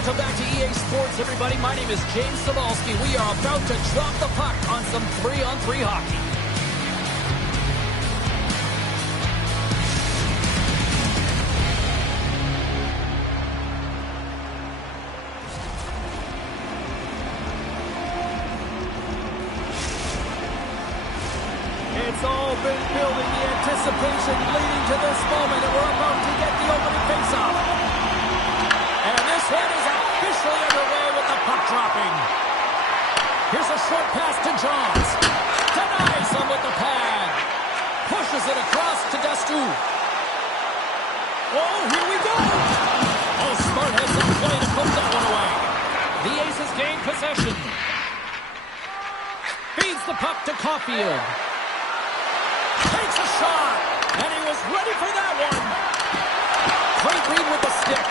Welcome back to EA Sports, everybody. My name is James Cebulski. We are about to drop the puck on some 3-on-3 hockey. It's all been building, the anticipation leading to this moment, and we're about to get the opening faceoff. And this one is officially underway with the puck dropping. Here's a short pass to Johns. Denies him with the pad. Pushes it across to Destu. Oh, here we go. Oh, Smart has some play to put that one away. The Aces gain possession. Feeds the puck to Caulfield. Takes a shot, and he was ready for that one. Great read with the stick.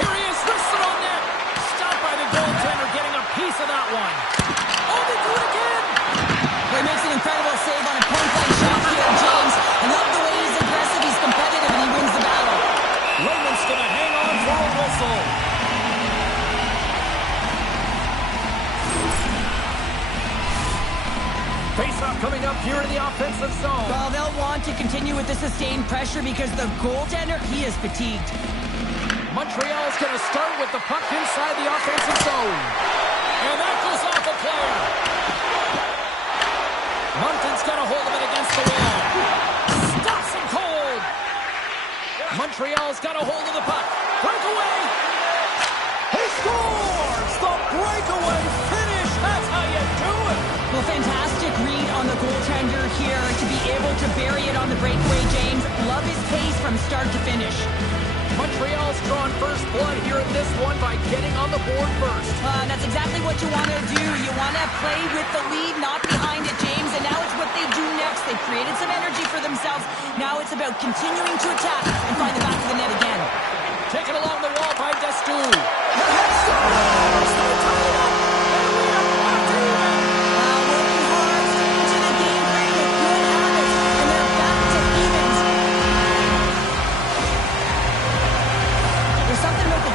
Here he is, wristed on net. Stopped by the goaltender, getting a piece of that one. Oh, they do it again. He makes an incredible save on a point-blank shot here, James. I love the way he's aggressive, he's competitive, and he wins the battle. Raymond's going to hang on for a whistle. Face-off coming up here in the offensive zone. Well, they'll want to continue with the sustained pressure because the goaltender, he is fatigued. Montreal's going to start with the puck inside the offensive zone. And that goes off a player. Moncton's got a hold of it against the wall. Stops him cold. Montreal's got a hold of the puck. Breakaway. He scores! The breakaway finish. That's how you do it. Well, fantastic read on the goaltender here to be able to bury it on the breakaway, James. Love his pace from start to finish. Montreal's drawn first blood here in this one by getting on the board first. That's exactly what you want to do. You want to play with the lead, not behind it, James. And now it's what they do next. They've created some energy for themselves. Now it's about continuing to attack and find the back of the net again. Taken along the wall by Destu.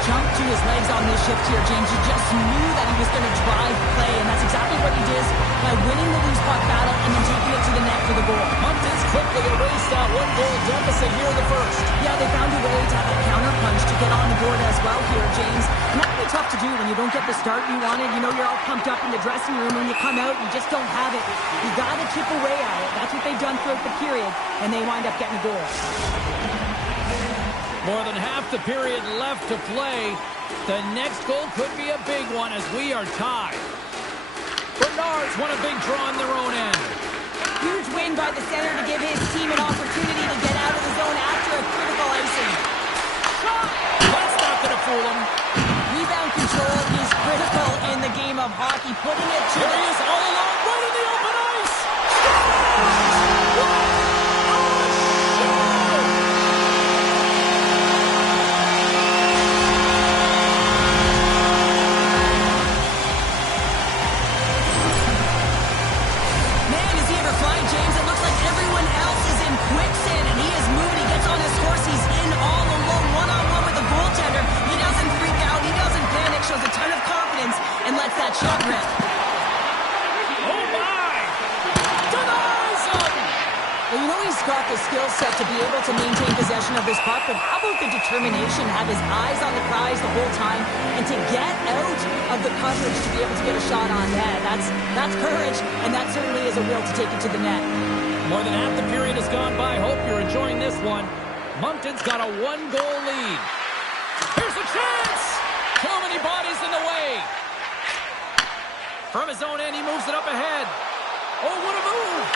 Jump to his legs on this shift here, James. You just knew that he was going to drive play, and that's exactly what he did by winning the loose puck battle and then taking it to the net for the goal. Moncton's quickly erased that one-goal deficit here in the first. Yeah, they found a way to have a counter-punch to get on the board as well here, James. And that can be tough to do when you don't get the start you wanted. You know, you're all pumped up in the dressing room. When you come out, you just don't have it. You got to chip away at it. That's what they've done throughout the period, and they wind up getting a goal. More than half the period left to play. The next goal could be a big one as we are tied. Bernard's won a big draw on their own end. Huge win by the center to give his team an opportunity to get out of the zone after a critical icing. Shot! That's not going to fool him. Rebound control is critical in the game of hockey. Putting it to Here he is all alone, right in the open ice. What? Shows a ton of confidence and lets that shot rip. Oh my! Denies him! Well, you know he's got the skill set to be able to maintain possession of this puck, but how about the determination, have his eyes on the prize the whole time, and to get out of the coverage to be able to get a shot on net. That's courage, and that certainly is a will to take it to the net. More than half the period has gone by. Hope you're enjoying this one. Moncton's got a one-goal lead. Here's a chance! Too many bodies in the way. From his own end, he moves it up ahead. Oh, what a move!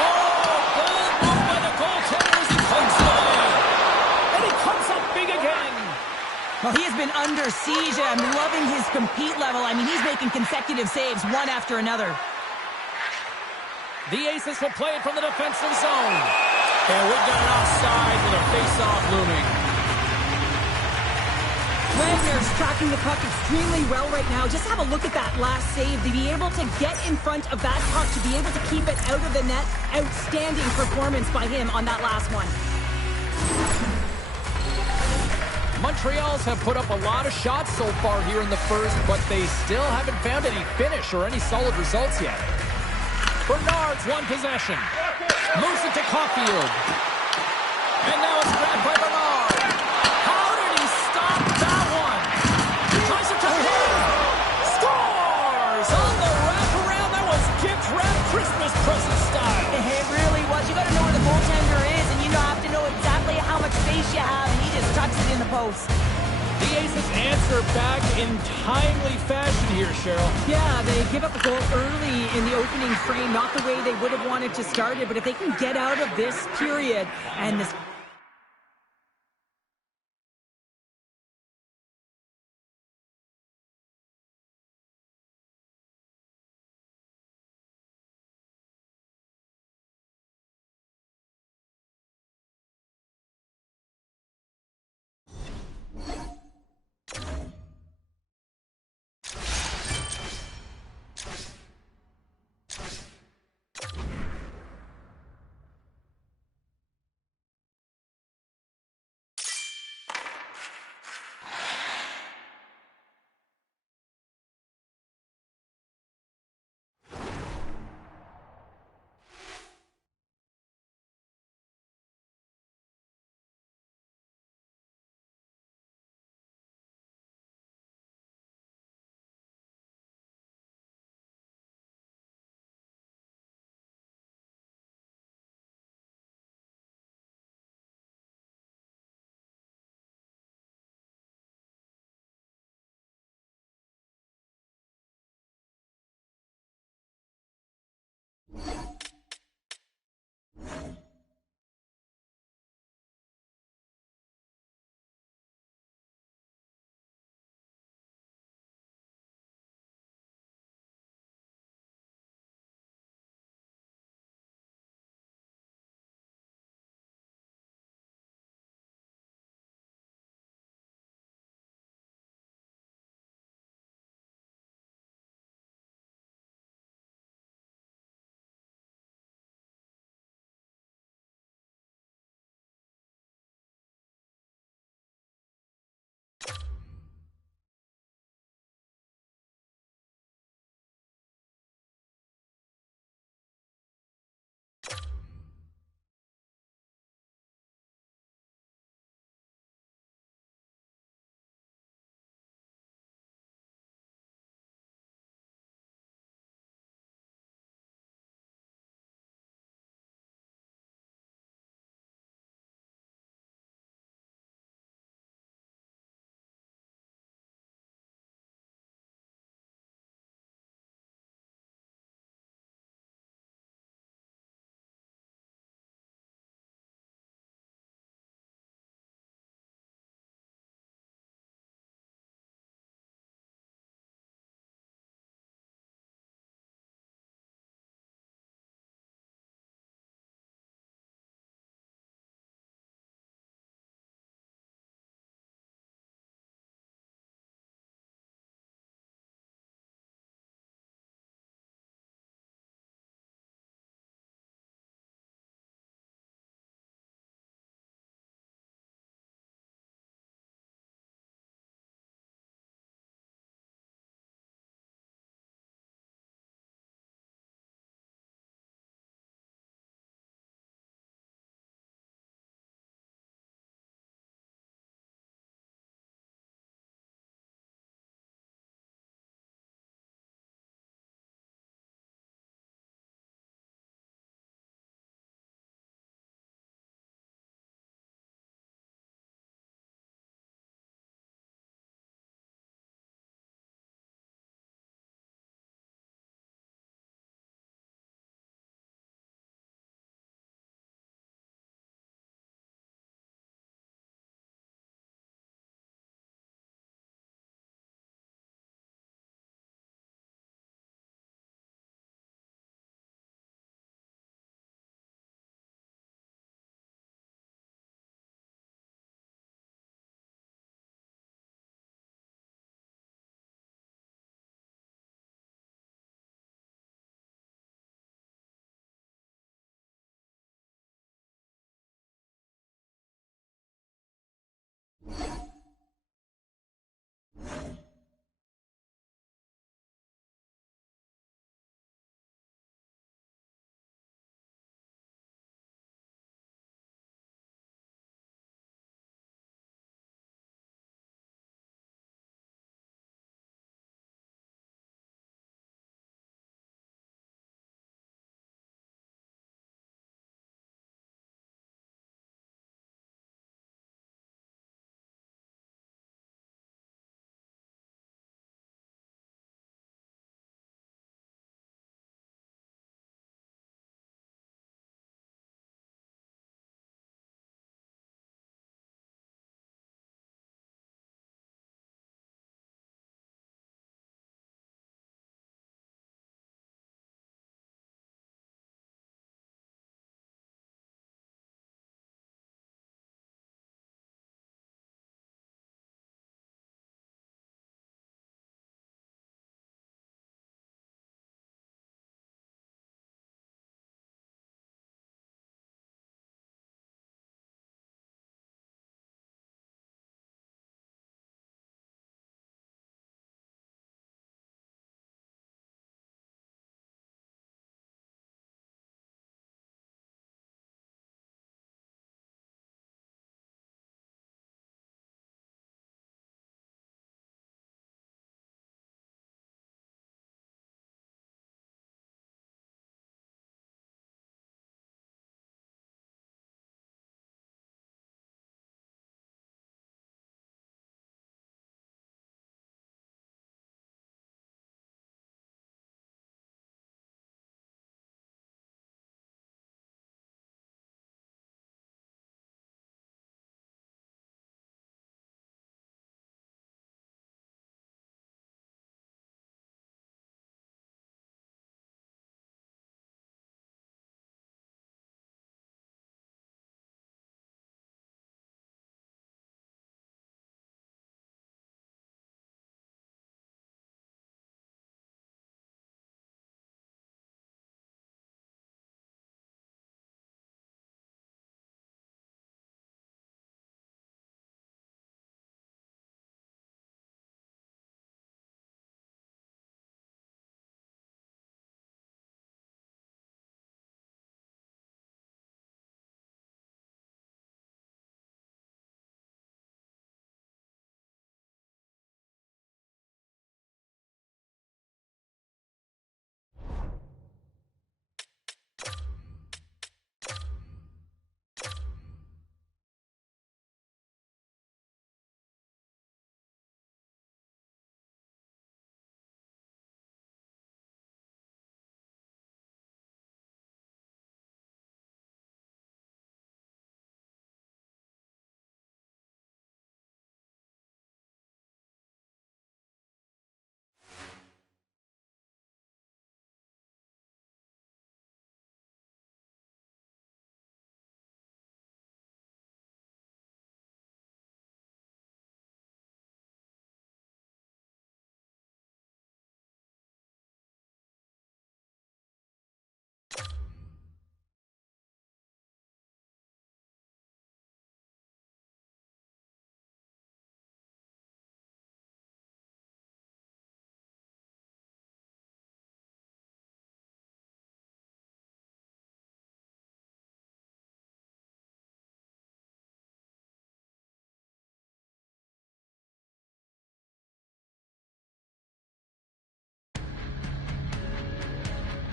Oh, bold move by the goaltender as he pokes it away. And he comes up big again. Well, he has been under siege. I'm loving his compete level. I mean, he's making consecutive saves, one after another. The Aces will play it from the defensive zone. And we've got an offside with a face-off looming. Wagner's tracking the puck extremely well right now. Just have a look at that last save. To be able to get in front of that puck, to be able to keep it out of the net. Outstanding performance by him on that last one. Montreal's have put up a lot of shots so far here in the first, but they still haven't found any finish or any solid results yet. Bernard's won possession. Moves it to Caulfield. And now it's grabbed by Bernard. How did he stop that one? Tries it to him. Scores! On the wraparound. That was gift wrap Christmas present style. It really was. You got to know where the goaltender is, and you have to know exactly how much space you have, and he just tucks it in the post. The Aces answer back in timely fashion here, Cheryl. Yeah, they give up a goal early in the opening frame, not the way they would have wanted to start it, but if they can get out of this period and this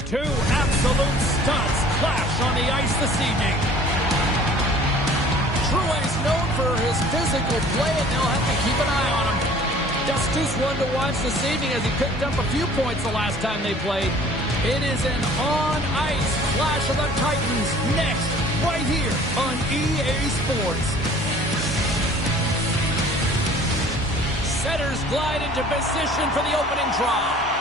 Two absolute studs clash on the ice this evening. Drouin's known for his physical play, and they'll have to keep an eye on him. Dustus one to watch this evening as he picked up a few points the last time they played. It is an on-ice clash of the Titans next, right here on EA Sports. Setters glide into position for the opening draw.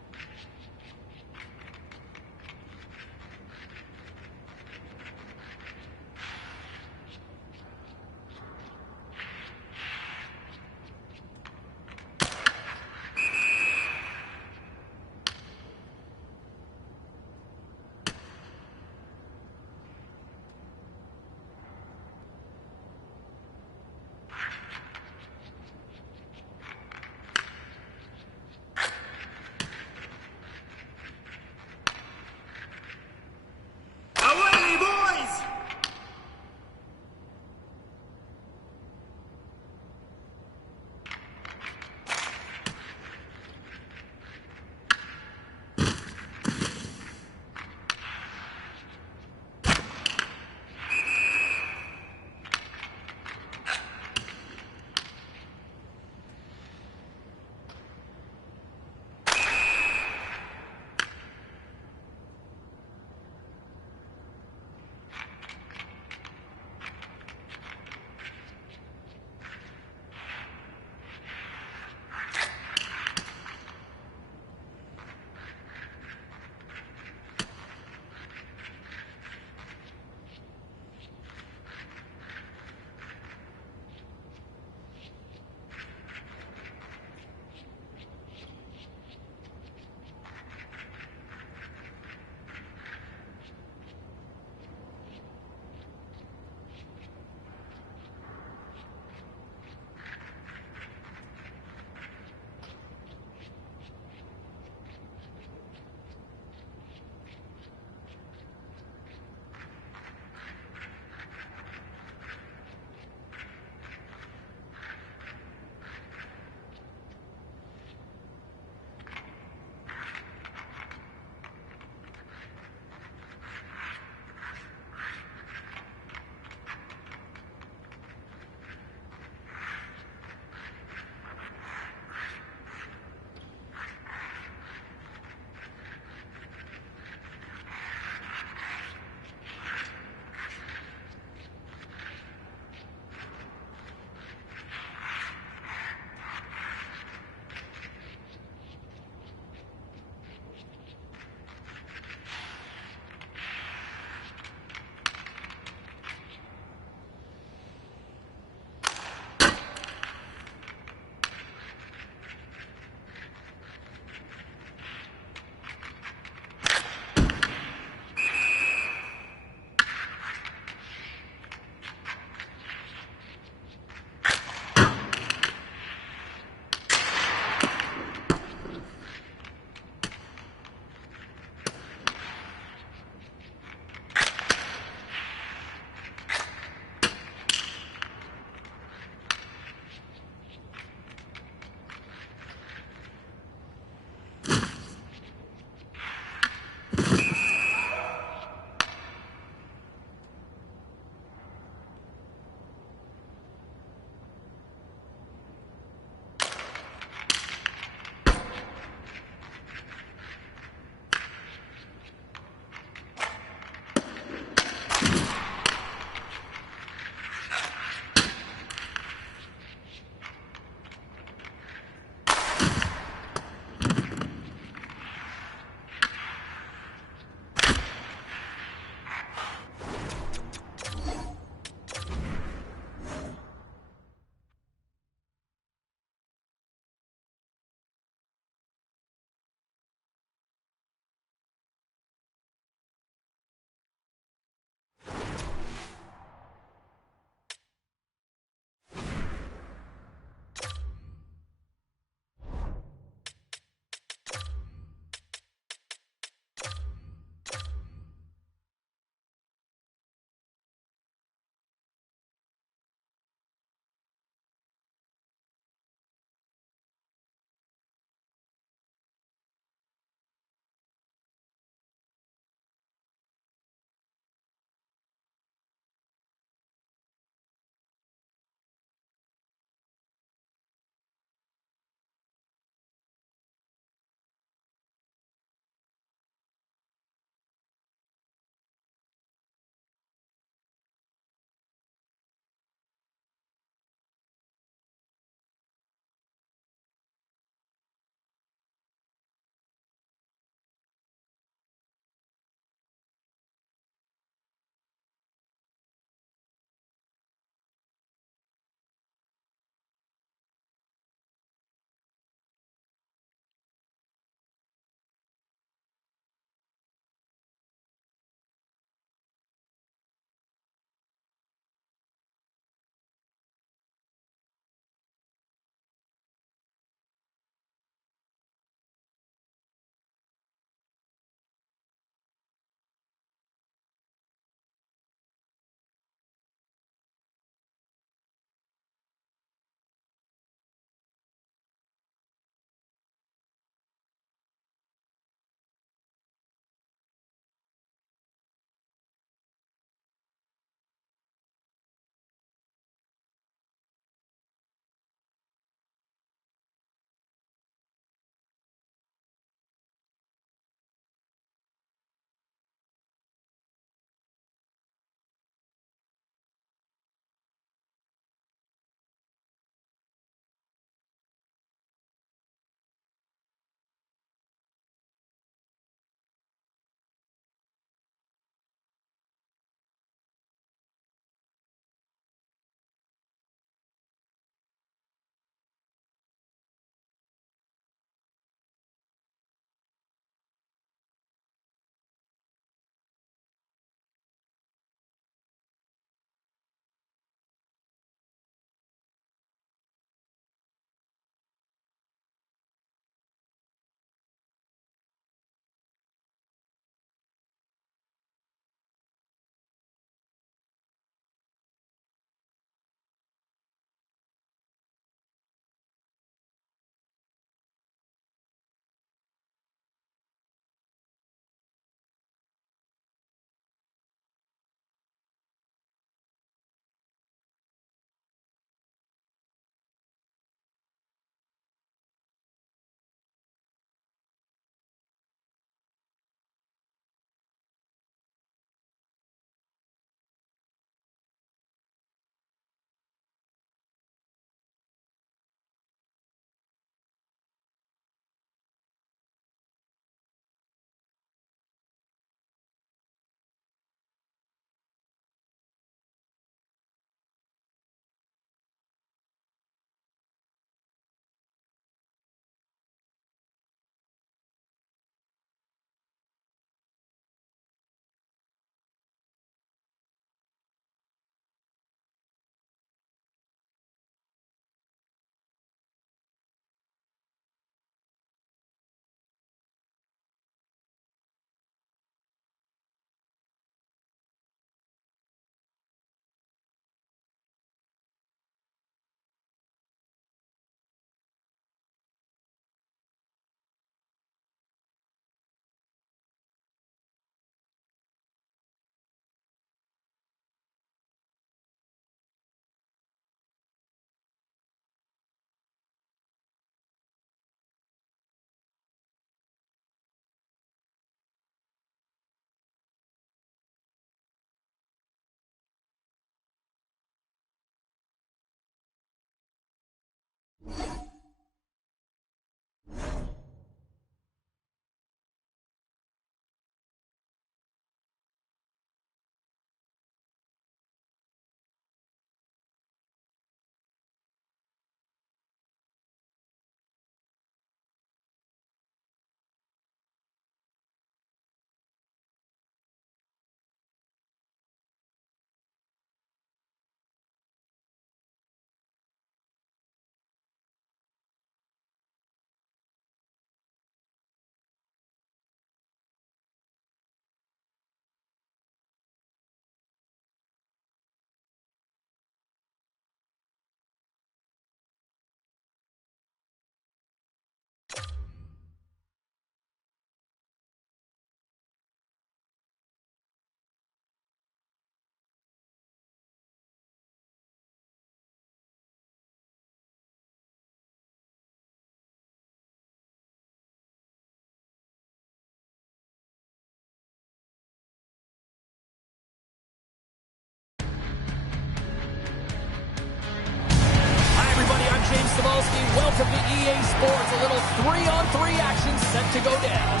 Cebulski, welcome to EA Sports. A little 3-on-3 action set to go down.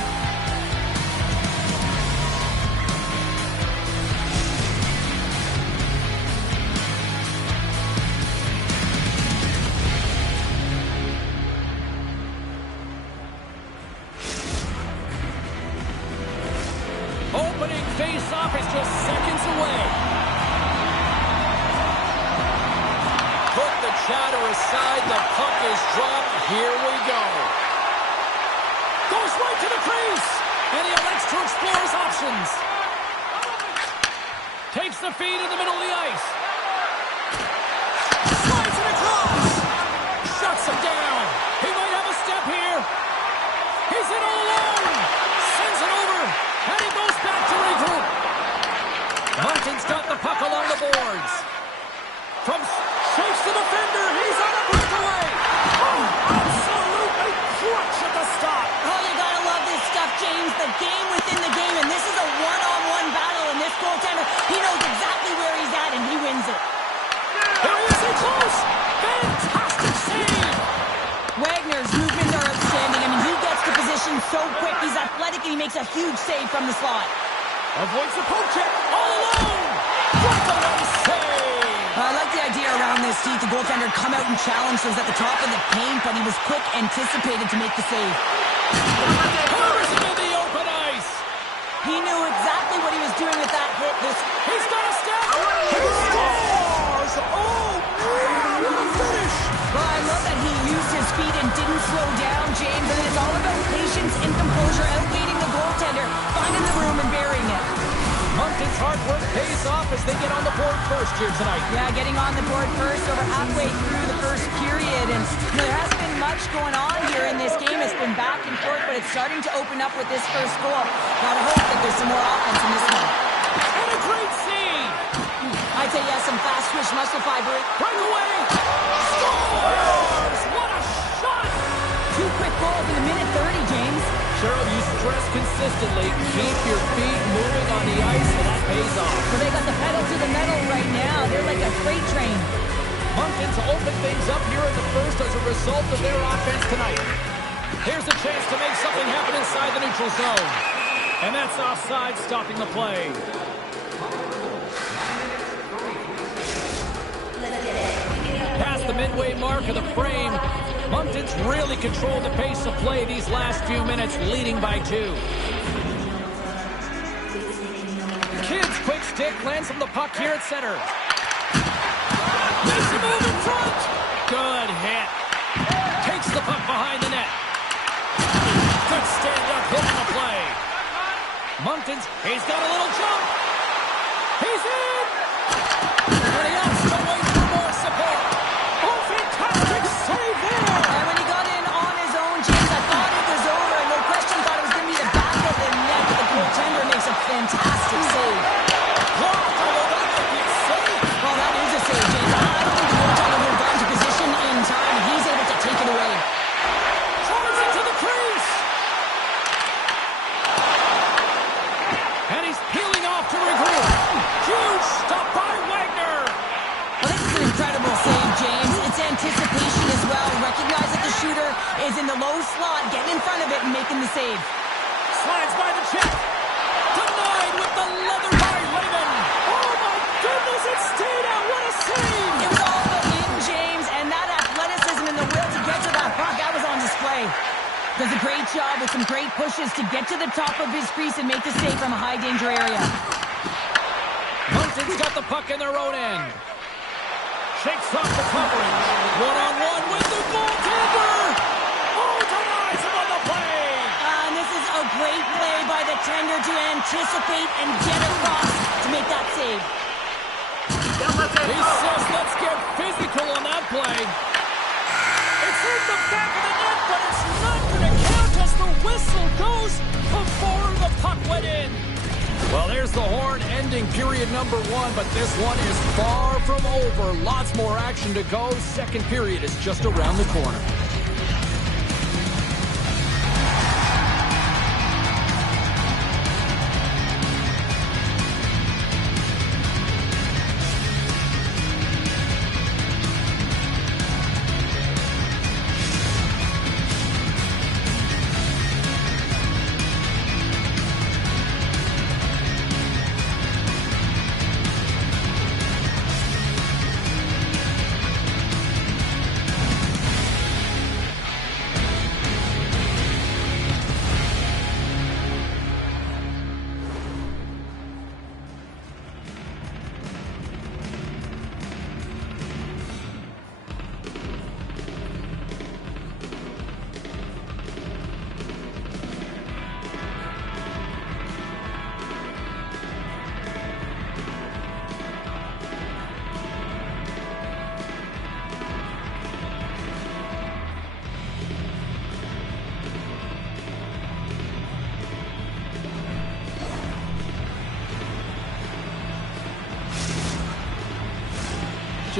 Opening face-off is just seconds away. Put the chatter aside, the puck is dropped. Here we go. Goes right to the crease, and he elects to explore his options. Takes the feed in the middle of the ice. Slides it across. Shuts him down. He might have a step here. He's in all alone. Sends it over, and he goes back to regroup. Hunting's got the puck along the boards. Shakes the defender. He's on a breakaway. Oh, absolutely crutch at the stop. Oh, you gotta love this stuff, James. The game within the game, and this is a one-on-one battle, and this goaltender, he knows exactly where he's at, and he wins it. Here he is, close. Fantastic save. Wagner's movements are outstanding. I mean, he gets to position so quick. He's athletic, and he makes a huge save from the slot. Avoids the poke check. All alone. Breakaway save. I like the idea around this, Steve. The goaltender come out and challenge those at the top of the paint, but he was quick, anticipated to make the save. Harrison in the open ice. He knew exactly what he was doing with that hit. He's got a step. He scores. Oh, what a finish. Well, I love that he used his feet and didn't slow down, James. And it's all about patience and composure, outweighing the goaltender, finding the room and burying it. Moncton's hard work pays off as they get on the board first here tonight. Yeah, getting on the board first over halfway through the first period. And there hasn't been much going on here in this game. It's been back and forth, but it's starting to open up with this first goal. Gotta hope that there's some more offense in this one. And a great save. I'd say yes, some fast twitch muscle fiber. Breakaway. Scores! What a shot! 2 quick goals in a minute 30, James. Cheryl, you stress consistently, keep your feet moving on the ice, and that pays off. Well, they got the pedal to the metal right now. They're like a freight train. Moncton's open things up here in the first as a result of their offense tonight. Here's a chance to make something happen inside the neutral zone. And that's offside, stopping the play. Past the midway mark of the frame, Moncton's really controlled the pace of play these last few minutes, leading by 2. Kidd's quick stick lands on the puck here at center. Makes a move in front. Good hit. Takes the puck behind the net. Good stand-up hit on the play. Moncton's, he's got a little jump. He's in. And he also waits for more support. Oh, fantastic save there. And when he got in on his own, James, I thought it was over. No question, thought it was going to be the back of the net. But the goaltender makes a fantastic save. Blocked. Oh, that might be a save. Well, that is a save, James. I don't think the goaltender would have gone to position in time, and he's able to take it away. Drives it to the crease. And he's peeling off to regroup. Huge stop by Wagner. Well, this is an incredible save, James. It's anticipation as well. Recognize that the shooter is in the low slot, getting in front of it and making the save. Slides by the check. Denied with the leather by Raymond. Oh, my goodness, it stayed out. What a save. It was all but in, James, and that athleticism and the will to get to that puck, that was on display. Does a great job with some great pushes to get to the top of his crease and make the save from a high-danger area. Moncton's got the puck in their own end. Shakes off the coverage. One-on-one with the goaltender. Oh, denies him on the play. And this is a great play by the tender to anticipate and get across to make that save. He says, let's get physical on that play. It's in the back of the net, but it's not going to count as the whistle goes before the puck went in. Well, there's the horn ending period number 1, but this one is far from over. Lots more action to go. Second period is just around the corner.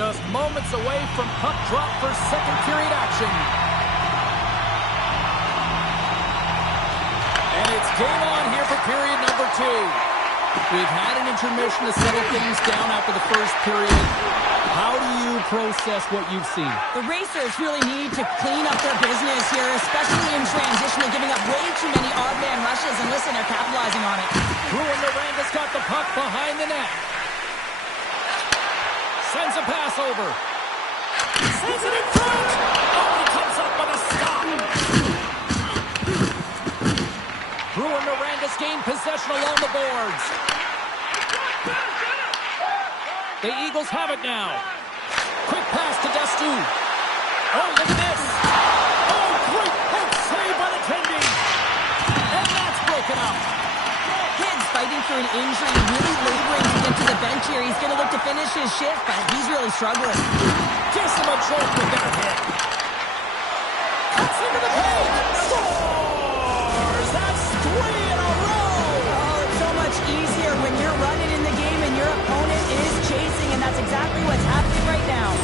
Just moments away from puck drop for second period action. And it's game on here for period number 2. We've had an intermission to settle things down after the first period. How do you process what you've seen? The Racers really need to clean up their business here, especially in transition. They're giving up way too many odd man rushes, and listen, they're capitalizing on it. Bruin Miranda's got the puck behind the net. Sends a pass over. Sends it in front. Oh, he comes up with a stop. Bruin Miranda's gained possession along the boards. The Eagles have it now. Quick pass to Destu. Oh, look at this. Oh, great hook save by the Tendy. And that's broken up. Kidd's fighting for an injury, really laboring to get to the bench here. He's going to look to finish his shift, but he's really struggling. Gives him a jolt with that hit. Cuts into the paint. Scores! That's 3 in a row. Oh, it's so much easier when you're running in the game and your opponent is chasing, and that's exactly what's happening right now.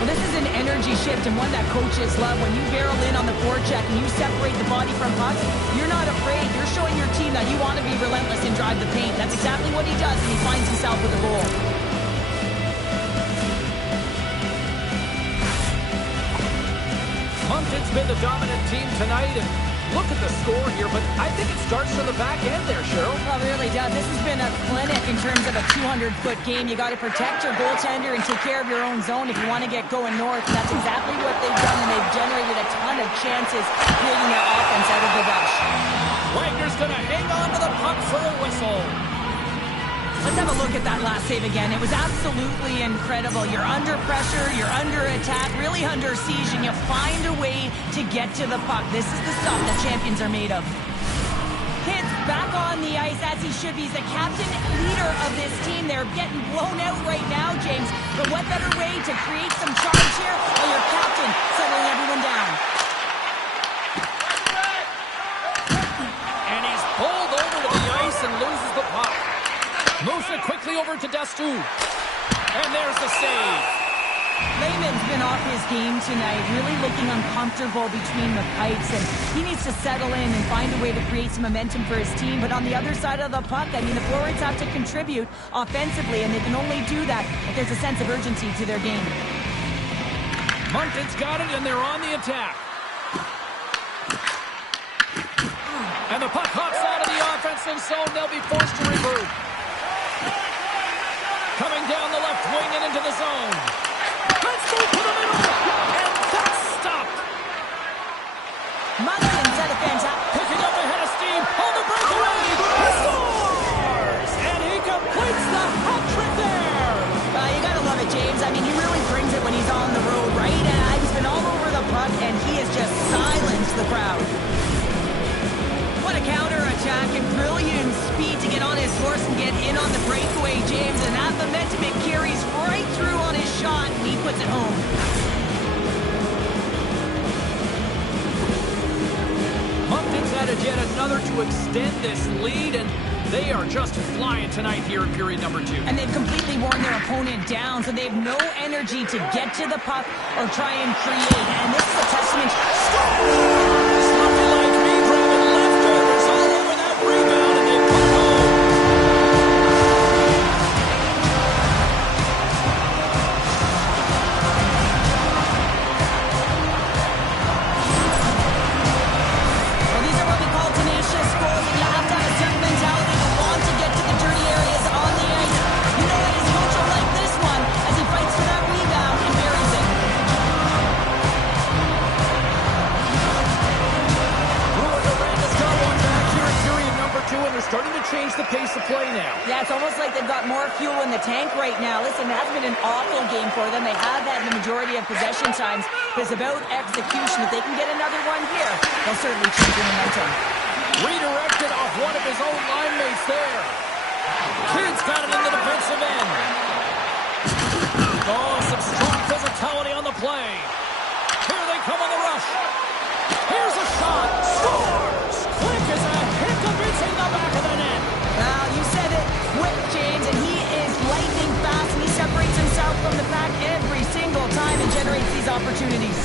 Well, this is an energy shift and one that coaches love. When you barrel in on the forecheck and you separate the body from pucks, you're not afraid. You're showing your team that you want to be relentless and drive the paint. That's exactly what he does, and he finds himself with a goal. Moncton's been the dominant team tonight, and look at the score here, but I think it starts from the back end there, Cheryl. Well, it really does. This has been a clinic in terms of a 200-foot game. You got to protect your goaltender and take care of your own zone if you want to get going north. That's exactly what they've done, and they've generated a ton of chances creating their offense out of the rush. Wagner's going to hang on to the puck for a whistle. Let's have a look at that last save again. It was absolutely incredible. You're under pressure, you're under attack, really under siege, and you find a way to get to the puck. This is the stuff that champions are made of. Kidd's back on the ice as he should be. He's the captain leader of this team. They're getting blown out right now, James. But what better way to create some charge here while your captain settling everyone down? And he's pulled over to the ice and loses the puck. Moves it quickly over to Destu. And there's the save. Lehman's been off his game tonight, really looking uncomfortable between the pipes, and he needs to settle in and find a way to create some momentum for his team. But on the other side of the puck, I mean, the forwards have to contribute offensively, and they can only do that if there's a sense of urgency to their game. Moncton's got it, and they're on the attack. And the puck hops out of the offensive zone. They'll be forced to regroup. Coming down the left wing and into the zone. Let's go to the middle. And that's stopped. Moncton set a fantastic... Picking up ahead of steam. On the breakaway. He scores! And he completes the hat trick there. You gotta love it, James. I mean, he really brings it when he's on the road, right? And he's been all over the puck, and he has just silenced the crowd. What a counter-attack and brilliant speed to get on his horse and get in on the breakaway, James. And that momentum, it carries right through on his shot, and he puts it home. Moncton's added yet another to extend this lead, and they are just flying tonight here in period number 2. And they've completely worn their opponent down, so they have no energy to get to the puck or try and create. And this is a testament. Scores! Looking like me driving leftovers all over that rebound, and they put it home. Well, these are what we call tenacious goals, and you have to have a certain mentality to want to get to the dirty areas on the ice. You know that his coach will like this one as he fights for that rebound and buries it. Bruin Miranda's got one back here in period number 2, and they're starting to change the pace of play now. Yeah, it's almost like they've got more fuel in the tank right now. Listen, it hasn't been an awful game for them. They have that in the majority of possession times, but it's about execution. If they can get another one here, they'll certainly change their momentum. Redirected off one of his own line mates there. Kidd's got it in the defensive end. Oh, some strong physicality on the play. Here they come on the rush. Here's a shot. Scores! Quick as a hiccup. It's in the back of the net. Well, you said it quick, James, and he is lightning fast, and he separates opportunities.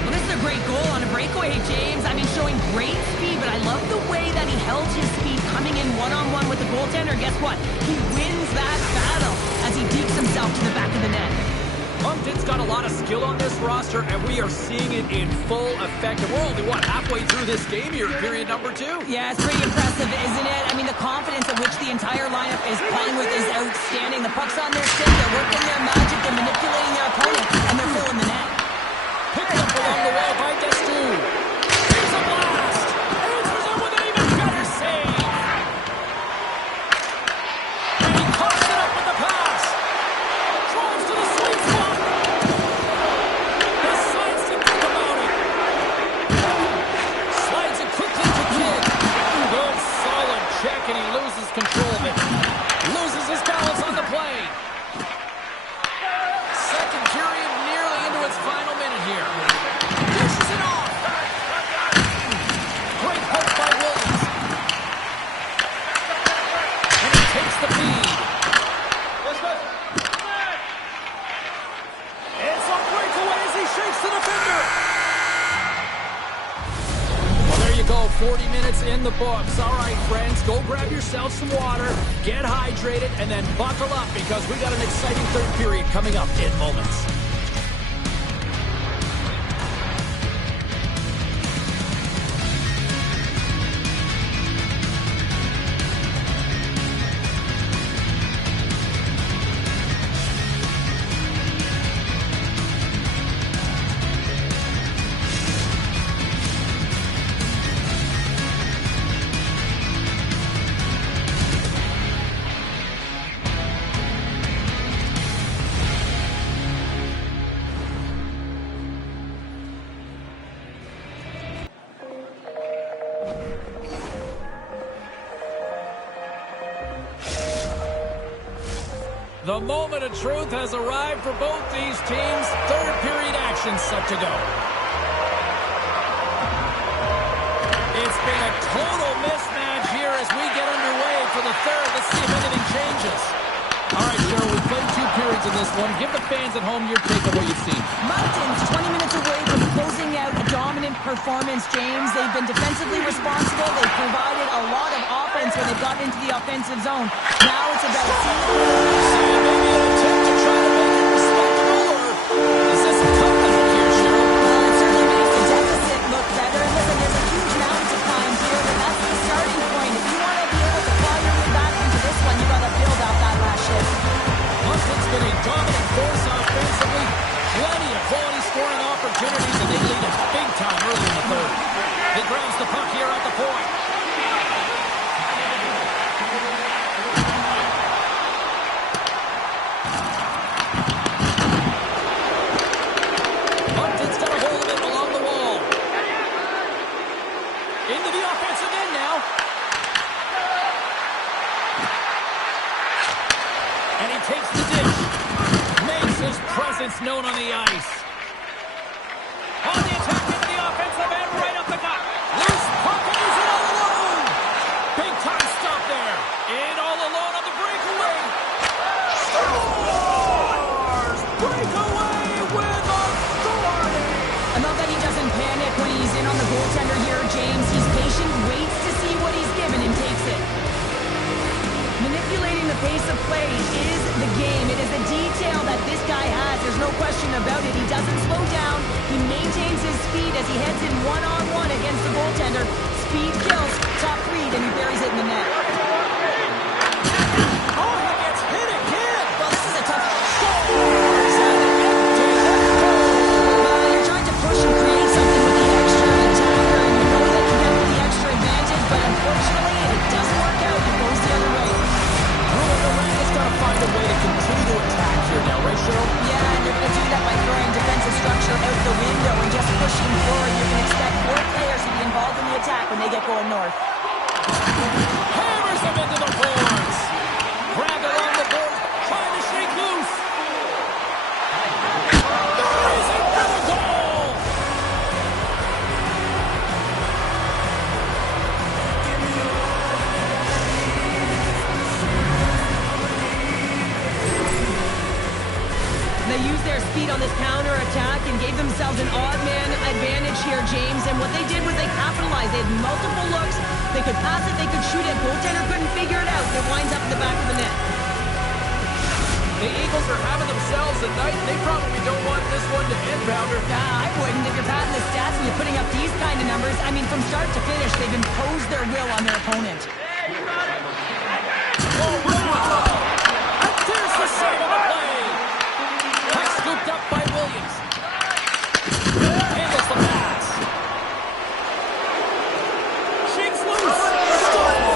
Well, this is a great goal on a breakaway, James. I mean, showing great speed, but I love the way that he held his speed coming in one-on-one with the goaltender. Guess what? He wins that battle as he dekes himself to the back of the net. Moncton's got a lot of skill on this roster, and we are seeing it in full effect. And we're only, halfway through this game here, period number 2. Yeah, it's pretty impressive, isn't it? I mean, the confidence at which the entire lineup is playing with is outstanding. The puck's on their stick, they're working their magic, they're manipulating their opponent, and they're filling the net. Picked up along the wall by Destu. Here's a blast! Answers it with an even better save! And he coughs it up with the pass! Drives to the sweet spot! Decides to think about it! Slides it quickly to Kidd. Good solid check, and he loses control of it. Loses his balance on the play. Second period nearly into its final minute here. Dishes it off. Great poke by Williams. And he takes the feed. It's a breakaway as he shakes the defender. Well, there you go. 40 minutes in the books. All right, friends, go grab yourself some water, get hydrated, and then buckle up because we got an exciting third period coming up in moments. The moment of truth has arrived for both these teams. Third period action set to go. It's been a total mismatch here as we get underway for the third. Let's see if anything changes. All right, Cheryl, we've played 2 periods in this one. Give the fans at home your take of what you've seen. Moncton's 20 minutes away from closing out a dominant performance, James. They've been defensively responsible. They've provided a lot of offense when they've gotten into the offensive zone. Now it's about seeing maybe an attempt to try to make it respectable, or is this a comeback here, Cheryl? Well, it certainly makes the deficit look better. Listen, there's a huge mountain to climb here, but that's the starting point. If you want to be able to claw your way back into this one, you got to build out that last shift. Moncton's been a dominant force offensively. Plenty of quality scoring opportunities, and they lead it big time early in the third. He grabs the puck here at the point. Moncton's got a hold of it along the wall. Into the offensive end now. And he takes the dish. Makes his presence known on the ice. On the attack into the offensive end, right up the gut. Loose puck, and he's in all alone. Big time stop there. In all alone on the breakaway. Scores! Breakaway with authority. I love that he doesn't panic when he's in on the goaltender here, James. He's patient, waits to see what he's given, and takes it. Manipulating the pace of play is the game. It is a detail that this guy has. There's no question about it. He doesn't slow down. He maintains his speed as he heads in one-on-one against the goaltender. Speed kills. Top read, and he buries it in the net. Oh, he gets hit again. Well, this is a tough... Scores! And an empty net goal. You're trying to push and create something with the extra attacker, and you know that you get the extra advantage, but unfortunately, it doesn't work out. It goes the other way. Duran's got to find a way to continue to attack here now, right, Cheryl? Yeah, and you're going to do that by throwing defensive structure out the window and just pushing forward. You can expect more players to be involved in the attack when they get going north. Hammer They used their speed on this counter-attack and gave themselves an odd-man advantage here, James. And what they did was they capitalized. They had multiple looks. They could pass it, they could shoot it. Goaltender couldn't figure it out. It winds up in the back of the net. The Eagles are having themselves a night. They probably don't want this one to end, Pounder. I wouldn't. If you're padding the stats and you're putting up these kind of numbers, I mean, from start to finish, they've imposed their will on their opponent. There's the side of the play. Puck scooped up by Williams. Handles the pass. Shakes loose. Score!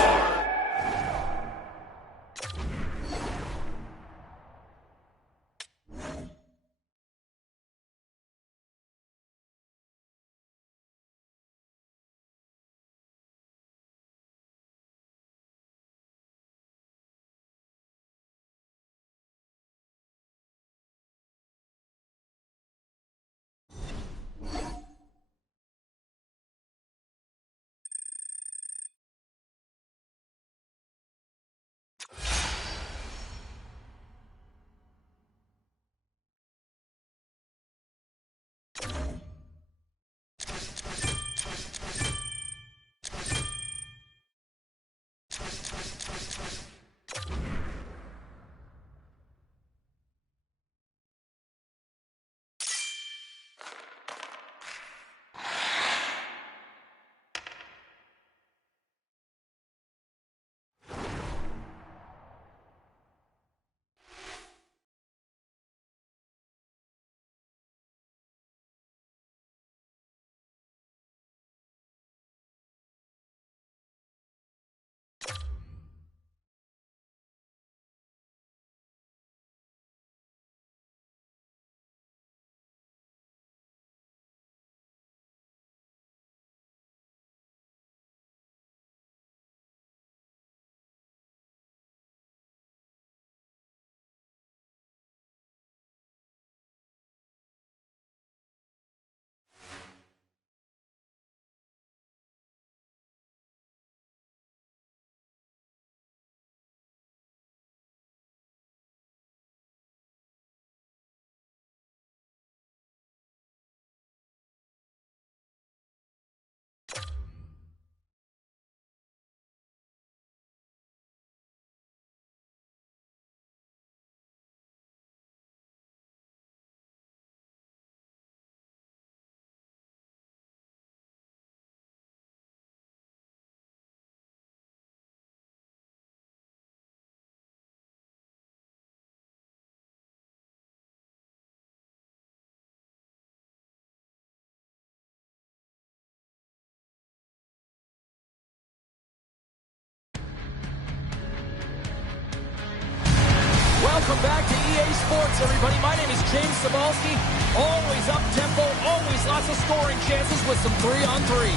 Welcome back to EA Sports, everybody. My name is James Cybulski. Always up-tempo, always lots of scoring chances with some 3-on-3.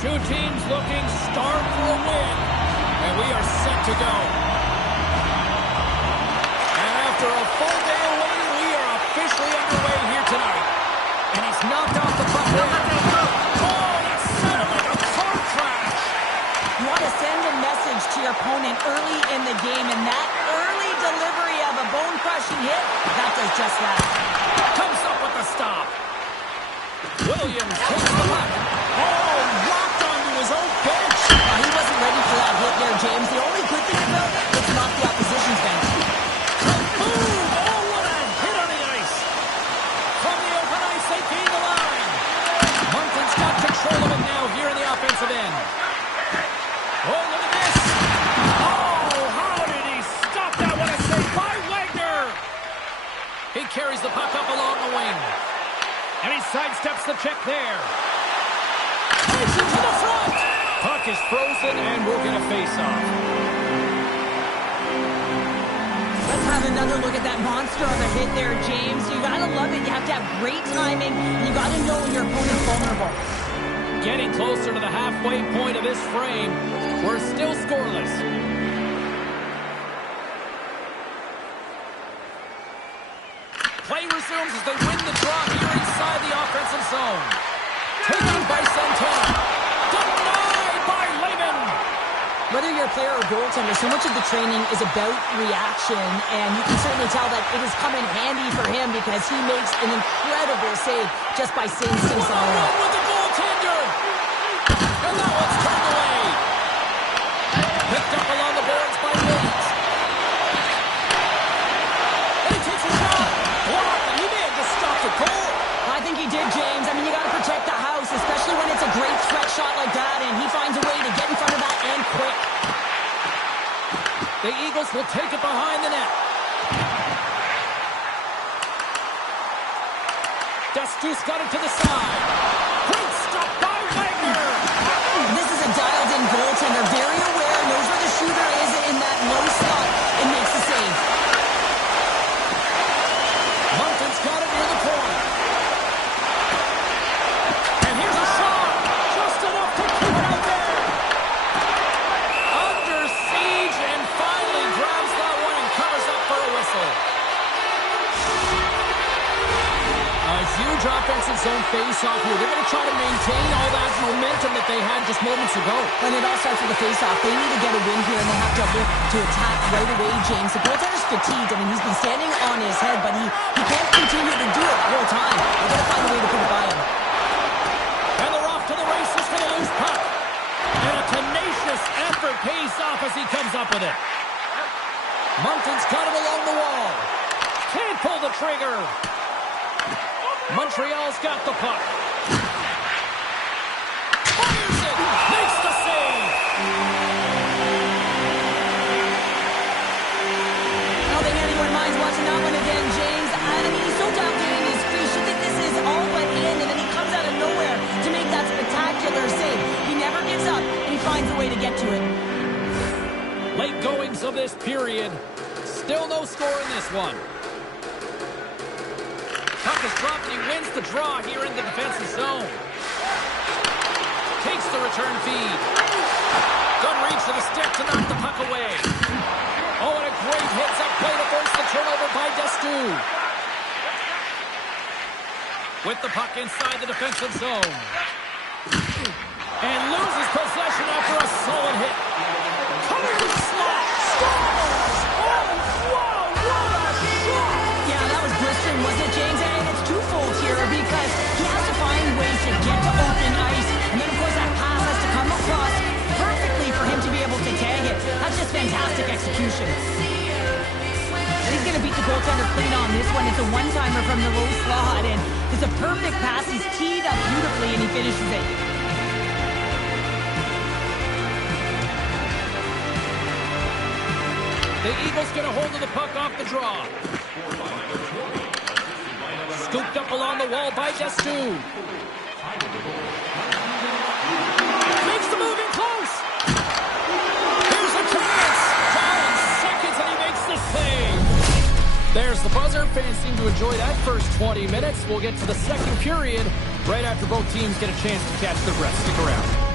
Two teams looking starved for a win, and we are set to go. After a full day of waiting, we are officially underway here tonight. And he's knocked off the puck. Oh, that sounded like a car crash. You want to send a message to your opponent early in the game, and that early delivery of a bone-crushing hit, that does just that. Comes up with the stop. Williams takes the puck. Oh, rocked onto his own bench. He wasn't ready for that hit there, James. The only good thing about it, it's not the opposition's bench. Control of it now here in the offensive end. Oh, look at this. Oh, how did he stop that? What a save by Wagner. He carries the puck up along the wing. And he sidesteps the check there. Takes it to the front. Puck is frozen, and we'll get a face-off. Let's have another look at that monster of a hit there, James. You gotta love it. You have to have great timing. You gotta know when your opponent's vulnerable. Getting closer to the halfway point of this frame. We're still scoreless. Play resumed. resumes as they win the draw here inside the offensive zone. Taken by Santana. Denied by Lehman. Whether you're a player or goaltender, so much of the training is about reaction, and you can certainly tell that it has come in handy for him because he makes an incredible save just by sensing something. With the goaltender! And that one's turned away. Picked up along the boards by Williams. And he takes a shot. Blocked, and he may have just stopped the goal. I think he did, James. I mean, you got to protect the house, especially when it's a great threat shot like that, and he finds a way to get in front of that and quick. The Eagles will take it behind the net. Destu's got it to the side. Great stop by Wagner. This is a dialed-in goaltender, very aware, knows where the shooter is in that low spot, and makes the save. Moncton's got it near the corner. And here's a shot. Just enough to keep it out there. Under siege and finally grabs that one and covers up for a whistle. A huge offensive zone face-off here. They're going to try to maintain all that momentum that they had just moments ago. When it all starts with a face-off, they need to get a win here, and they have to look to attack right away, James. The goaltender's fatigued. I mean, he's been standing on his head, but he can't continue to do it the whole time. They've got to find a way to put it by him. And they're off to the races for the loose puck. And a tenacious effort pays off as he comes up with it. Moncton's got it along the wall. Can't pull the trigger. Montreal's got the puck. Fires it. Makes the save. I don't think anyone minds watching that one again, James. I mean, he's so dialed in his crease. You think this is all but in, and then he comes out of nowhere to make that spectacular save. He never gives up, and he finds a way to get to it. Late goings of this period. Still no score in this one. Puck is dropped and he wins the draw here in the defensive zone. Takes the return feed. Good reach to the stick to knock the puck away. Oh, and a great hits-up play to force the turnover by Destu. With the puck inside the defensive zone. And loses possession after a solid hit. Coming to the slot. Scores! Oh, wow, what a shot! Yeah, that was blistering, wasn't it, James? And it's twofold here because he has to find ways to get to open ice. And then, of course, that pass has to come across perfectly for him to be able to tag it. That's just fantastic execution. And he's going to beat the goaltender clean on this one. It's a one-timer from the low slot. And it's a perfect pass. He's teed up beautifully, and he finishes it. The Eagles get a hold of the puck off the draw. Scooped up along the wall by Destu. Makes the move in close. Here's a chance. Down in seconds and he makes the save. There's the buzzer. Fans seem to enjoy that first 20 minutes. We'll get to the second period right after both teams get a chance to catch their breath. Stick around.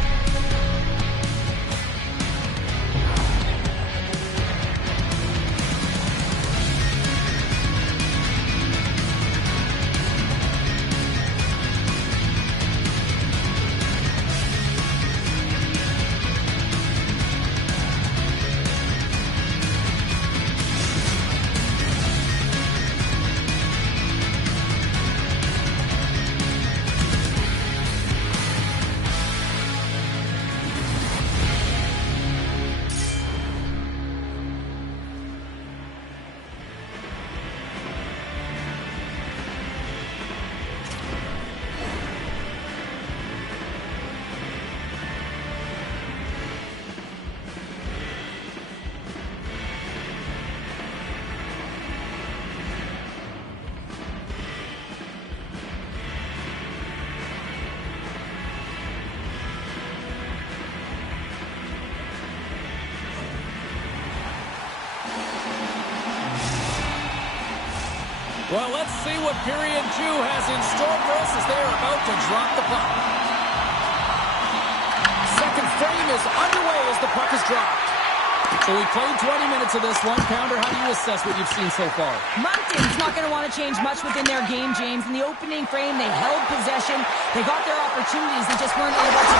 Well, let's see what period 2 has in store for us as they are about to drop the puck. Second frame is underway as the puck is dropped. So we played 20 minutes of this one. Pounder, how do you assess what you've seen so far? Moncton's not going to want to change much within their game, James. In the opening frame, they held possession. They got their opportunities. They just weren't able to...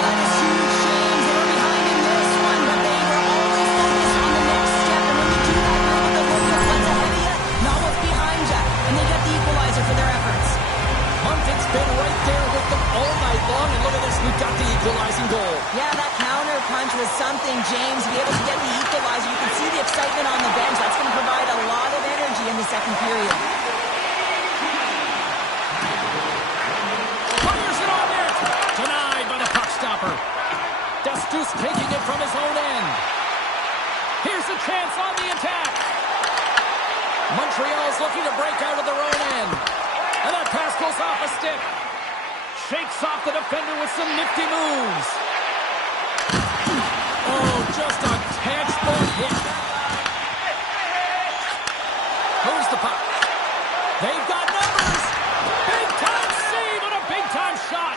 That is huge, James. They were behind in this one, but they were always focused on the next step. And when you do that, you're able to look at what's ahead of you, not what's behind you. And they get the equalizer for their efforts. Moncton's been right there with them all night long. And look at this, we've got the equalizing goal. Yeah, that counter punch was something, James. To be able to get the equalizer, you can see the excitement on the bench. That's going to provide a lot of energy in the second period. Fires it on net. Denied by the puck stopper. Destus taking it from his own end. Here's a chance on the attack. Montreal's looking to break out of their own end. And that pass goes off a stick. Shakes off the defender with some nifty moves. Oh, just a textbook hit. Moves the puck. They've got numbers. Big-time save and a big-time shot.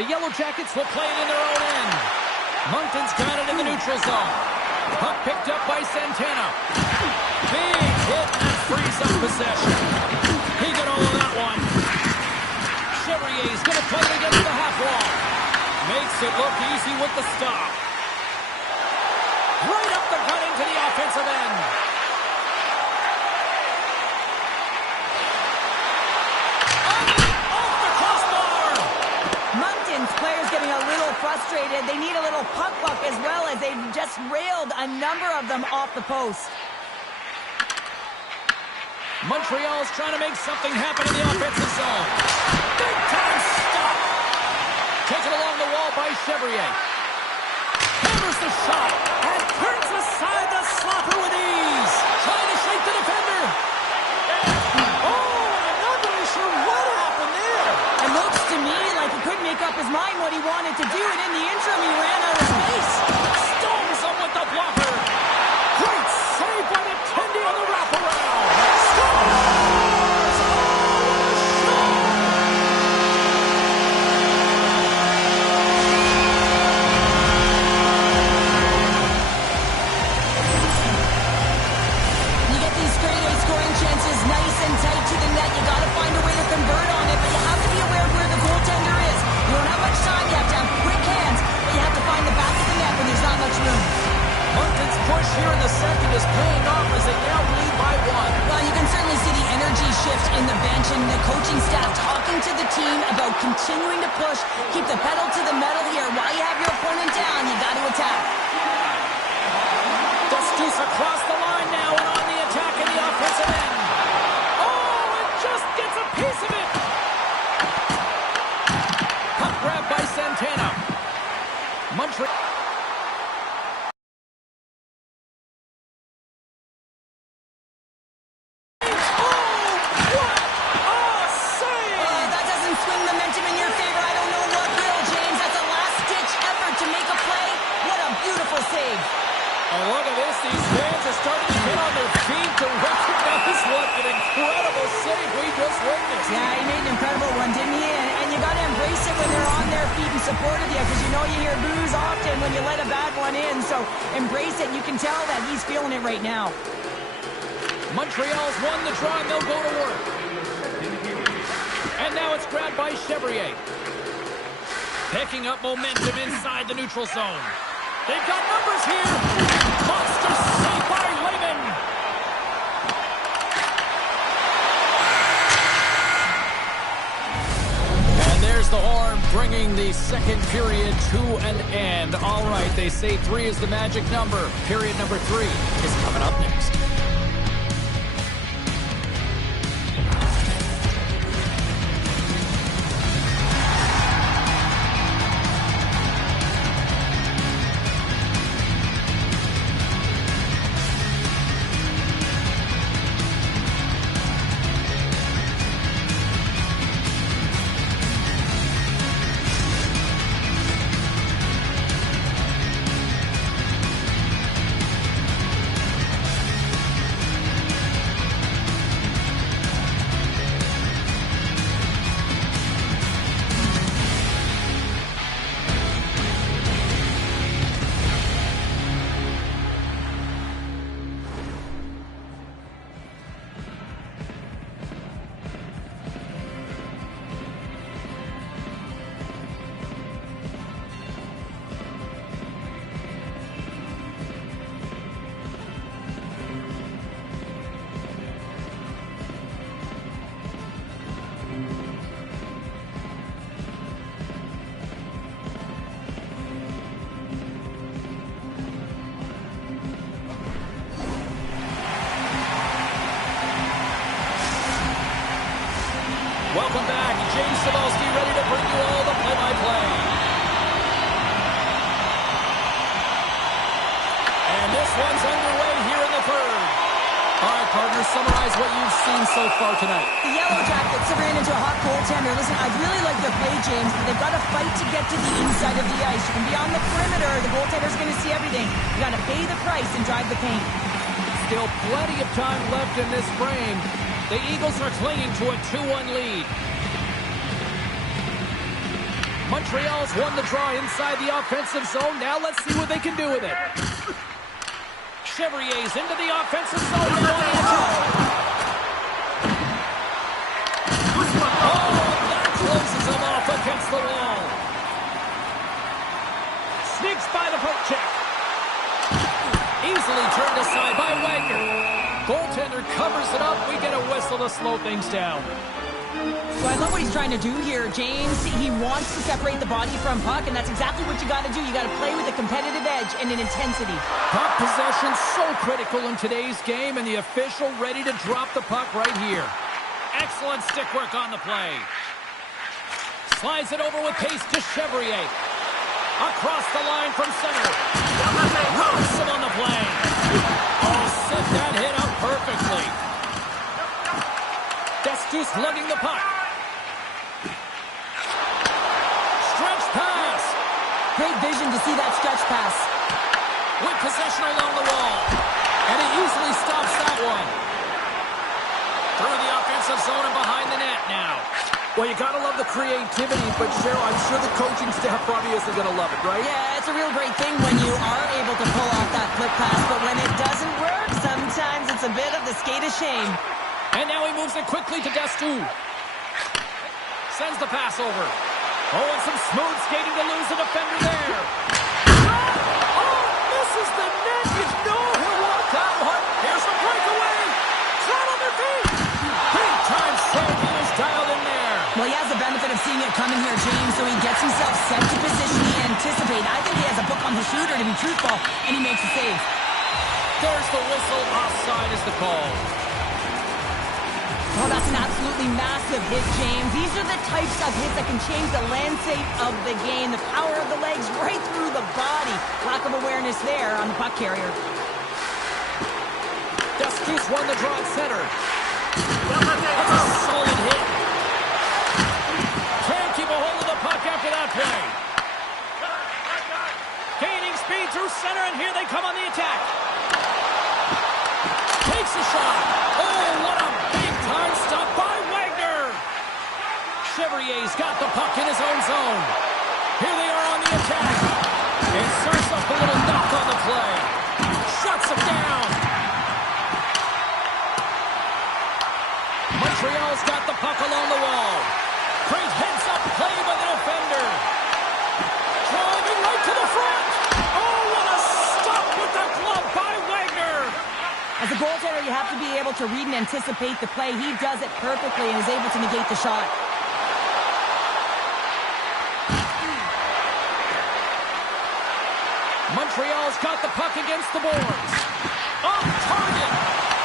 The Yellow Jackets will play it in their own end. Moncton's got it in the neutral zone. Puck picked up by Santana. Big hit and frees up possession. He got all of that one. Chevrier's going to play it against the half wall. Makes it look easy with the stop. Right up the gut into the offensive end. Off the crossbar. Moncton's players getting a little frustrated. They need a little puck luck as well, as they've just railed a number of them off the post. Montreal's trying to make something happen in the offensive zone. Big time stop. Taken along the wall by Chevrier. Hammers the shot and turns aside the slapper with ease. Trying to shake the defender. Oh, I'm not really sure what happened there. It looks to me like he couldn't make up his mind what he wanted to do, and in the interim, he ran out of space. Stones him with the blocker. Great save by the Tendy on the wraparound. Nice and tight to the net. You got to find a way to convert on it, but you have to be aware of where the goaltender is. You don't have much time. You have to have quick hands, but you have to find the back of the net when there's not much room. Moncton's push here in the second is paying off as they now lead by one. Well, you can certainly see the energy shift in the bench and the coaching staff talking to the team about continuing to push, keep the pedal to the metal here. While you have your opponent down, you got to attack. Destus across the line now and on the attack in the offensive end. Gets a piece of it. Puck grab by Santana. Montreal. That doesn't swing momentum in your favor. I don't know what will, James. That's a last-ditch effort to make a play. What a beautiful save. And look at this. These fans are starting to get on their feet to recognize what an incredible save we just witnessed. Yeah, he made an incredible one, didn't he? And you got to embrace it when they're on their feet in support of you, because you know you hear boos often when you let a bad one in. So embrace it. You can tell that he's feeling it right now. Montreal's won the draw, and they'll go to work. And now it's grabbed by Chevrier. Picking up momentum inside the neutral zone. They've got numbers here. Monster save by Lehman. And there's the horn, bringing the second period to an end. All right, they say 3 is the magic number. Period number 3 is coming up next. James Cybulski ready to bring you all the play-by-play. And this one's underway here in the third. All right, partners, summarize what you've seen so far tonight. The Yellow Jackets have ran into a hot goaltender. Listen, I really like their play, James, but they've got to fight to get to the inside of the ice. You can be on the perimeter. The goaltender's going to see everything. You got to pay the price and drive the paint. Still plenty of time left in this frame. The Eagles are clinging to a 2-1 lead. Montreal's won the draw inside the offensive zone. Now let's see what they can do with it. Chevrier's into the offensive zone. Oh, that closes him off against the wall. Sneaks by the poke check. Easily turned aside by Wagner. Goaltender covers it up. We get a whistle to slow things down. So I love what he's trying to do here, James. He wants to separate the body from puck, and that's exactly what you got to do. You got to play with a competitive edge and an intensity. Puck possession so critical in today's game, and the official ready to drop the puck right here. Excellent stick work on the play. Slides it over with pace to Chevrier. Across the line from center. Rocks him on the play. Oh, set that hit up perfectly. Destus lugging the puck. Stretch pass. Great vision to see that stretch pass. With possession along the wall. And he easily stops that one. Through the offensive zone and behind the net now. Well, you got to love the creativity, but Cheryl, I'm sure the coaching staff probably isn't going to love it, right? Yeah, it's a real great thing when you are able to pull off that flip pass, but when it doesn't work, sometimes it's a bit of the skate of shame. And now he moves it quickly to Destus. Sends the pass over. Oh, and some smooth skating to lose a defender there. Oh, misses the net. You know he'll walk that one. Here's a breakaway. Flat on their feet. Big time save. He was dialed in there. Well, he has the benefit of seeing it coming here, James, so he gets himself set to position he anticipates. I think he has a book on the shooter, to be truthful, and he makes the save. There's the whistle. Offside is the call. Oh, that's an absolutely massive hit, James. These are the types of hits that can change the landscape of the game. The power of the legs right through the body. Lack of awareness there on the puck carrier. Destus won the draw at center. That's a solid hit. Can't keep a hold of the puck after that play. Gaining speed through center, and here they come on the attack. Takes a shot. Oh, what a big-time stop by Wagner. Chevrier's got the puck in his own zone. Here they are on the attack. And serves up a little knock on the play. Shuts him down. Montreal's got the puck along the wall. Great heads-up play by the defender. Driving right to the front. Oh, what a stop with the glove by Wagner. As a goaltender, you have to be able to read and anticipate the play. He does it perfectly and is able to negate the shot. Montreal's got the puck against the boards. Off target.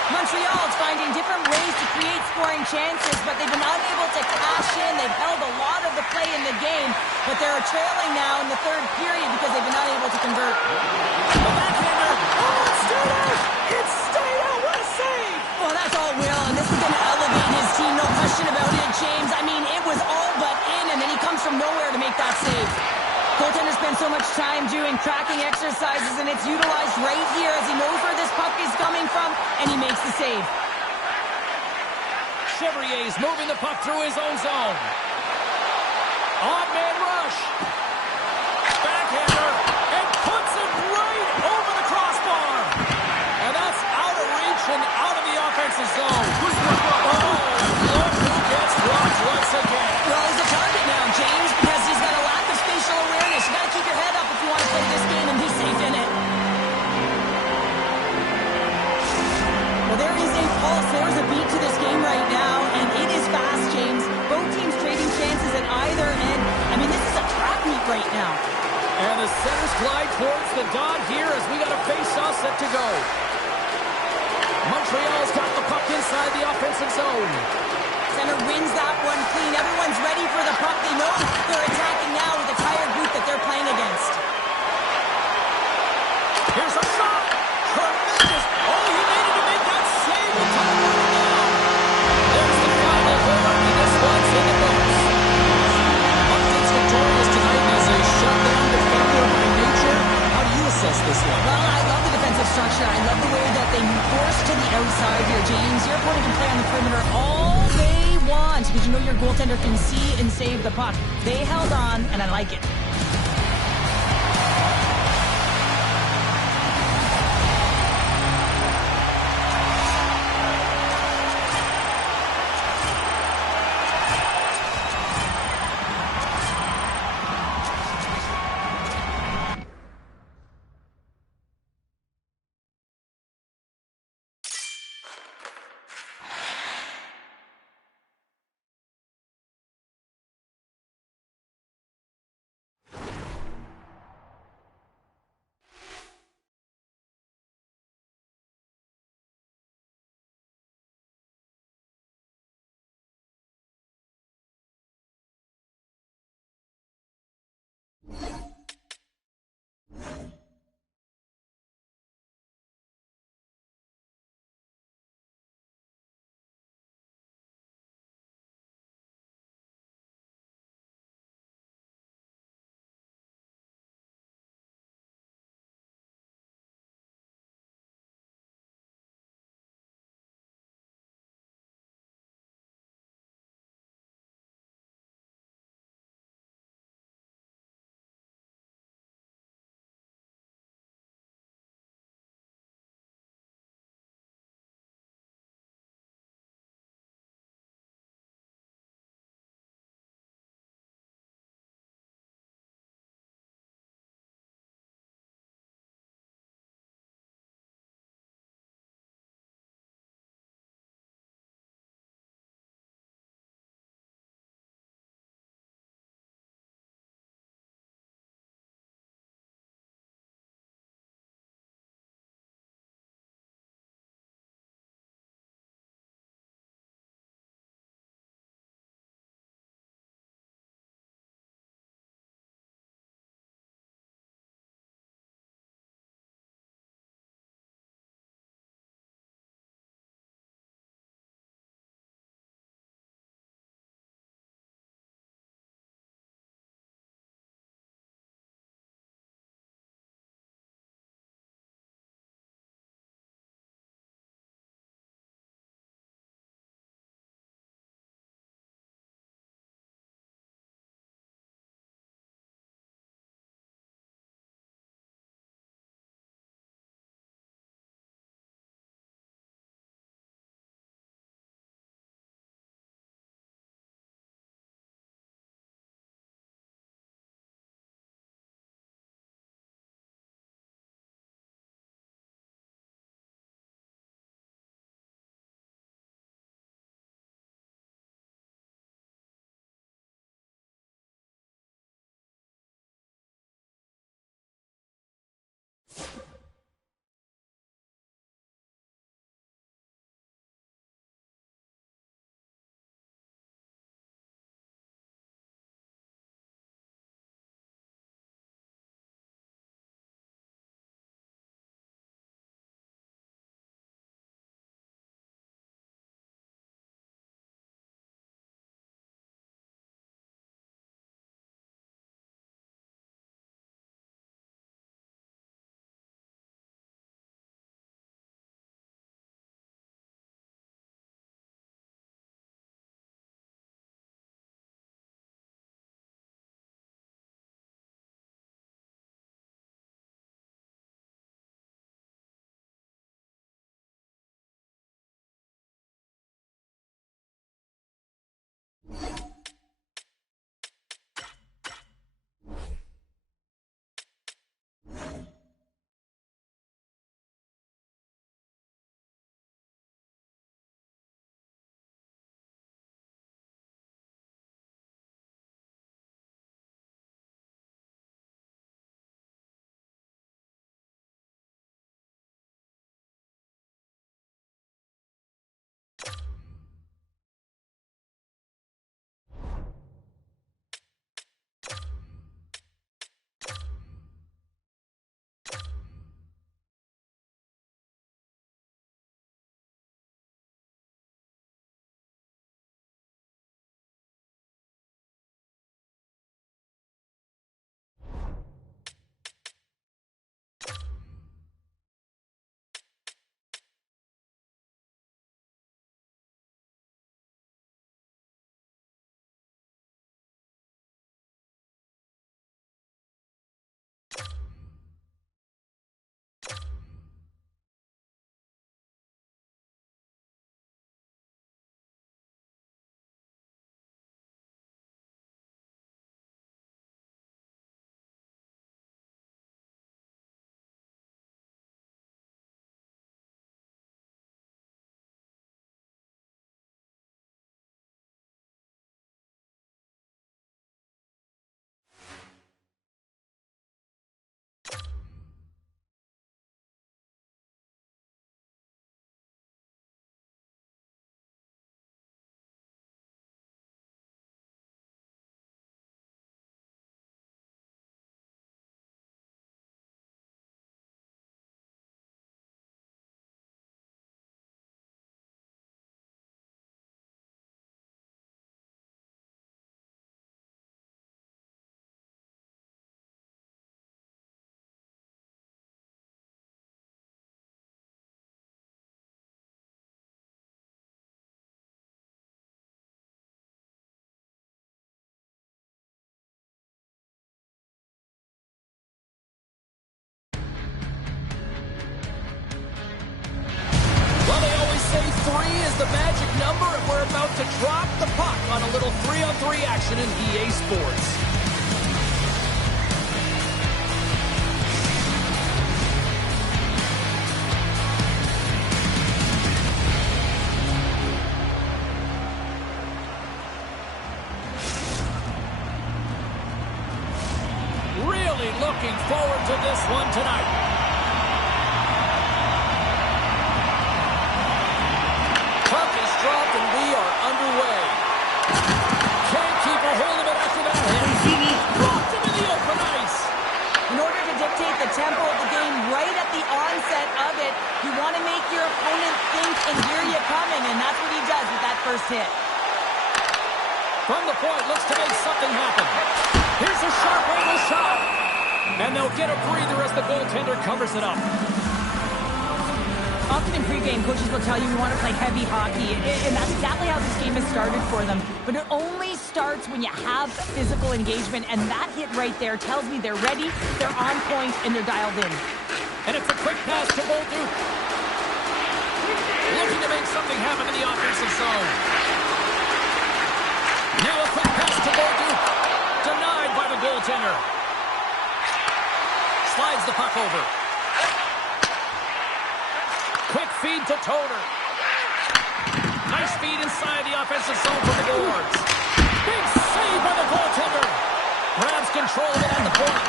Montreal's finding different ways to create scoring chances, but they've been unable to cash in. They've held a lot of the play in the game, but they're trailing now in the third period because they've been unable to convert. The backhander. Oh, it stayed out. It stayed out. What a save. Well, that's all Will, and this is going to elevate his team. No question about it, James. I mean, it was all but in, and then he comes from nowhere to make that save. Goaltender spends so much time doing tracking exercises, and it's utilized right here as he knows where this puck is coming from, and he makes the save. Chevrier's moving the puck through his own zone. Odd man rush. Backhander, and puts it right over the crossbar. And that's out of reach and out of the offensive zone. Oh, look who gets rocked once again. Well, he's a target now, James, because he's got a lack of spatial awareness. You got to keep your head up if you want to play this game and be safe in it. Well, there is a pulse. There's a beat to this game right now, and it is fast, James. Both teams trading chances at either end. I mean, this is a track meet right now. And the centers glide towards the dot here as we got a face-off set to go. Montreal's got the puck inside the offensive zone. Center wins that one clean. Everyone's ready for the puck. They know they're attacking now with the tired group that they're playing against. Here's a shot. Tremendous. Oh, he needed to make that save. The time running down. There's the final horn, and this one's in the books. Upton's victorious tonight as a shutdown defender by nature. How do you assess this one? Well, I love the defensive structure. I love the way that they force to the outside here, James. Your opponent can play on the perimeter all they want because you know your goaltender can see and save the puck. They held on, and I like it. are about to drop the puck on a little 3-on-3 action in EA Sports. Really looking forward to this one tonight. Puck is dropped and we are underway. Can't keep a hold of it after that hit. Dropped him in the open ice. In order to dictate the tempo of the game right at the onset of it, you want to make your opponent think and hear you coming, and that's what he does with that first hit. From the point, looks to make something happen. Here's a sharp angle shot. And they'll get a breather as the goaltender covers it up. Often in pregame, coaches will tell you we want to play heavy hockey, and that's exactly how this game has started for them. But it only starts when you have physical engagement, and that hit right there tells me they're ready, they're on point, and they're dialed in. And it's a quick pass to Bolduc. Looking to make something happen in the offensive zone. Now a quick pass to Bolduc. Denied by the goaltender. Slides the puck over. Quick feed to Toner. Nice feed inside the offensive zone from the boards. Big save by the goaltender. Grabs control of it at the point.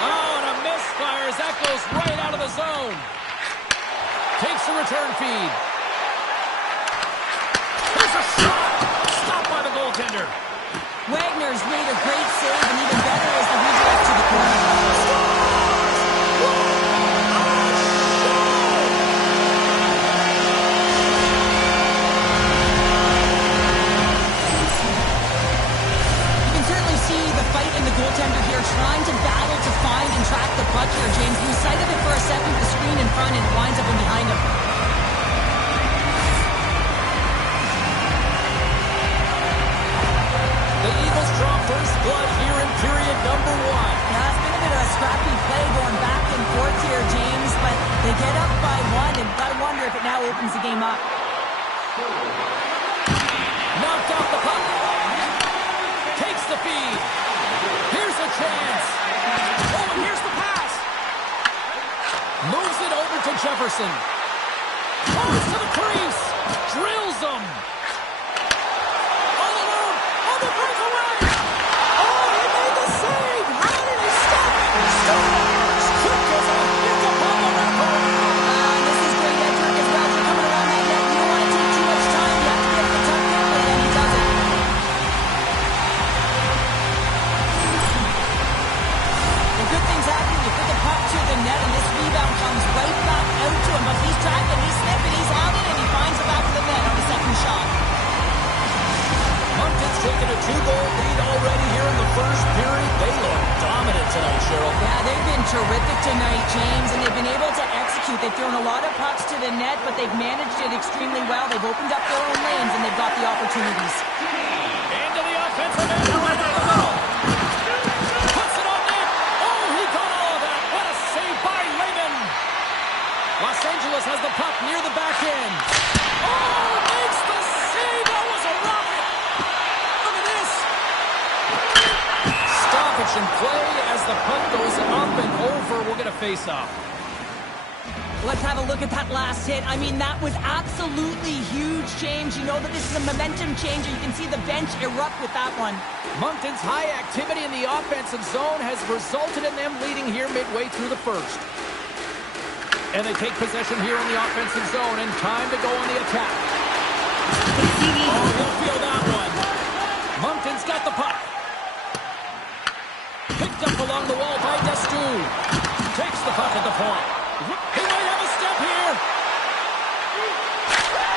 Oh, and a misfire as that goes right out of the zone. Takes the return feed. There's a shot. Stopped by the goaltender. Wagner's made a great save, and even better is the redirect to the corner. Goaltender here trying to battle to find and track the puck here, James. Lose sight of it for a second, the screen in front, and it winds up in behind him. The Eagles draw first blood here in period number 1. Yeah, it's been a bit of a scrappy play going back and forth here, James, but they get up by 1, and gotta wonder if it now opens the game up. Knocked off the puck. Takes the feed. Here's a chance. Oh, and here's the pass. Moves it over to Jefferson. Goes to the crease. Drills him. All alone. Oh, the breakaway. Oh, he made the save. How did he stop it? Stars. Quick as a hit upon the wrapper. This is great edge work as well. You're coming around that net. You don't want to take too much time. You have to get the tuck quickly, and he does it. Good things happen. You put the puck to the net, and this rebound comes right back out to him. But he's tracking, he's sniffing, he's out it, and he finds the back of the net on the second shot. Moncton's taken a 2-goal lead already here in the first period. They look dominant tonight, Cheryl. Yeah, they've been terrific tonight, James, and they've been able to execute. They've thrown a lot of pucks to the net, but they've managed it extremely well. They've opened up their own lanes, and they've got the opportunities. Into the offensive end, right down the middle. Puts it on net. Oh, he got all of that. What a save by Lehman. Los Angeles has the puck near the back end. Oh, makes the save. That was a rocket. Look at this. Stoppage in play as the puck goes up and over. We'll get a face-off. Let's have a look at that last hit. I mean, that was absolutely huge, James. You know that this is a momentum changer. You can see the bench erupt with that one. Moncton's high activity in the offensive zone has resulted in them leading here midway through the first. And they take possession here in the offensive zone, and time to go on the attack. Oh, he'll feel that one. Moncton's got the puck. Picked up along the wall by Destu. Takes the puck at the point. He might have a step here.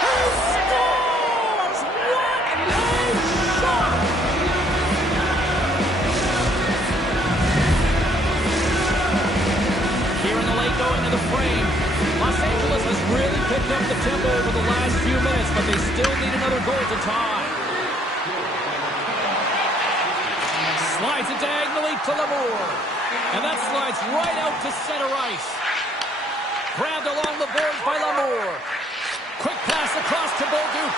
He scores! What a shot! Here in the late going to the frame. Los Angeles has really picked up the tempo over the last few minutes, but they still need another goal to tie. Slides it diagonally to Lamour. And that slides right out to center ice. Grabbed along the boards by Lamour. Quick pass across to Bolduc.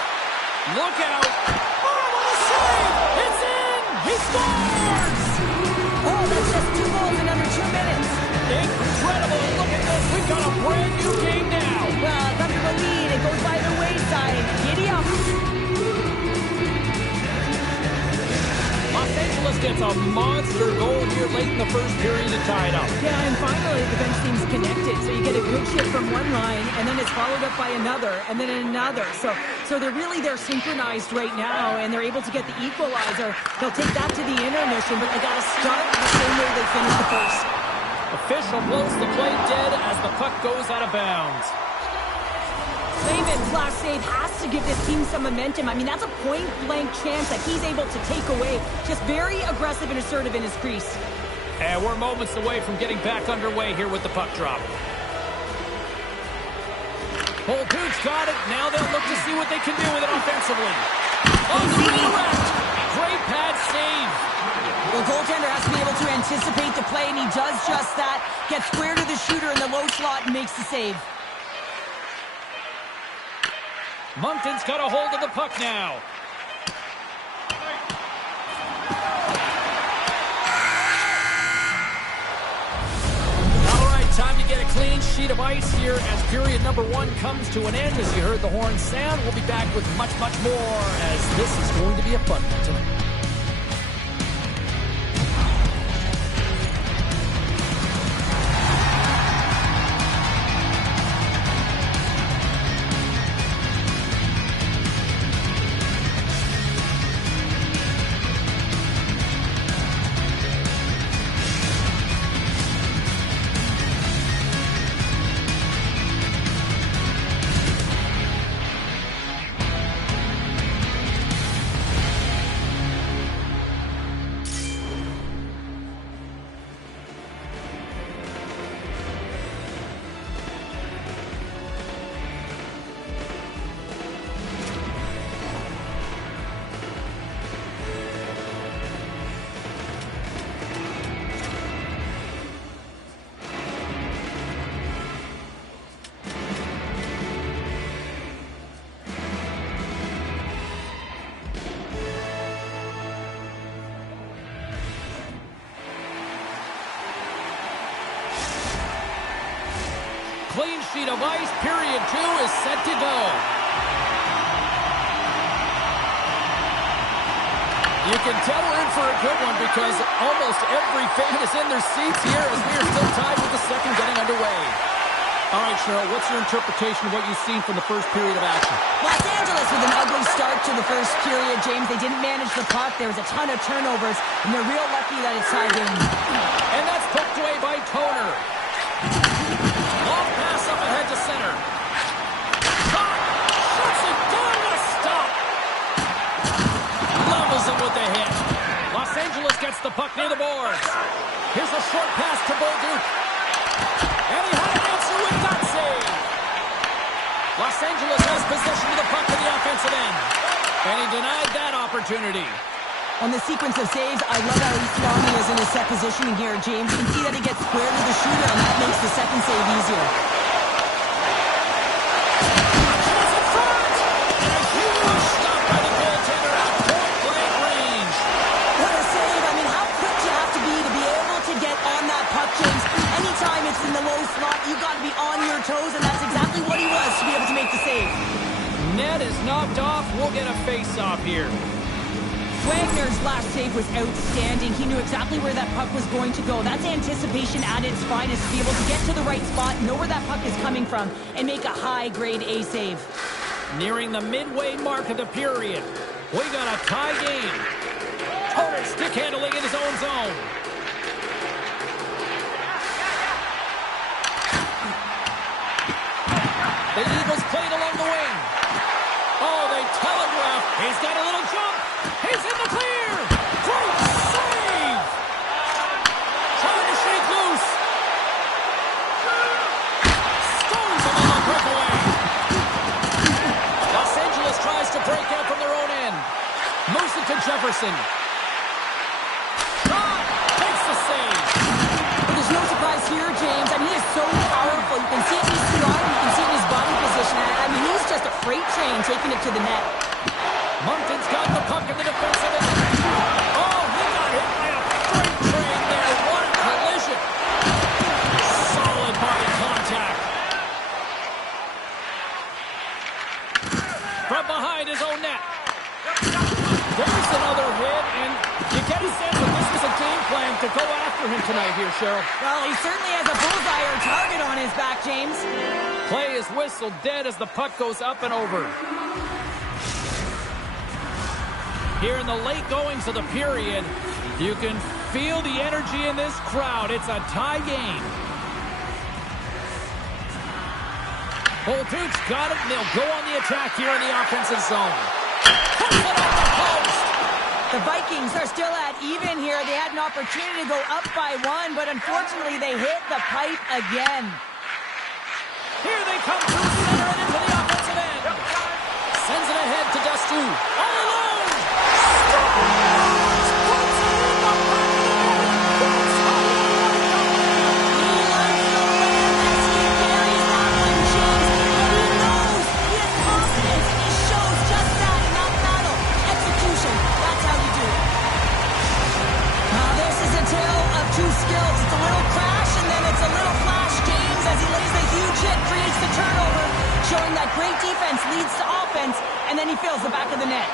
Look out. Oh, what a save! It's in! He scores! Oh, that's just 2 goals in under 2 minutes. Incredible. Look at this. We've got a brand new game now. Well, under the lead, it goes by the wayside. Giddy up. Los Angeles gets a monster goal here late in the first period to tie it up. Yeah, and finally the bench seems connected. So you get a good shift from one line, and then it's followed up by another, and then another. So they're synchronized right now, and they're able to get the equalizer. They'll take that to the intermission, but they got to start the same way they finished the first. Official blows the play dead as the puck goes out of bounds. Layman's last save has to give this team some momentum. I mean, that's a point-blank chance that he's able to take away. Just very aggressive and assertive in his crease. And we're moments away from getting back underway here with the puck drop. Bolduc's got it. Now they'll look to see what they can do with it offensively. On the redirect. Great pad save. The goaltender has to be able to anticipate the play, and he does just that. Gets square to the shooter in the low slot and makes the save. Moncton's got a hold of the puck now. All right, time to get a clean sheet of ice here as period number 1 comes to an end. As you heard the horn sound, we'll be back with much, much more as this is going to be a fun one tonight. Clean sheet of ice, period 2 is set to go. You can tell we're in for a good one because almost every fan is in their seats here as we are still tied with the second getting underway. All right, Cheryl, what's your interpretation of what you've seen from the first period of action? Los Angeles with an ugly start to the first period, James. They didn't manage the puck. There was a ton of turnovers, and they're real lucky that it's tied in. And that's poked away by Toner. Long pass up ahead to center. Shot! Shuts it down with a stop! Levels it with the hit. Los Angeles gets the puck near the boards. Here's a short pass to Bolduc. And he had an answer with that save. Los Angeles has possession of the puck in the offensive end. And he denied that opportunity. On the sequence of saves, I love how Eastwami is in his set positioning here, James. You can see that he gets square to the shooter, and that makes the second save easier. Chance in front! And a huge stop by the goaltender at point-blank range. What a save! I mean, how quick you have to be able to get on that puck, James. Anytime it's in the low slot, you've got to be on your toes, and that's exactly what he was to be able to make the save. Net is knocked off. We'll get a face-off here. Wagner's last save was outstanding. He knew exactly where that puck was going to go. That's anticipation at its finest, to be able to get to the right spot, know where that puck is coming from, and make a high-grade A save. Nearing the midway mark of the period. We got a tie game. Toner stick handling in his own zone. The Eagles played along the wing. Oh, they telegraph. He's got a little jump. He's in the clear. Great save. Trying to shake loose. Stones him on the breakaway. Los Angeles tries to break out from their own end. Moves it to Jefferson. Shot. Takes the save. But there's no surprise here, James. I mean, he is so powerful. You can see it in his stride. You can see it in his body position. I mean, he's just a freight train taking it to the net. own net. There's another hit, and you get a sense that this was a game plan to go after him tonight here, Cheryl. Well, he certainly has a bullseye or target on his back, James. Play is whistled dead as the puck goes up and over. Here in the late goings of the period, you can feel the energy in this crowd. It's a tie game. Holtut's got it, and they'll go on the attack here in the offensive zone. Puts it on the post. The Vikings are still at even here. They had an opportunity to go up by 1, but unfortunately they hit the pipe again. Here they come through center and into the offensive end. Sends it ahead to Dustu. All alone. Scores! Puts it in the back of the net. That's how you like the win. He likes the win as he carries that one, James. And he knows he has confidence, and he shows just that in that battle. Execution, that's how you do it. Now this is a tale of two skills. It's a little crash, and then it's a little flash, James, as he lays a huge hit, creates the turnover, showing that great defense leads to offense, and then he fills the back of the net.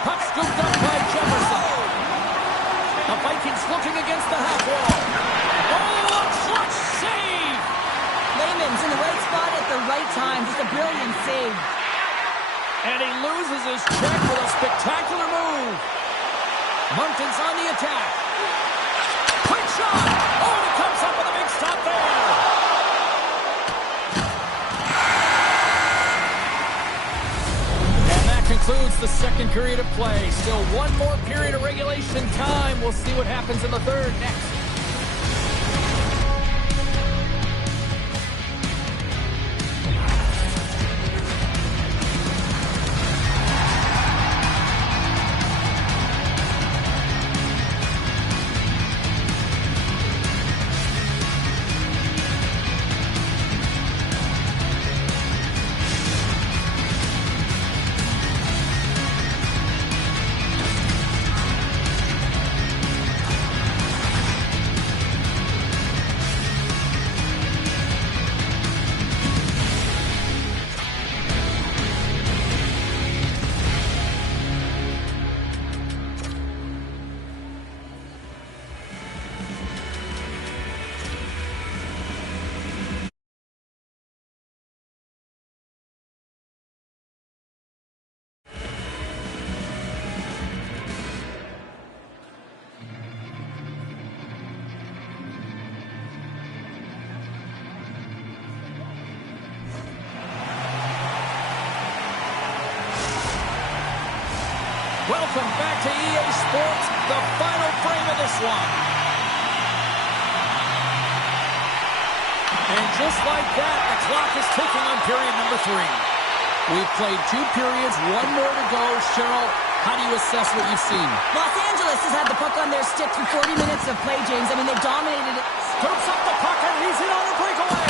Puck scooped up by Jefferson. The Vikings looking against the half wall. Oh, a clutch save! Lehman's in the right spot at the right time. Just a brilliant save. And he loses his check with a spectacular move. Moncton's on the attack. Quick shot! Oh, and it comes up with a big stop there. And that concludes the second period of play. Still one more period of regulation time. We'll see what happens in the third next. Welcome back to EA Sports, the final frame of this one. And just like that, the clock is ticking on period number 3. We've played 2 periods, 1 more to go. Cheryl, how do you assess what you've seen? Los Angeles has had the puck on their stick through 40 minutes of play, James. I mean, they dominated it. Scoops up the puck, and he's in on a breakaway.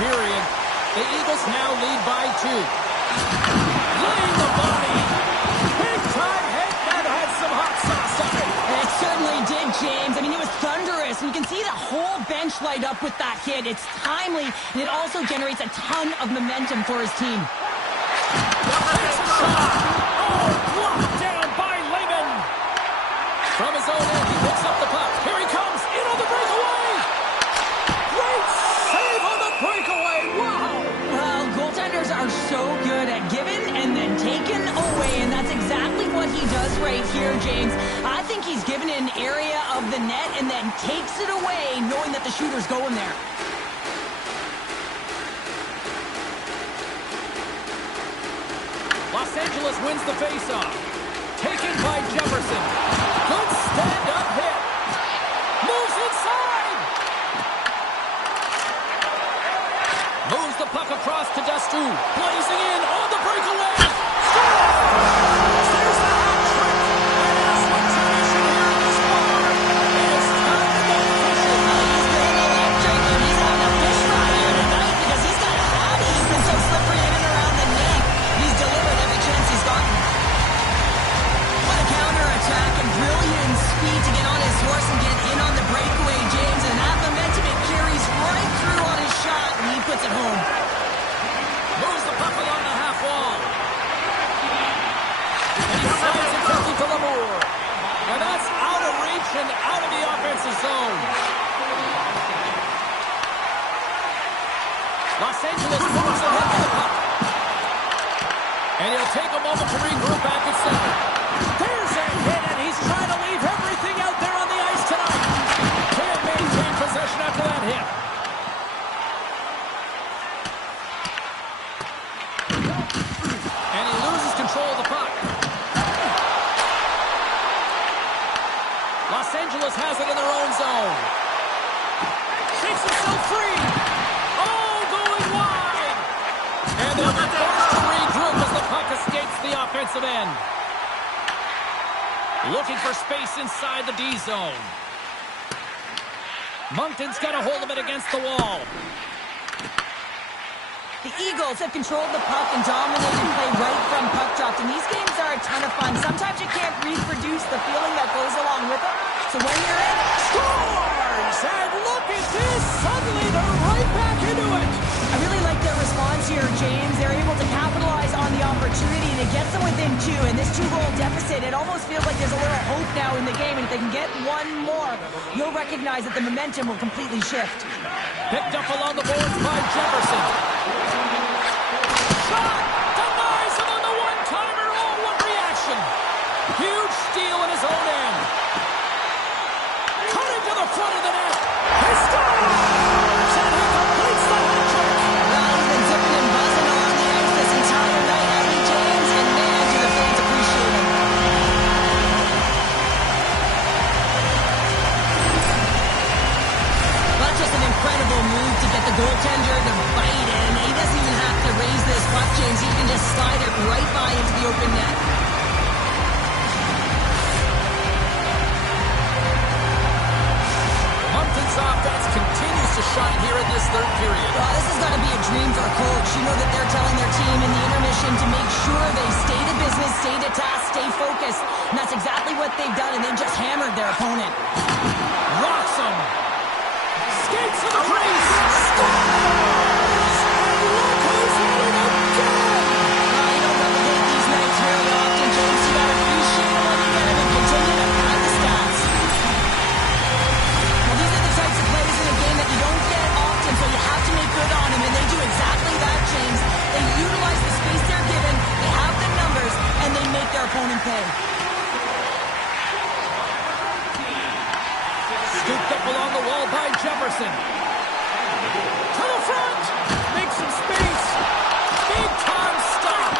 Period. The Eagles now lead by 2. Laying the body. Big time hit that had some hot sauce on it. It certainly did, James. I mean, it was thunderous. And you can see the whole bench light up with that hit. It's timely, and it also generates a ton of momentum for his team. Takes a shot. Oh, blocked down by Lehman. From his own end, he picks up the puck. Here he comes. In on the breakaway. Great save on the breakaway. Wow. Well, goaltenders are so good at giving and then taking away, and that's exactly what he does right here, James. I think he's given an area of the net and then takes it away, knowing that the shooter's going there. Los Angeles wins the faceoff. Taken by Jefferson. Good stand-up hit. Moves inside. Moves the puck across to Dustu. Blazing in on the breakaway. Scores! There's the hat trick. And as one tradition here in this bar, it Los Angeles moves ahead with the puck. And he'll take a moment to regroup back at center. There's a hit, and he's trying to leave everything out there on the ice tonight. Can't maintain possession after that hit. And he loses control of the puck. Los Angeles has it in their own zone. Shakes himself free. Oh, going wide. And they'll be forced to regroup as the puck escapes the offensive end. Looking for space inside the D zone. Moncton's got a hold of it against the wall. The Eagles have controlled the puck and dominated play right from puck drop. And these games are a ton of fun. Sometimes you can't reproduce the feeling that goes along with them. So when you're in, Scores! And look at this! Suddenly they're right back into it! I really like their response here, James. They're able to capitalize on the opportunity to get them within two. And this two-goal deficit, it almost feels like there's a little hope now in the game. And if they can get one more, you'll recognize that the momentum will completely shift. Picked up along the boards by Jefferson. Shot! Denies him on the one-timer. All one reaction. Huge steal in his own end. Cutting to the front of the net. He scores! And he completes the hat-trick. Well, he's been zipping and buzzing along the ice this entire night, hasn't he, James? And man, do the fans appreciate him. Well, just an incredible move to get the goaltender to bite in. He doesn't even have to raise this puck, James. He can just slide it right by into the open net. Moncton's offense continues to shine here in this third period. Well, this has got to be a dream for a coach. You know that they're telling their team in the intermission to make sure they stay to business, stay to task, stay focused. And that's exactly what they've done, and they've just hammered their opponent. Rocks him. Skates to the crease. Scores! And look who's in it again! Well, you don't replicate these nights very often, James. You got to appreciate them when you get them and continue to pad the stats. Well, these are the types of plays in a game that you don't get often, so you have to make good on them, and they do exactly that, James. They utilize the space they're given, they have the numbers, and they make their opponent pay. Scooped up along the wall by Jefferson. To the front. Makes some space. Big time stop.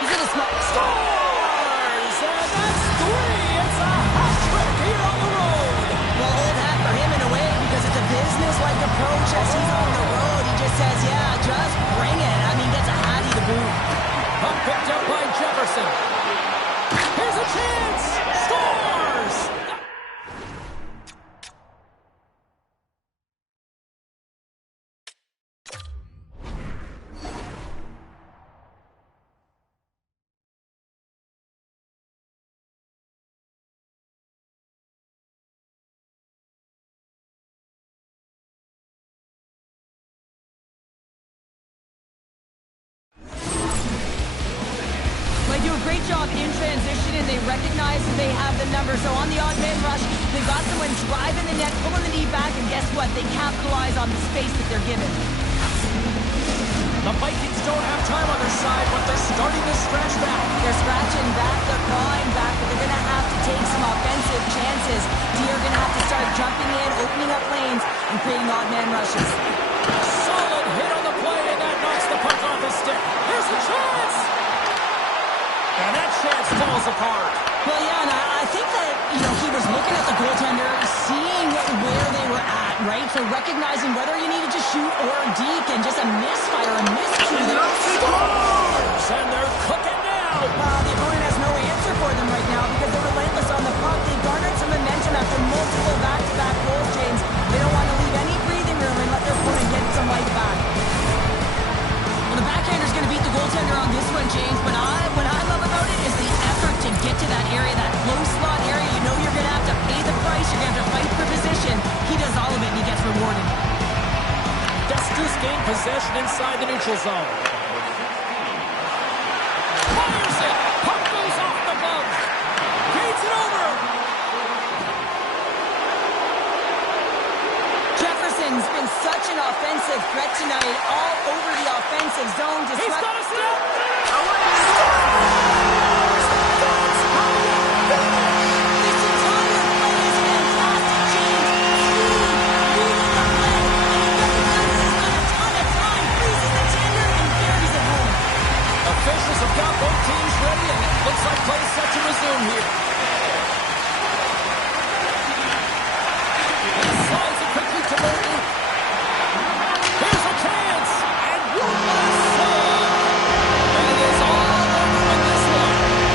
He's in a small... Scores! And that's three. It's a hat trick here on the road. Well, old hat for him in a way, because it's a business-like approach as he's on the road. He just says, yeah, just bring it. I mean, gets a hattie to boot. Puck picked up by Jefferson. Here's a chance. Scores! They do a great job in transition, and they recognize that they have the number. So on the odd man rush, they've got someone driving the net, pulling the knee back, and guess what? They capitalize on the space that they're given. The Vikings don't have time on their side, but they're starting to stretch back. They're scratching back, they're clawing back, but they're going to have to take some offensive chances. D are going to have to start jumping in, opening up lanes, and creating odd man rushes. Solid hit on the play, and that knocks the puck off his stick. Here's the chance! And that chance falls apart. Well, yeah, and I think that, he was looking at the goaltender, seeing where they were at, right? So recognizing whether you needed to shoot or deke, and just a misfire, a miscue there. Scores! And they're cooking now. The opponent has no answer for them right now because they're relentless on the puck. They garnered some momentum after multiple back-to-back goals, James. They don't want to leave any breathing room and let their opponent get some life back. Well, the backhander's going to beat the goaltender on this one, James, but what I love about it is the effort to get to that area, that low slot area. You know you're going to have to pay the price. You're going to have to fight for position. He does all of it, and he gets rewarded. Destus gained possession inside the neutral zone. Fires it! Puck goes off the glove. Gates it over. Jefferson Edmonton's been such an offensive threat tonight, all over the offensive zone. He's got a step! This entire play is fantastic, James. Speed, moving the play, and he recognizes he's got a ton of time, freezes the tender, and buries it home. Officials have got both teams ready, and it looks like play is set to resume here. Slides it quickly to Burton. Here's a chance, and one last save. And it is all over with this one.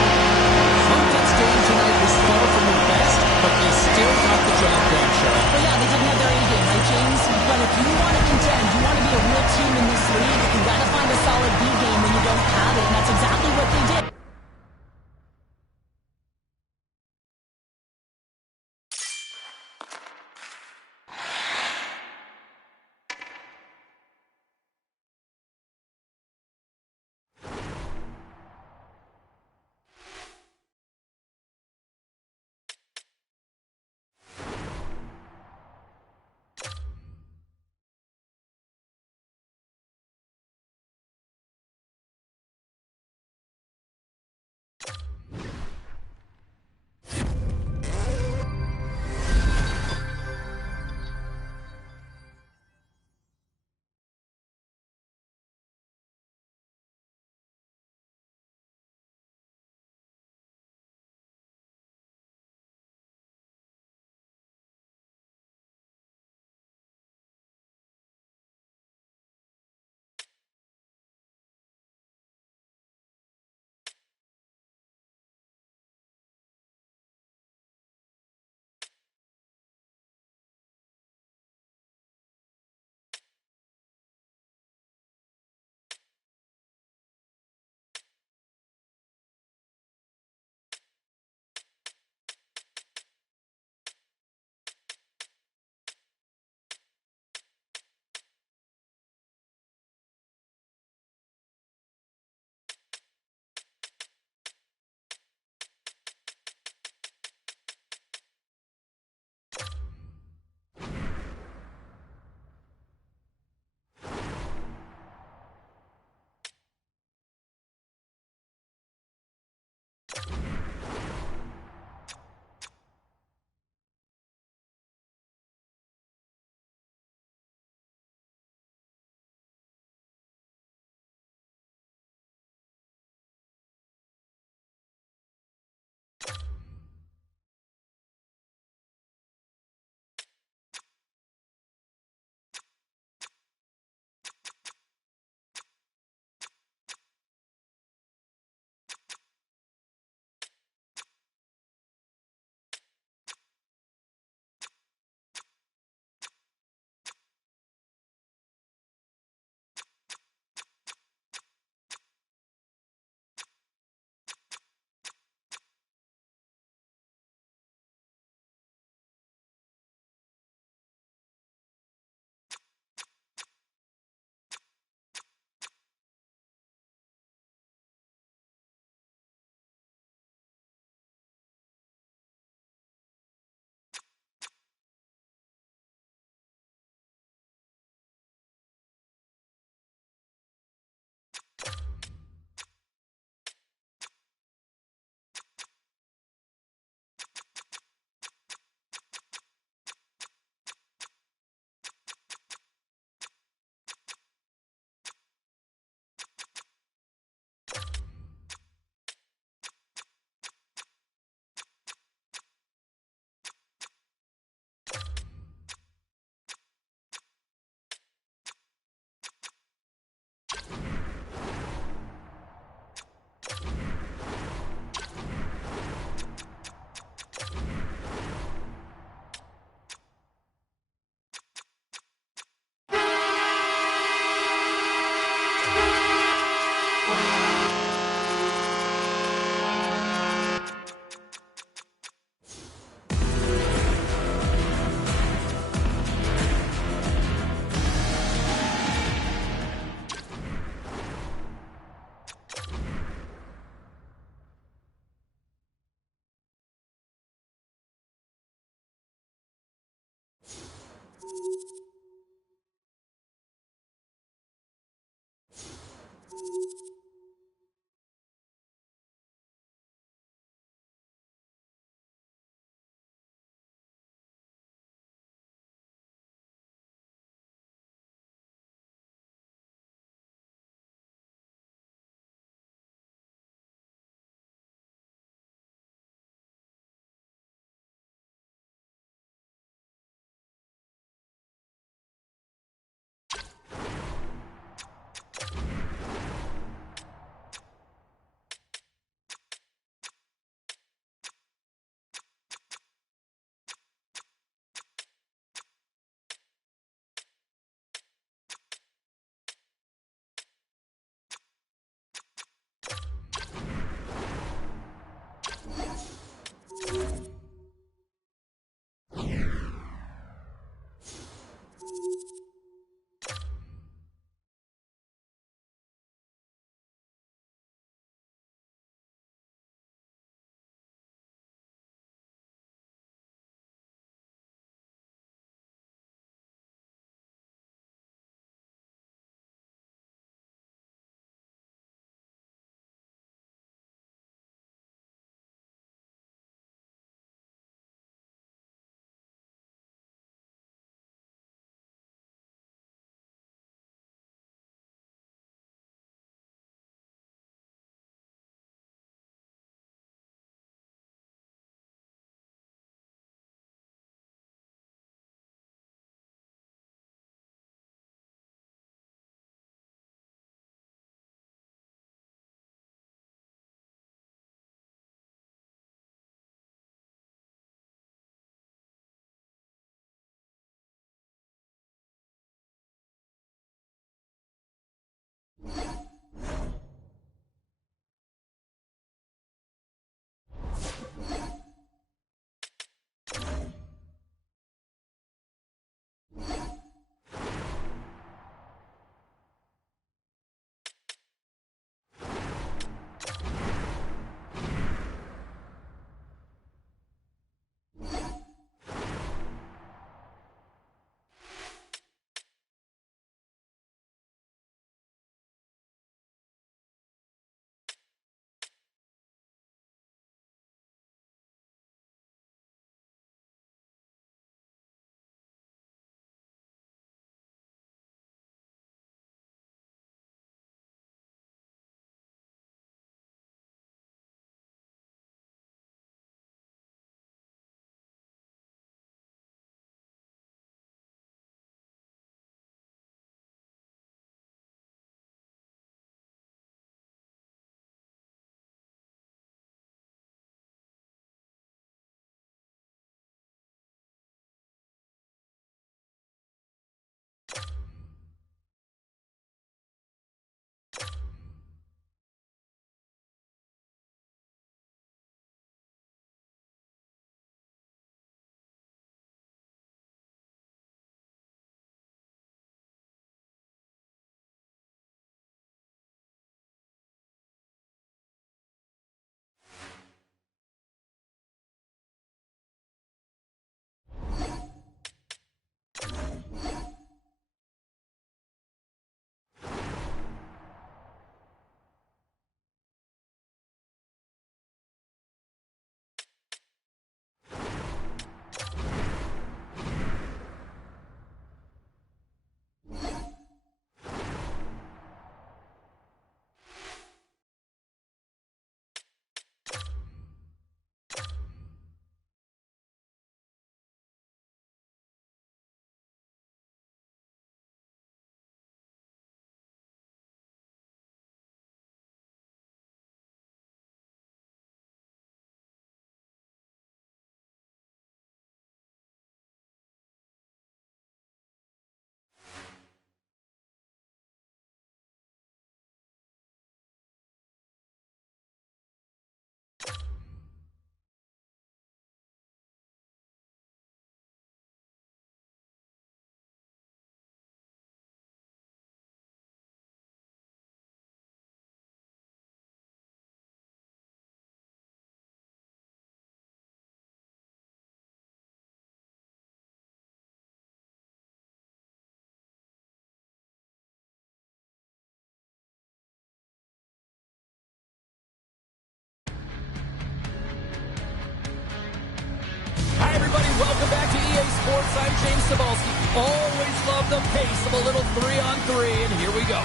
outside James Cybulski. Always love the pace of a little 3-on-3, and here we go.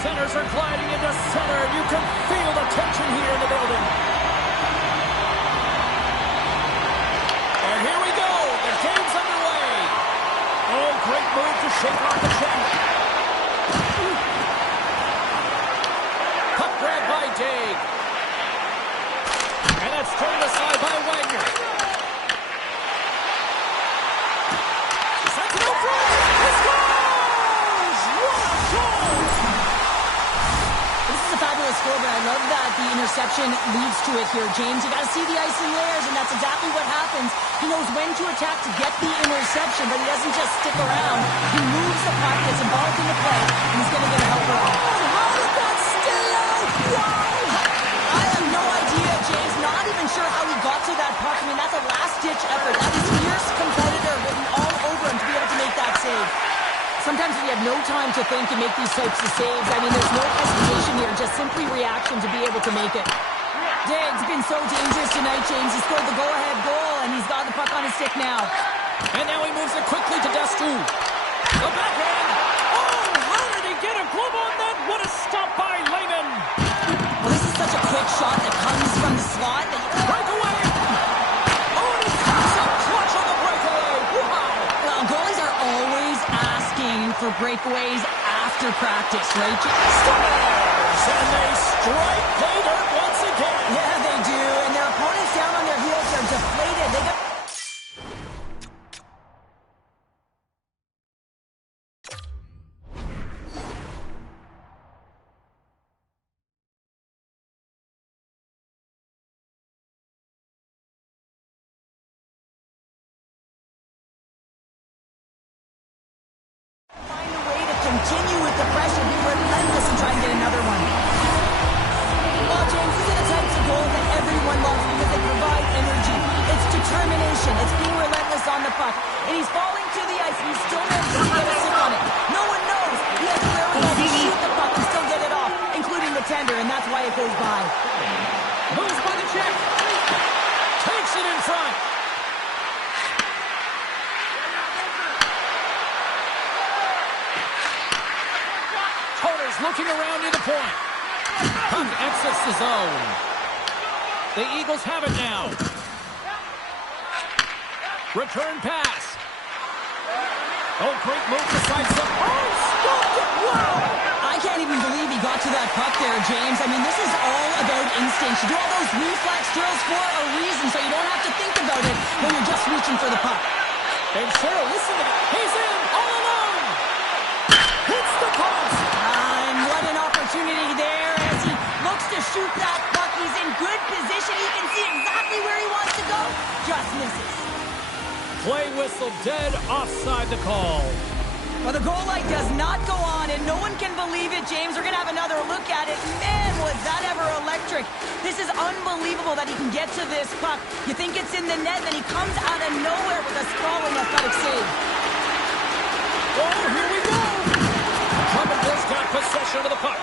Centers are gliding into center, and you can feel the tension here in the building. And here we go. The game's underway. Oh, great move to shake off the check. Puck grab by Dave. And that's turned aside by Wagner. Sends it out front. He scores! What a goal! This is a fabulous score, but I love that the interception leads to it here, James. You got to see the ice in layers, and that's exactly what happens. He knows when to attack to get the interception, but he doesn't just stick around. He moves the puck, gets involved in the play, and he's going to get a helper on. How did that stay out? Wow! I have no idea, James. Not even sure how he got to that puck. I mean, that's a last-ditch effort. That is fierce competitor written all over him to be able to make that save. Sometimes when you have no time to think and make these types of saves, I mean, there's no hesitation here, just simply reaction to be able to make it. Diggs been so dangerous tonight, James. He scored the go-ahead goal, and he's got the puck on his stick now. And now he moves it quickly to Destu. The backhand. Oh, how did he get a glove on that? What a stop by Lehman. Well, this is such a quick shot that comes from the slot. Breakaway. Oh, and he comes up clutch on the breakaway. Wow. Well, goalies are always asking for breakaways after practice, right, James? And they strike pay dirt once again. Yeah, they do. And their opponents down on their heels are deflated. They got... find a way to continue with the pressure, be relentless, and try and get another one. Well, James, these are the types of goals that everyone loves because they provide energy. It's determination. It's being relentless on the puck. And he's falling to the ice, and he still manages to get a stick on it. No one knows. He has the wherewithal to shoot the puck and still get it off, including the tender, and that's why it goes by. Moves by the check. Takes it in front. Toner's looking around near the point. Puck exits the zone. The Eagles have it now. Return pass. Oh, great move to sidestep. Oh, stopped it. Wow. I can't even believe he got to that puck there, James. I mean, this is all about instinct. You do all those reflex drills for a reason, so you don't have to think about it when you're just reaching for the puck. And Cheryl, listen to that. He's in all alone. Hits the post. And what an opportunity there as he looks to shoot that puck. He's in good position. He can see exactly where he wants to go. Just misses. Play whistle dead offside the call. Well, the goal light does not go on, and no one can believe it, James. We're going to have another look at it. Man, was that ever electric. This is unbelievable that he can get to this puck. You think it's in the net, then he comes out of nowhere with a sprawling athletic save. Oh, here we go. Clementville's got possession of the puck.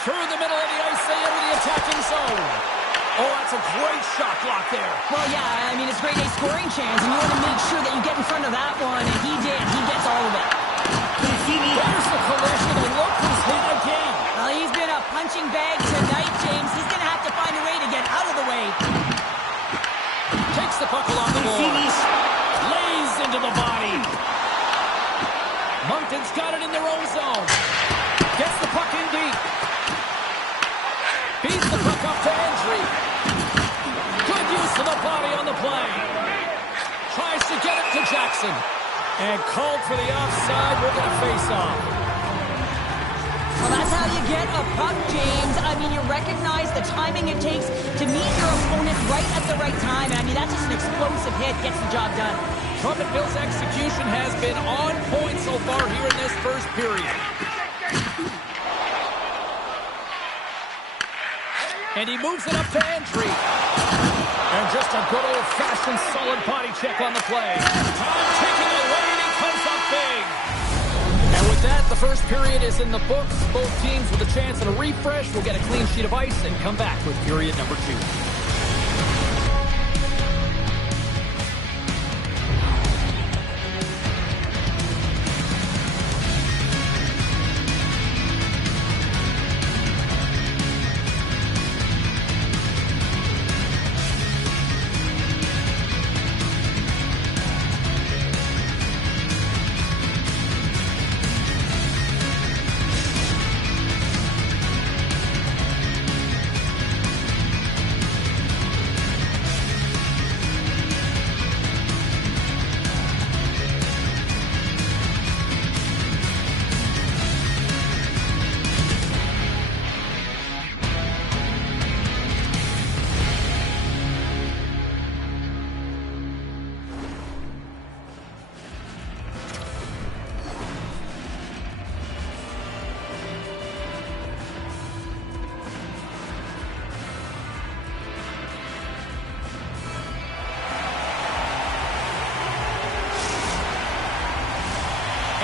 Through the middle of the ice, they enter the attacking zone. Oh, that's a great shot block there. Well, yeah, I mean, it's grade A scoring chance, and you want to make sure that you get in front of that one, and he did. He gets all of it. There's the collision, and look who's hit again. Well, he's been a punching bag tonight, James. He's going to have to find a way to get out of the way. Takes the puck along the boards. Lays into the body. Moncton's got it in their own zone. Gets the puck in deep. Beats the puck up to entry. Good use of the body on the play. Tries to get it to Jackson. And called for the offside. We're going to face off. Well, that's how you get a puck, James. I mean, you recognize the timing it takes to meet your opponent right at the right time. And I mean, that's just an explosive hit. Gets the job done. Drummondville's execution has been on point so far here in this first period. And he moves it up to entry. And just a good old-fashioned solid body check on the play. Time ticking away, and he comes up big. And with that, the first period is in the books. Both teams with a chance at a refresh will get a clean sheet of ice and come back with period number 2.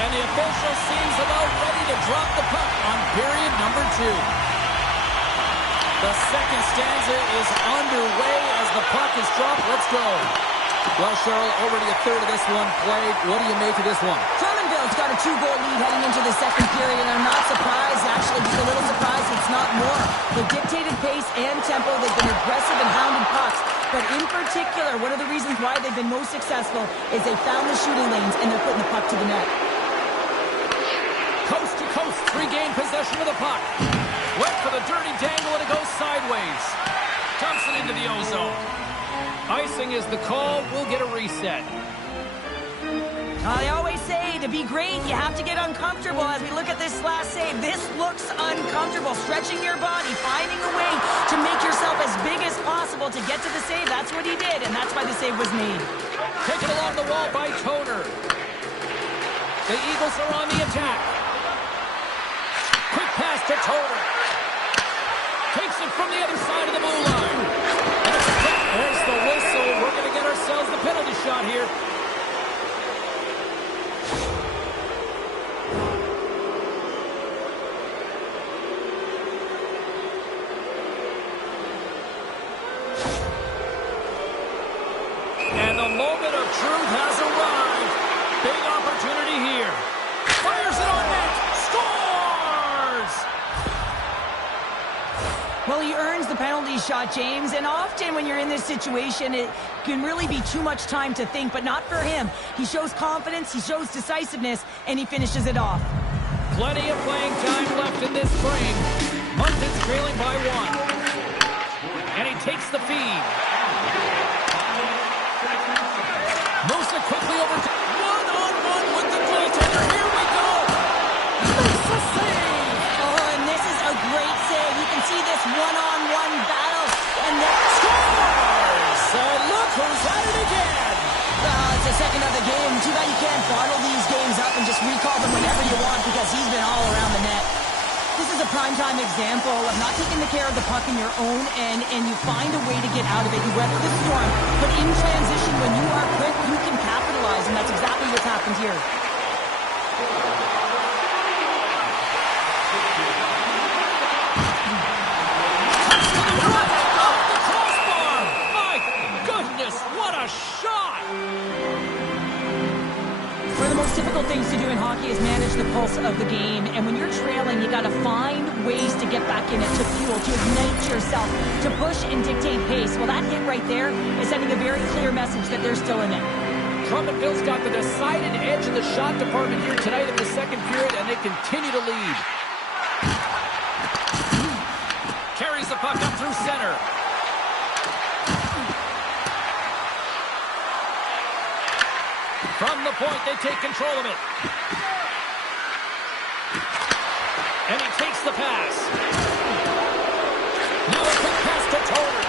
And the official seems about ready to drop the puck on period number 2. The second stanza is underway as the puck is dropped. Let's go. Well, Cheryl, already a third of this one played. What do you make of this one? Drummondville's got a 2-goal lead heading into the second period, and I'm not surprised, actually, just a little surprised it's not more. They've dictated pace and tempo. They've been aggressive and hounded pucks. But in particular, one of the reasons why they've been most successful is they found the shooting lanes and they're putting the puck to the net. Coast to coast, regain possession of the puck. Went for the dirty dangle and it goes sideways. Dumps it into the ozone. Icing is the call. We'll get a reset. They always say to be great, you have to get uncomfortable. As we look at this last save, this looks uncomfortable. Stretching your body, finding a way to make yourself as big as possible to get to the save. That's what he did, and that's why the save was made. Taken along the wall by Toner. The Eagles are on the attack. Quick pass to Toner. Takes it from the other side of the blue line. And it's a quick. There's the whistle. We're going to get ourselves the penalty shot here. And the moment of truth has arrived. Big opportunity here. Fires it on net. Scores! Well, he earns the penalty shot, James, and often when you're in this situation, it can really be too much time to think, but not for him. He shows confidence, he shows decisiveness, and he finishes it off. Plenty of playing time left in this frame. Moncton's trailing by 1. And he takes the feed. Moves it quickly over to one-on-one with the goaltender. Here we go. Makes the save. Oh, and this is a great save. You can see this one-on-one battle, and then scores! So look who's at it again. It's the second of the game. Too bad you can't bottle these games up and just recall them whenever you want, because he's been all around the net. This is a primetime example of not taking the care of the puck in your own end, and you find a way to get out of it. You weather the storm, but in transition, when you are quick, you can capitalize, and that's exactly what's happened here. Off the crossbar. My goodness, what a shot. One of the most difficult things to do in hockey is manage the pulse of the game. And when you're trailing, you got to find ways to get back in it, to fuel, to ignite yourself, to push and dictate pace. Well, that hit right there is sending a very clear message that they're still in it. Drummondville's got the decided edge in the shot department here tonight in the second period, and they continue to lead. Carries the puck up through center. From the point, they take control of it. And he takes the pass. Now a quick pass to Toner.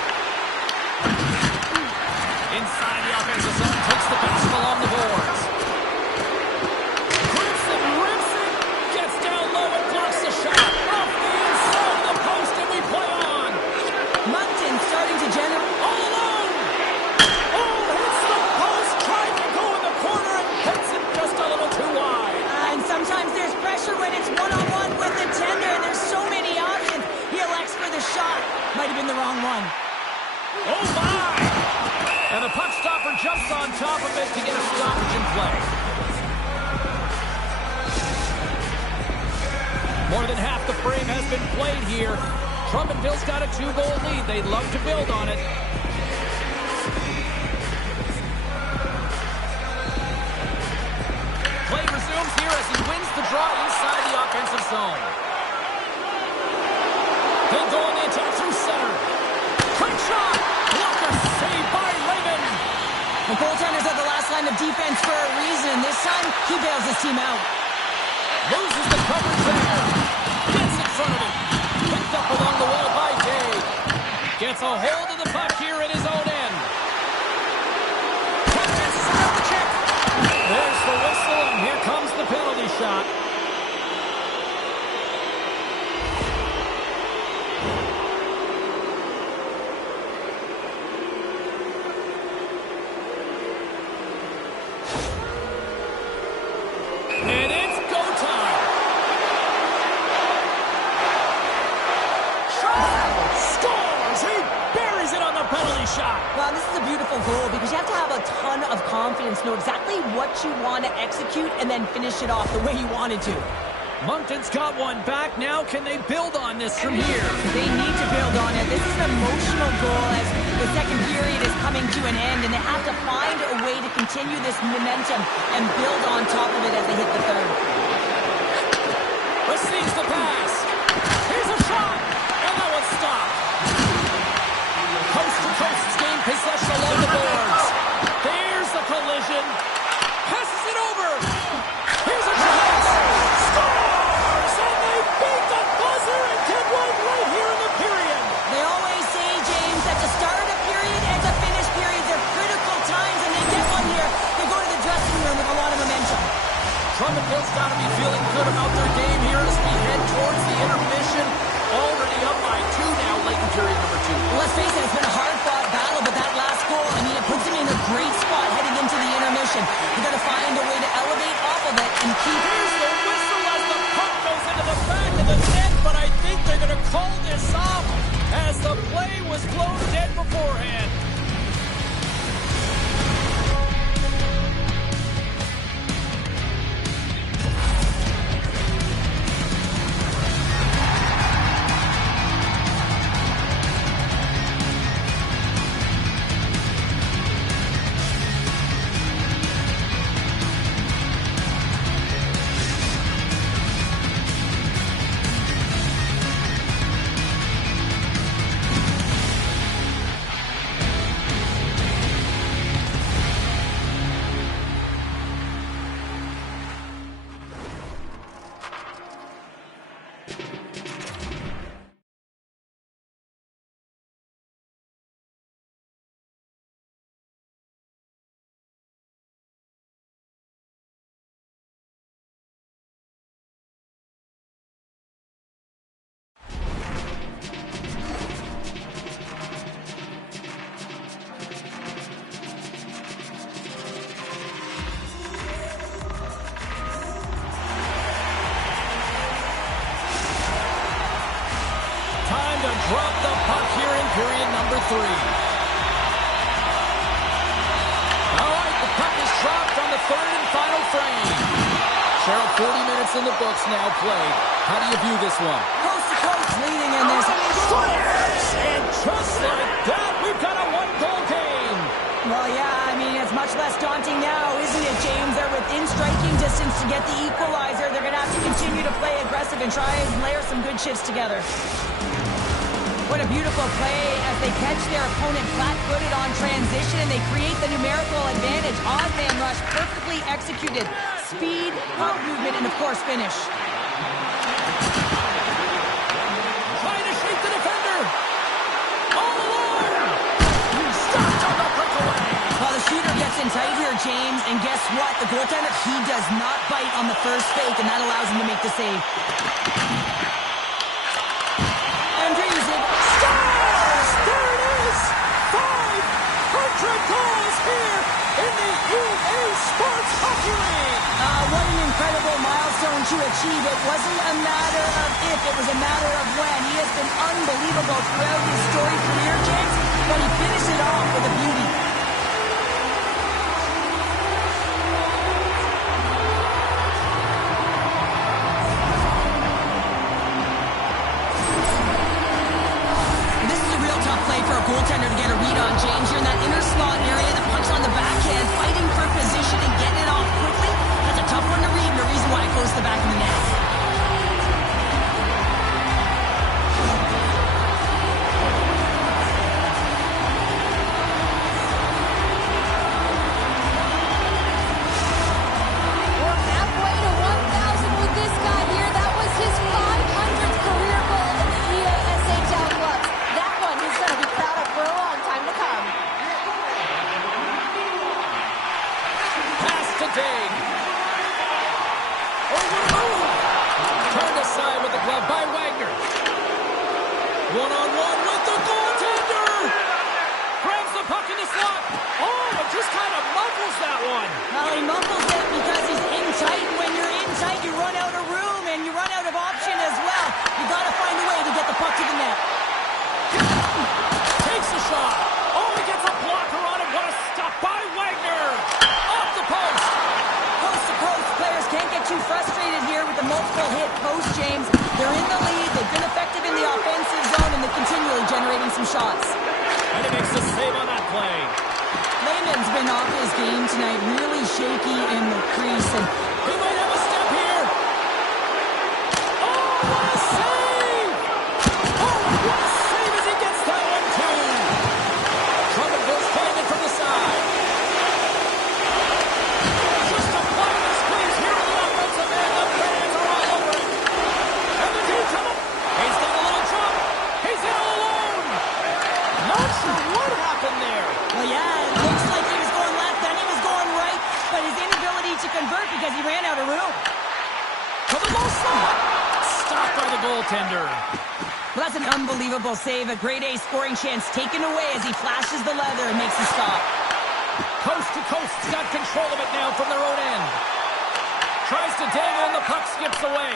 Inside the offensive zone, takes the pass along the boards. Crimson rips it, gets down low and blocks the shot. Off the inside of the post, and we play on. More than half the frame has been played here. Drummondville's got a 2-goal lead. They'd love to build on it. Play resumes here as he wins the draw inside the offensive zone. They go on the attack through center. Quick shot! Blocker saved by Raven. The goaltenders at the last line of defense for a reason. This time, he bails his team out. Loses the coverage there. Gets in front of it. Picked up along the wall by Day. Gets a hold of the puck here at his own end. Catches the check. There's the whistle, and here comes the penalty shot. And it's go time. Scores! He buries it on the penalty shot. Wow, this is a beautiful goal because you have to have a ton of confidence, know exactly what you want to execute, and then finish it off the way you wanted to. Moncton's got one back. Now can they build on this from here? They need to build on it. This is an emotional goal as the second period is coming to an end, and they have to find a way to continue this momentum and build on top of it as they hit the third. Receives the pass. Here's a shot, and that one's stopped. Coast to coast gain possession along the boards. There's the collision. Passes it over. Here's a chance. Scores! And they beat the buzzer and get one right here in the period. They always say, James, that the start of a period and the finish periods are critical times, and they get one here. They go to the dressing room with a lot of momentum. Drummondville's got to be feeling good about their game here as we head towards the intermission. Already up by 2 now, late in period number 2. Well, let's face it, it's been a hard-fought battle, but that last goal, I mean, it puts them in a great spot heading into the intermission. You got to find a way to elevate off of it and keep. Here's the whistle as the puck goes into the back of the net, but I think they're going to call this off as the play was blown dead beforehand. Drop the puck here in period number 3. All right, the puck is dropped on the third and final frame. Cheryl, 40 minutes in the books now played. How do you view this one? Coast to coast leading in this. And just like that, we've got a 1-goal game. Well, yeah, I mean, it's much less daunting now, isn't it, James? They're within striking distance to get the equalizer. They're going to have to continue to play aggressive and try and layer some good shifts together. What a beautiful play as they catch their opponent flat-footed on transition and they create the numerical advantage. Odd man rush, perfectly executed. Speed, puck movement, and of course finish. Trying to shape the defender. All alone. Stopped on the breakaway. Well, the shooter gets in tight here, James, and guess what? The goaltender, he does not bite on the first fake, and that allows him to make the save. Goals here in the EA Sports Hockey League. What an incredible milestone to achieve. It wasn't a matter of if, it was a matter of when. He has been unbelievable throughout his storied career, James, but he finished it off with a beauty. Oh, what a move! Turned aside with the glove by Wagner. One-on-one with the goaltender! Grabs the puck in the slot. Oh, it just kind of muffles that one. Well, he muffles it because he's in tight. When you're in tight, you run out of room and you run out of option as well. You got to find a way to get the puck to the net. Takes a shot. Oh, he gets a blocker on it. What a stop by Wagner. Off the post. Coast to coast, players can't get too frustrated here with the multiple hit post, James. They're in the lead. They've been effective in the offensive zone, and they're continually generating some shots. And he makes the save on that play. Lehman's been off his game tonight, really shaky in the crease, and He might have a step here. Oh, what a save! Oh, what a save as he gets that one, too. Drummondville's getting it from the side. Just applying the squeeze here in the offensive end. The fans are all over it. And the team coming. He's got a little jump. He's in all alone. Not sure what happened there. well, yeah, it looks like he was going left, then he was going right, but his inability to convert because he ran out of room. To the low slot. Stopped by the goaltender. Well, that's an unbelievable save. A grade A scoring chance taken away as he flashes the leather and makes the stop. Coast to coast's got control of it now from their own end. Tries to dangle and the puck skips away.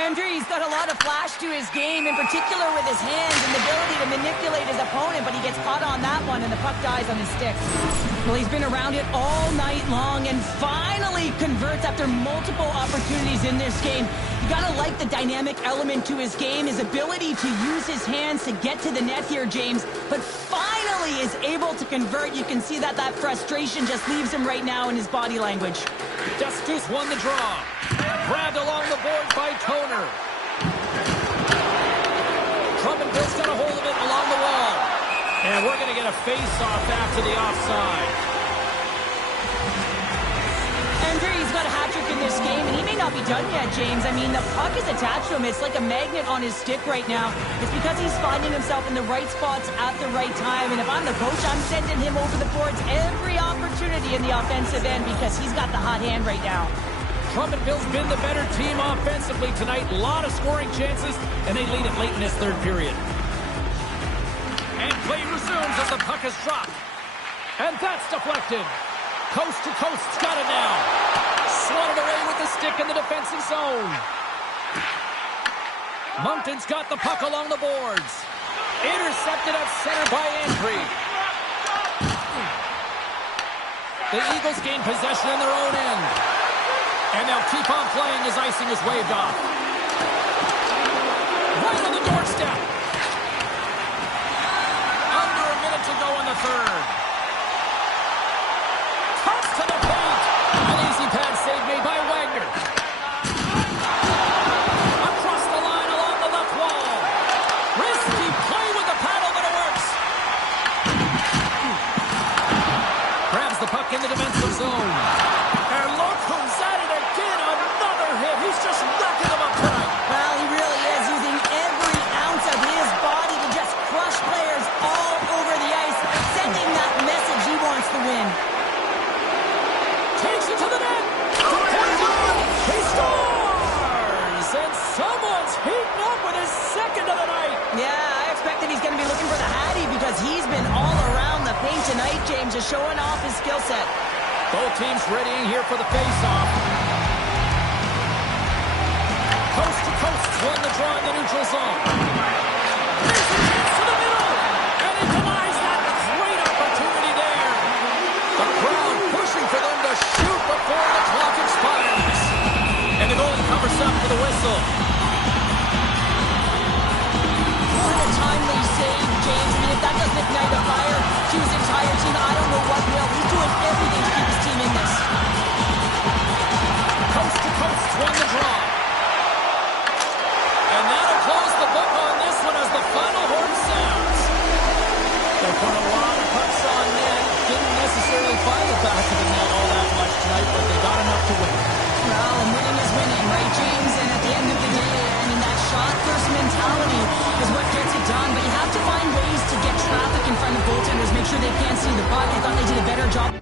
Andre's got a lot of flash to his game, in particular with his hands and the ability to manipulate his opponent, but he gets caught on that one and the puck dies on his stick. Well, he's been around it all night long and finally converts after multiple opportunities in this game. You gotta like the dynamic element to his game, his ability to use his hands to get to the net here, James, but finally is able to convert. You can see that frustration just leaves him right now in his body language. Destus won the draw. Grabbed along the board by Toner. Drummondville's got a hold of it along the wall. And we're going to get a face-off after the offside. Andre's got a hat-trick in this game, and he may not be done yet, James. I mean, the puck is attached to him. It's like a magnet on his stick right now. It's because he's finding himself in the right spots at the right time. And if I'm the coach, I'm sending him over the boards every opportunity in the offensive end because he's got the hot hand right now. Drummondville's been the better team offensively tonight. A lot of scoring chances, and they lead it late in this third period. And play resumes as the puck is dropped. And that's deflected. Coast to coast's got it now. Swatted away with the stick in the defensive zone. Moncton's got the puck along the boards. Intercepted at center by Antri. The Eagles gain possession in their own end. And they'll keep on playing as icing is waved off. Right on the doorstep. Under a minute to go in the third. Toss to the paint. An easy pad save made by Wagner. Across the line along the left wall. Risky play with the paddle, but it works. Grabs the puck in the defensive zone. And look who's at it again. Another hit. He's just racking them up tonight. Well, he really is using every ounce of his body to just crush players all over the ice, sending that message he wants to win. Takes it to the net. He scores! And someone's heating up with his second of the night. Yeah, I expected he's going to be looking for the Hattie because he's been all around the paint tonight, James, just showing off his skill set. Both teams readying here for the face-off. Coast to coast won the draw in the neutral zone. There's a chance to the middle. And he denies that great opportunity there. The crowd pushing for them to shoot before the clock expires. And the goalie covers up for the whistle. What a timely save, James. I mean, if that doesn't ignite a fire to his entire team, I don't know what will. He's doing everything to keep his team in this. Coast to coast won the draw. And that'll close the book on this one as the final horn sounds. They put a lot of pucks on net. Didn't necessarily find the back of the net all that much tonight, but they got enough to win. Well, and winning is winning, right, James? And at the end of the day, I mean, that shot-first mentality is what gets it done. But you have to find ways to get traffic in front of goaltenders, make sure they can't see the puck. I thought they did a better job.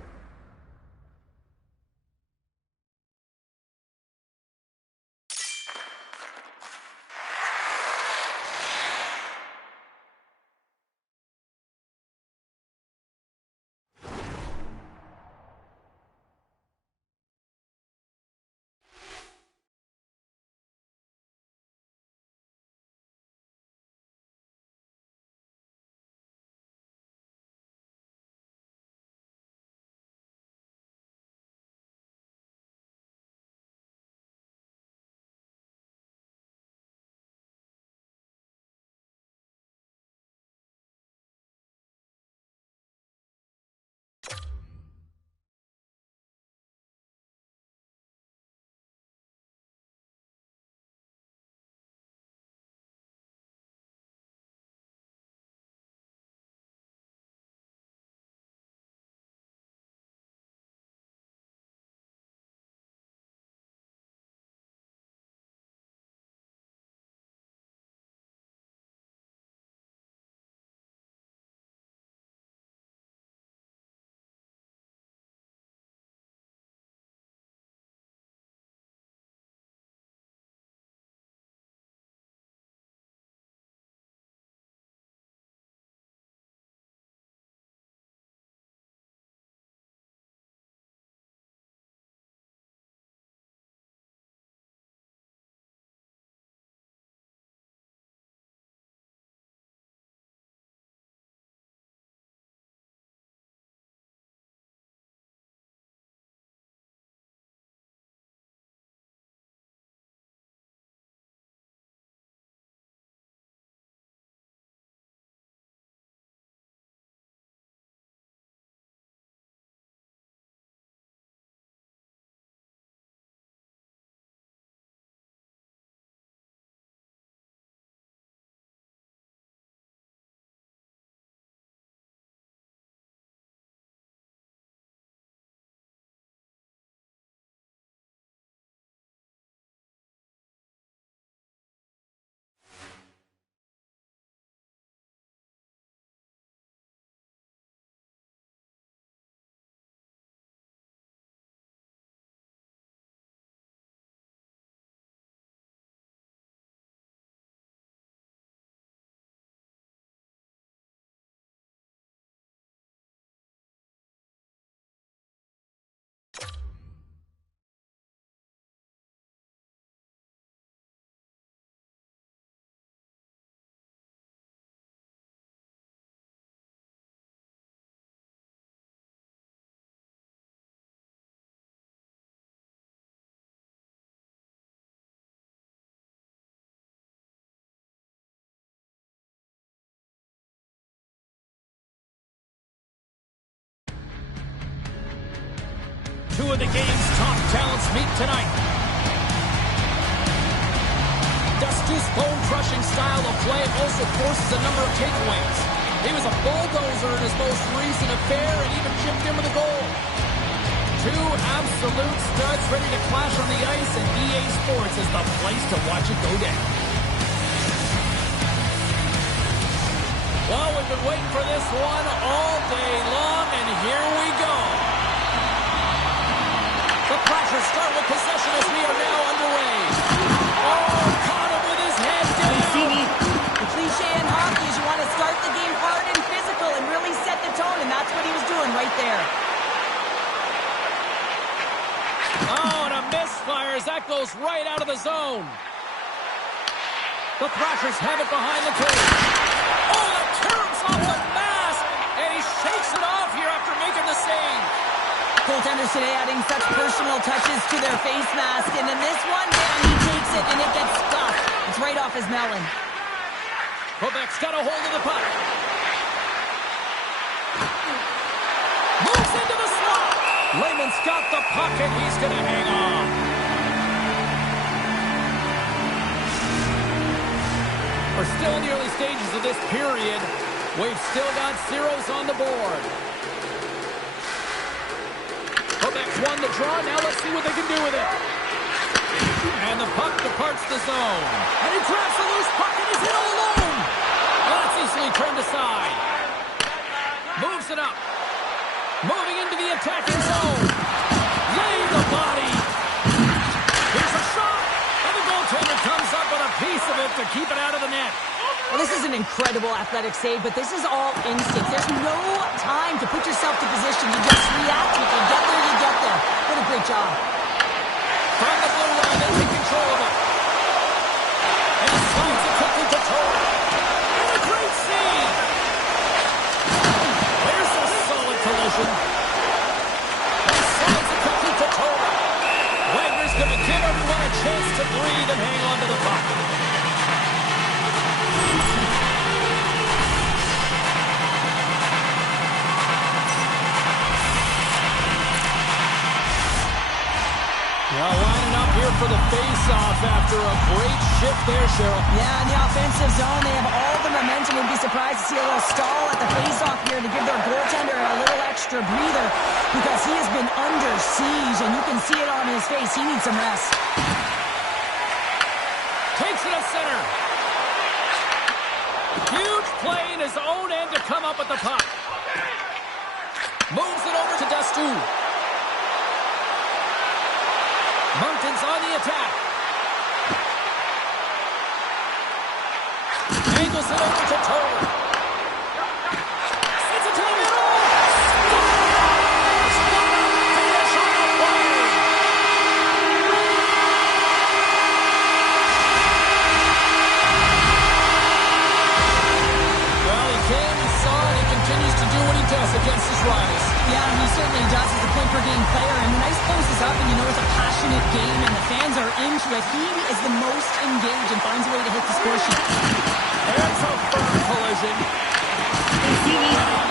of the game's top talents meet tonight. Dustu's bone-crushing style of play also forces a number of takeaways. He was a bulldozer in his most recent affair and even chipped in with a goal. Two absolute studs ready to clash on the ice, and EA Sports is the place to watch it go down. Well, we've been waiting for this one all day long, and here we go. The Thrashers start with possession as we are now underway. Oh, caught him with his head down. The cliche in hockey is you want to start the game hard and physical and really set the tone, and that's what he was doing right there. Oh, and a misfire as that goes right out of the zone. The Thrashers have it behind the cage. Oh, that tears off the mask, and he shakes it off here after making the save. Goaltenders today adding such personal touches to their face mask, and in this one, man, he takes it and it gets stuffed. It's right off his melon. Quebec's got a hold of the puck. Moves into the slot. Lehman's got the puck, and he's going to hang on. We're still in the early stages of this period. We've still got zeros on the board. Quebec's won the draw. Now let's see what they can do with it. And the puck departs the zone. And he grabs the loose puck and he's hit all alone. Well, that's easily turned aside. Moves it up. Moving into the attacking zone. Lay the body. Here's a shot. And the goaltender comes up with a piece of it to keep it out of the net. Well, this is an incredible athletic save, but this is all instinct. There's no time to put yourself to position. You just react. If you get there, you get there. What a great job. From the blue line, they take control of it. And he slides it quickly to Torre. And a great save. There's a solid collision. And he slides it quickly to Torre. Wagner's going to give everyone a chance to breathe and hang on to the puck. Well, lining up here for the face-off after a great shift there, Cheryl. Yeah, in the offensive zone, they have all the momentum. We'd be surprised to see a little stall at the face-off here to give their goaltender a little extra breather because he has been under siege, and you can see it on his face. He needs some rest. Takes it at center. Huge play in his own end to come up with the puck. Moves it over to Dastu. Moncton's on the attack. Angles it over to Torre. Sends it to the middle. Scores! What a finish on the play! Well, he came, he saw it, he continues to do what he does against his rivals. Yeah, he certainly does. He's a point-per-game player, and when ice post is up and you know it's a passionate game and the fans are into it, he is the most engaged and finds a way to hit the score sheet. There's a firm collision.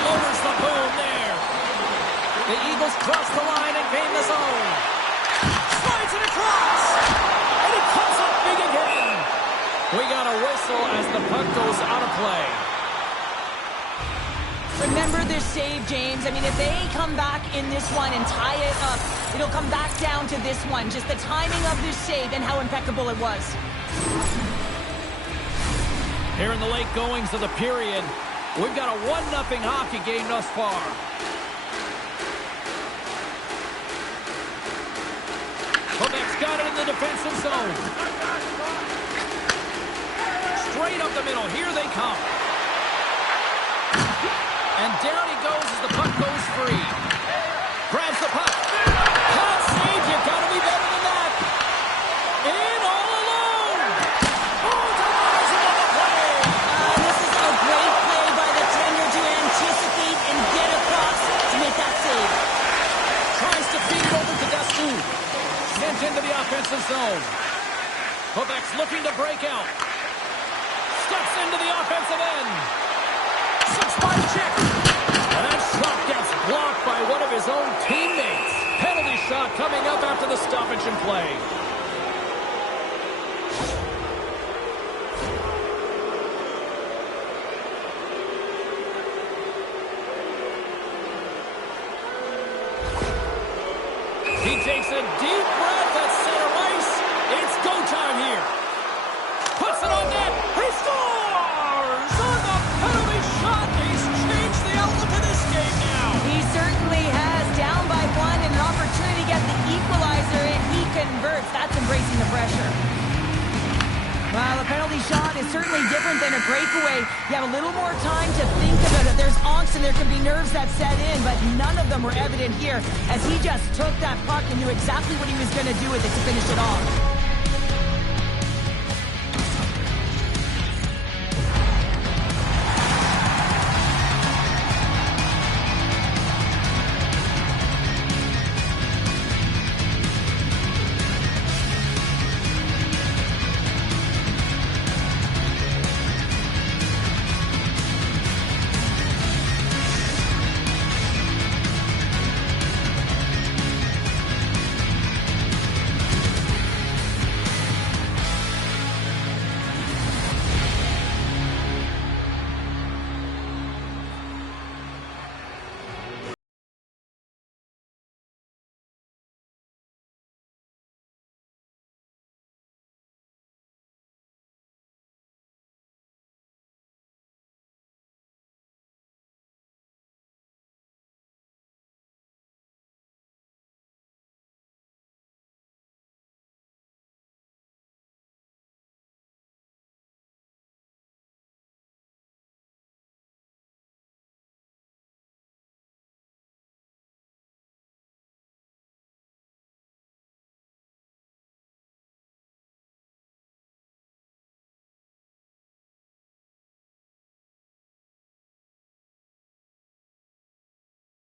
Lowers the boom there. The Eagles cross the line and gain the zone. Slides it across. And it comes up big again. We got a whistle as the puck goes out of play. Remember their save, James. I mean, if they come back in this one and tie it up, it'll come back down to this one. Just the timing of this save and how impeccable it was. Here in the late goings of the period, we've got a 1-0 hockey game thus far. Quebec's got it in the defensive zone. Straight up the middle. Here they come. And down he goes as the puck goes free. Grabs the puck. Hot save. You gotta be better than that. In all alone. Oh, denies him on the play. This is a great play by the tender to anticipate and get across to make that save. Tries to feed it over to Dastu. Sent into the offensive zone. Quebec's looking to break out. Steps into the offensive end. Six-by check. And that shot gets blocked by one of his own teammates. Penalty shot coming up after the stoppage in play. He takes a deep breath at center ice. It's go time here. Puts it on net. He scores on the penalty shot. He's changed the outlook of this game now. He certainly has. Down by one and an opportunity to get the equalizer, and he converts. That's embracing the pressure. Well, a penalty shot is certainly different than a breakaway. You have a little more time to think about it. There's angst and there can be nerves that set in, but none of them were evident here as he just took that puck and knew exactly what he was going to do with it to finish it off.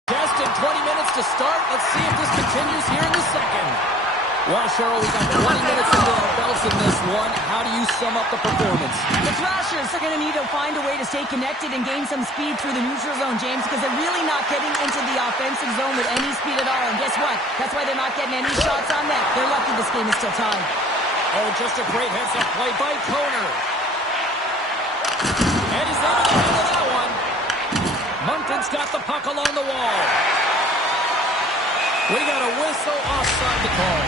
Just in 20 minutes to start. Let's see if this continues here in the second. Well, Cheryl, we got 20 minutes into our belts in this one. How do you sum up the performance? The Thrashers are going to need to find a way to stay connected and gain some speed through the neutral zone, James, because they're really not getting into the offensive zone with any speed at all. And guess what? That's why they're not getting any shots on net. They're lucky this game is still tied. Oh, just a great heads-up play by Koner. And he's able to handle that one. Moncton's got the puck along the wall. We got a whistle offside to call.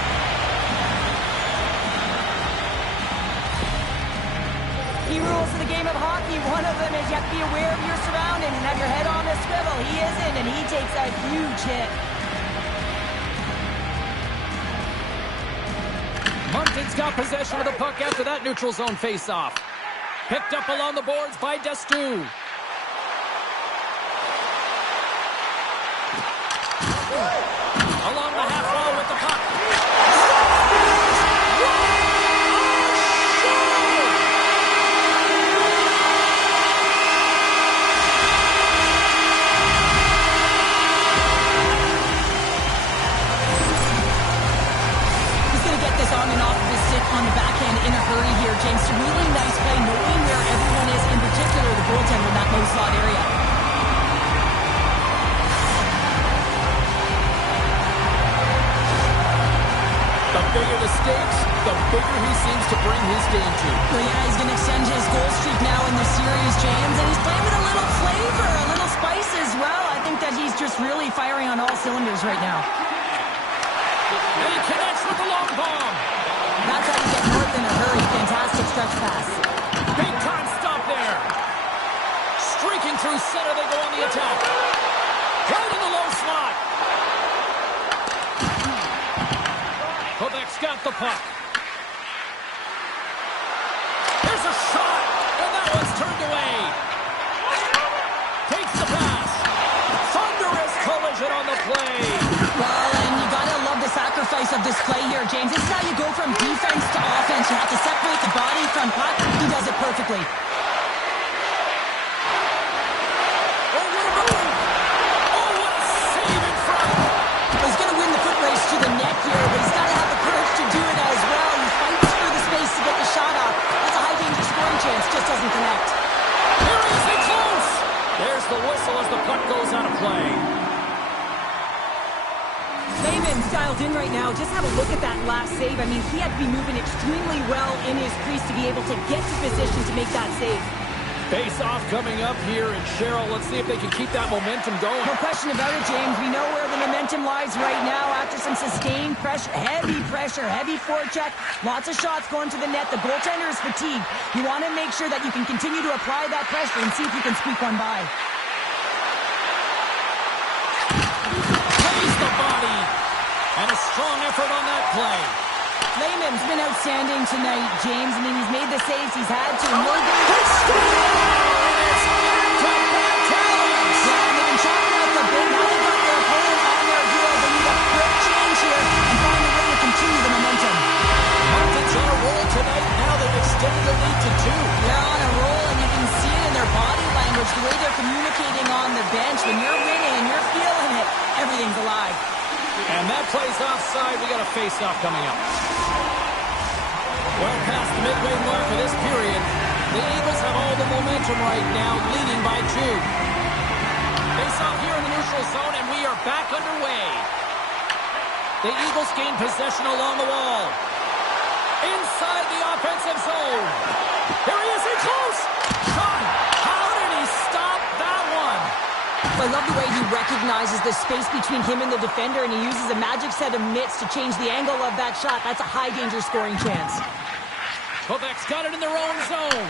Key rules of the game of hockey. One of them is you have to be aware of your surroundings and have your head on a swivel. He isn't, and he takes a huge hit. Moncton's got possession of the puck after that neutral zone face-off. Picked up along the boards by Destu. Along the half wall with the puck. He's going to get this on and off of his stick on the backhand in a hurry here, James. A really nice play, knowing where everyone is, in particular the goaltender in that low slot area. The bigger the stakes, the bigger he seems to bring his game to. Well, yeah, he's going to extend his goal streak now in the series, James, and he's playing with a little flavor, a little spice as well. I think that he's just really firing on all cylinders right now. And he connects with the long bomb. That's how you get north in a hurry. Fantastic stretch pass. Big time stop there. Streaking through center, they go on the attack. Right in the low slot. Quebec's got the puck. There's a shot, and that one's turned away. Takes the pass. Thunderous collision on the play. Well, and you gotta love the sacrifice of this play here, James. This is how you go from defense to offense. You have to separate the body from puck. He does it perfectly. Oh, what a move. Oh, what a save in front. He's gonna win the foot race to the net here, but he's gotta have the courage to do it as well. He fights for the space to get the shot off. That's a high-danger scoring chance. Just doesn't connect. Here he is in close. There's the whistle as the puck goes out of play. Layman dialed now. Just have a look at that last save. I mean, he had to be moving extremely well in his crease to be able to get to position to make that save. Face-off coming up here, and Cheryl, let's see if they can keep that momentum going. No question about it, James. We know where the momentum lies right now after some sustained pressure, heavy forecheck, lots of shots going to the net. The goaltender is fatigued. You want to make sure that you can continue to apply that pressure and see if you can squeak one by. Plays the body, and a strong effort on that play. Lehman's been outstanding tonight, James. I mean, he's made the saves he's had to. Oh, it's into back talents. Yeah, and they've been chopping out the bit. Now they've got their opponent on their heels. They need a quick change here and find a way to continue the momentum. Moncton's on a roll tonight. Now they've extended the lead to 2. They're on a roll, and you can see it in their body language, the way they're communicating on the bench. When you're winning and you're feeling it, everything's alive. And that plays offside. We got a face-off coming up. Well past the midway mark of this period, the Eagles have all the momentum right now, leading by 2. Face-off here in the neutral zone, and we are back underway. The Eagles gain possession along the wall. Inside the offensive zone. Here he is, in close. Shot. How did he stop that one? I love the way he recognizes the space between him and the defender, and he uses a magic set of mitts to change the angle of that shot. That's a high-danger scoring chance. Quebec's got it in their own zone.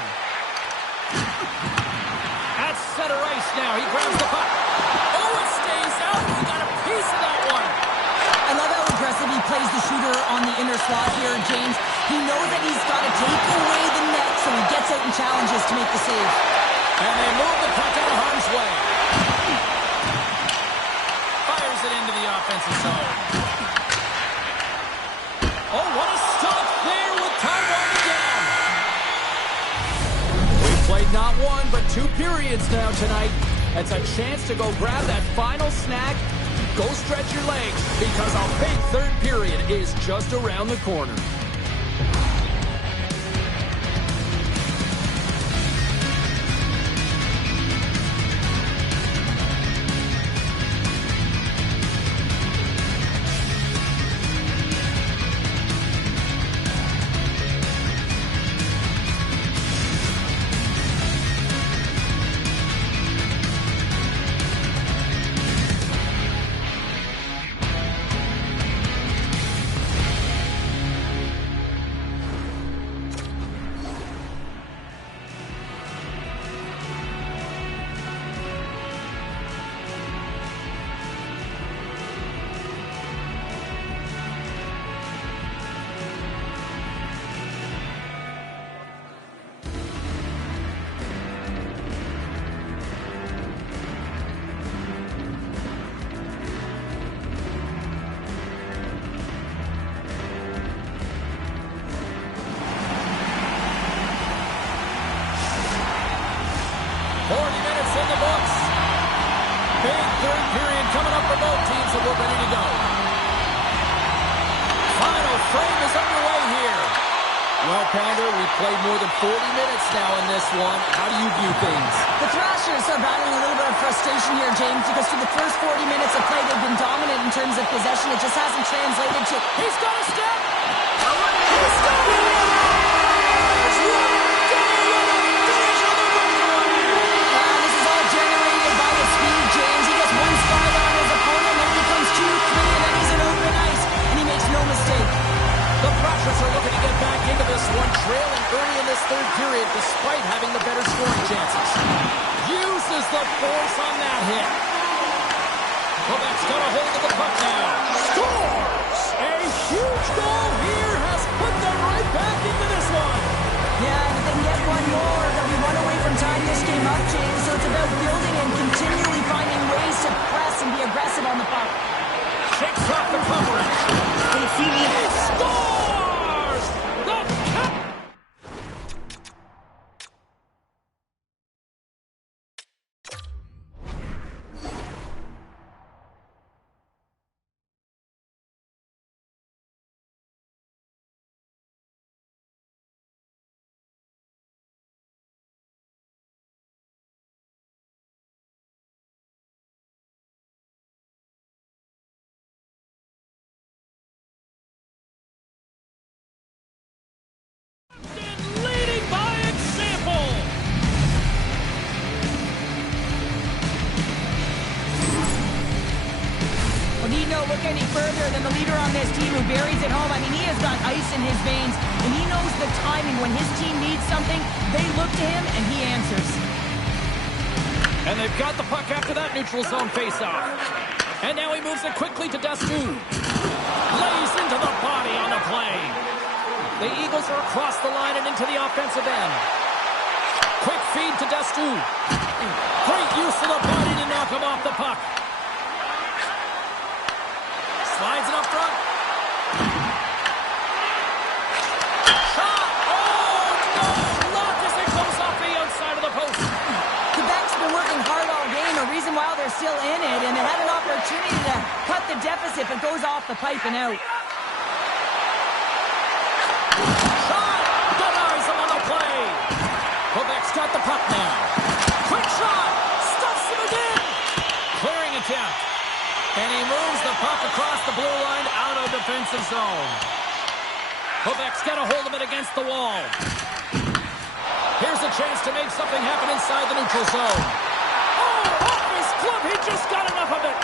At center ice now. He grabs the puck. Oh, it stays out. He got a piece of that one. I love how aggressive he plays the shooter on the inner slot here, James. He knows that he's got to take away the net, so he gets out and challenges to make the save. And they move the puck out of harm's way. Fires it into the offensive zone. Oh, what a stop there with time winding down. We've played not 1, but 2 periods now tonight. It's a chance to go grab that final snack. Go stretch your legs, because our big third period is just around the corner. Well, Pounder, we've played more than 40 minutes now in this one. How do you view things? The Thrashers are battling a little bit of frustration here, James, because for the first 40 minutes of play, they've been dominant in terms of possession. It just hasn't translated to... He's got a step! He's got it! This is all generated by his speed, James. He gets one stride on his opponent, then he becomes 2, 3, and then he's in open ice, and he makes no mistake. The Thrashers are looking to get back into this one, trailing early in this third period despite having the better scoring chances. Uses the force on that hit. Quebec's got a hold of the puck now. Scores! A huge goal here has put them right back into this one. Yeah, and if they can get one more, they'll be one away from tying this game up, James. So it's about building and continually finding ways to press and be aggressive on the puck. Shakes off the coverage. Scores! and the leader on this team who buries it home. I mean, he has got ice in his veins, and he knows the timing. When his team needs something, they look to him, and he answers. And they've got the puck after that neutral zone faceoff. And now he moves it quickly to Destu. Lays into the body on the play. The Eagles are across the line and into the offensive end. Quick feed to Destu. Great use of the body to knock him off the puck. Slides it up front. Shot! Oh, no! Blocked as it goes off the outside of the post. Quebec's been working hard all game, a reason why they're still in it, and they had an opportunity to cut the deficit, but goes off the pipe and out. Shot! Denies him on the play. Quebec's got the puck now. Quick shot! Stuffs him again! Clearing attempt. And he moves the puck across the blue line out of defensive zone. Quebec's got a hold of it against the wall. Here's a chance to make something happen inside the neutral zone. Oh, off his glove! He just got enough of it!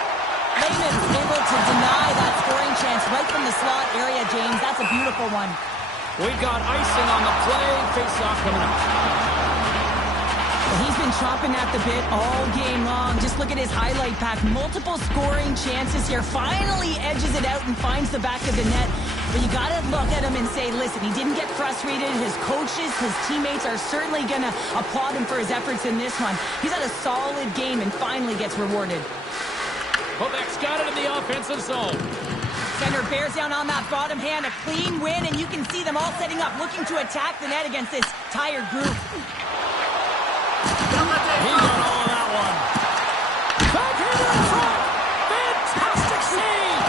Lehman's able to deny that scoring chance right from the slot area, James. That's a beautiful one. We got icing on the play. Face-off coming up. He's been chomping at the bit all game long. Just look at his highlight pack. Multiple scoring chances here. Finally edges it out and finds the back of the net. But you got to look at him and say, listen, he didn't get frustrated. His coaches, his teammates are certainly going to applaud him for his efforts in this one. He's had a solid game and finally gets rewarded. Quebec's got it in the offensive zone. Center bears down on that bottom hand. A clean win, and you can see them all setting up, looking to attack the net against this tired group. He got all of that one. Backhander in front. Fantastic save.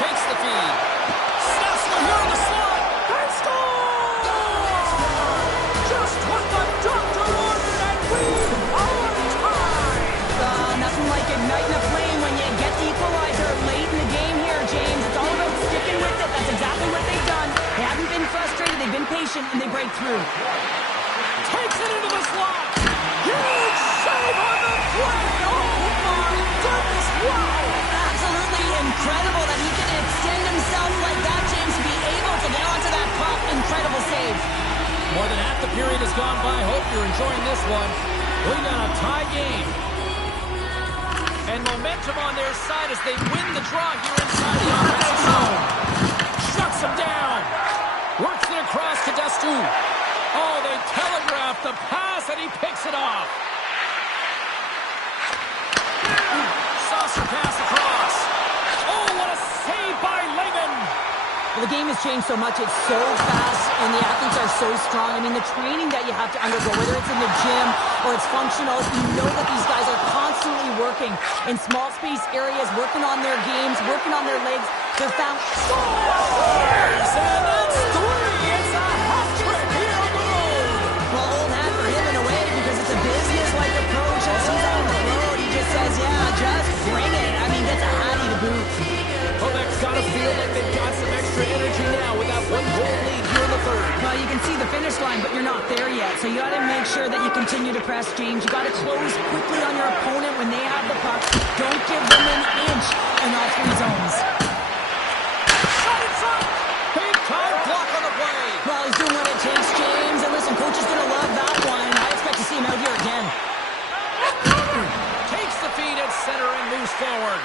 Takes the feed. Snaps one here in the slot. And scores! Just what the doctor ordered, and we are tied. Nothing like igniting a flame when you get the equalizer late in the game here, James. It's all about sticking with it. That's exactly what they've done. They haven't been frustrated. They've been patient, and they break through. Takes it into the slot. Huge save on the play. Oh, my goodness. Wow. Absolutely incredible that he can extend himself like that, James, to be able to get onto that puck. Incredible save. More than half the period has gone by. Hope you're enjoying this one. We got a tie game. And momentum on their side as they win the draw here inside the offensive zone. Shuts him down. Works it across to Destu. Oh, they telegraphed the pass, and he picks it off. Saucer pass across. Oh, what a save by Lehman. Well, the game has changed so much. It's so fast, and the athletes are so strong. I mean, the training that you have to undergo, whether it's in the gym or it's functional, you know that these guys are constantly working in small space areas, working on their games, working on their legs. They're found. Scores! And that's three. It's a hat trick here on the road. Well, old hat for him in a way because it's a business-like approach. As he's on the road, he just says, yeah, just bring it. I mean, gets a hattie to boot. Quebec's got to feel like they've got some extra energy now with that one-goal lead here in the third. Well, you can see the finish line, but you're not there yet. So you got to make sure that you continue to press, James. You got to close quickly on your opponent when they have the puck. Don't give them an inch in all three zones. Shot in front. Big time block on the play. Well, he's doing what it takes, James. And listen, coach is going to love that one. I expect to see him out here again. Takes the feed at center and moves forward.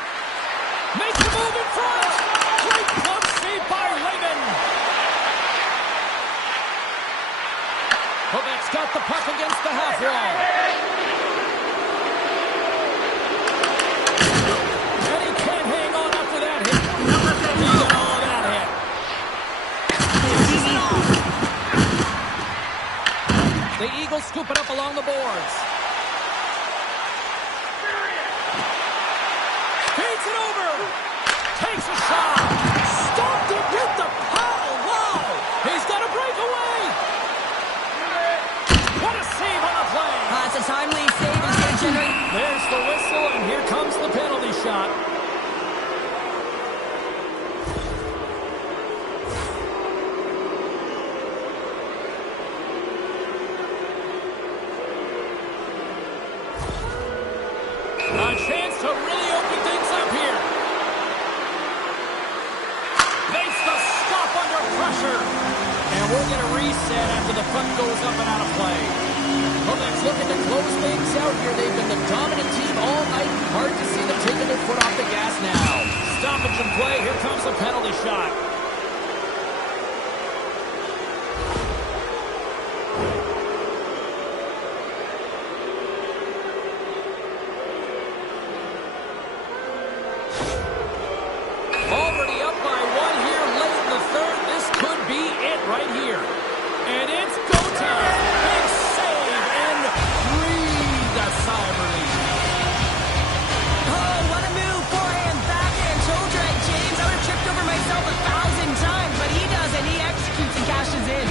Makes the move in front. Great glove save by Lehman. Quebec's got the puck against the half wall. And he can't hang on after that hit. He got all of that hit. The Eagles scoop it up along the boards. Feeds it over. Takes a shot. Stopped it with the paddle. Wow. He's got a breakaway. What a save on the play. It's a timely save. It's going to generate. There's the whistle, and here comes the penalty shot. pressure. And we'll get a reset after the puck goes up and out of play. Quebec's looking to close things out here. They've been the dominant team all night. Hard to see them taking their foot off the gas now. Stoppage in play. Here comes a penalty shot. Already up by one here late in the third. This could be it right here. And it's go time. Big save and breathe a sigh of relief. Oh, what a move. Forehand, backhand, toe drag, James. I would have tripped over myself 1,000 times, but he doesn't. He executes and cashes in.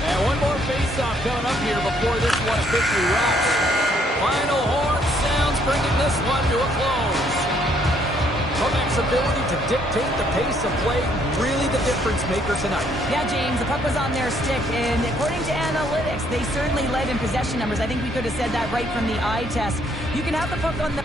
And one more face-off coming up here before this one officially wraps. Final horn sounds, bringing this one to a close. Quebec's ability to dictate the pace of play, really the difference maker tonight. Yeah, James, the puck was on their stick, and according to analytics, they certainly led in possession numbers. I think we could have said that right from the eye test. You can have the puck on the...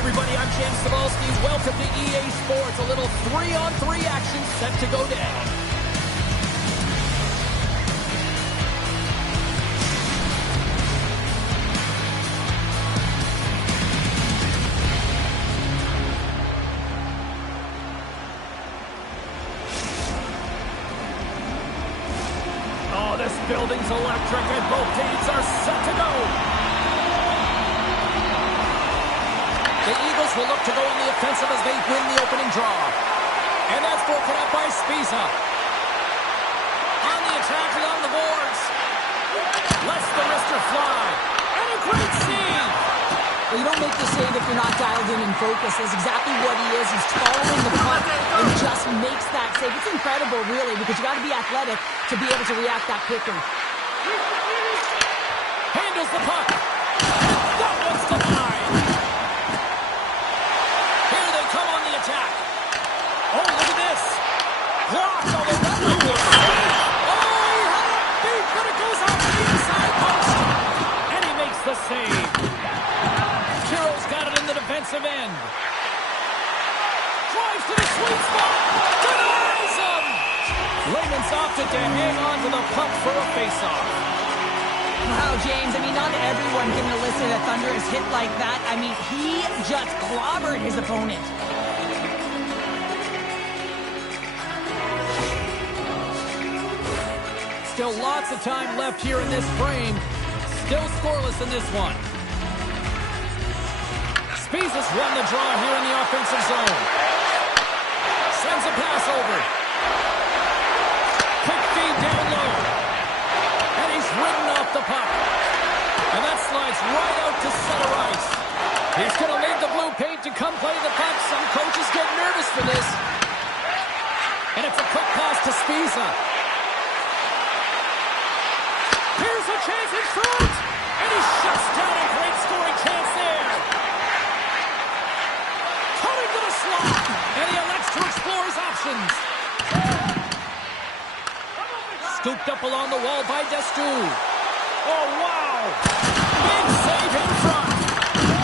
Everybody, I'm James Cebulski. Welcome to EA Sports. A little 3-on-3 action set to go down. Oh, this building's electric and both teams are set to go. The Eagles will look to go on the offensive as they win the opening draw. And that's broken up by Spiza. On the attack along the boards. Lets the wrister fly. And a great save. Well, you don't make the save if you're not dialed in and focused. That's exactly what he is. He's following the puck and just makes that save. It's incredible, really, because you got to be athletic to be able to react that quickly. Handles the puck. That one's denied. Here they come on the attack. Oh, look at this. Blocked on the right. Oh, he had it beat, but it goes off the inside post. And he makes the save. Kiro's got it in the defensive end. Drives to the sweet spot. Denies him. Layman's off to De Gea. hang on to the puck for a face-off. Wow, James, I mean, not everyone can elicit a thunderous hit like that. I mean, he just clobbered his opponent. Still lots of time left here in this frame. Still scoreless in this one. Spezas won the draw here in the offensive zone. Sends a pass over. Quick feed down low. And he's ridden off the puck. And that slides right out to center ice. He's going to leave the blue paint to come play the puck. Some coaches get nervous for this. And it's a quick pass to Spezza. Here's a chance in front. And he shuts down a great scoring chance there. Coming to the slot. And he elects to explore his options. Scooped up along the wall by Destu. Oh, wow. Big save in front.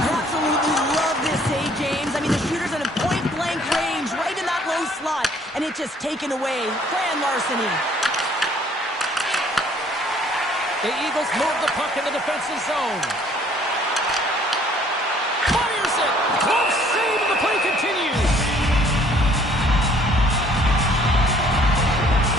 I absolutely love this save, James. I mean, the shooter's at a point-blank range, right in that low slot, and it's just taken away. Grand larceny. The Eagles move the puck in the defensive zone. Fires it. Close save, and the play continues.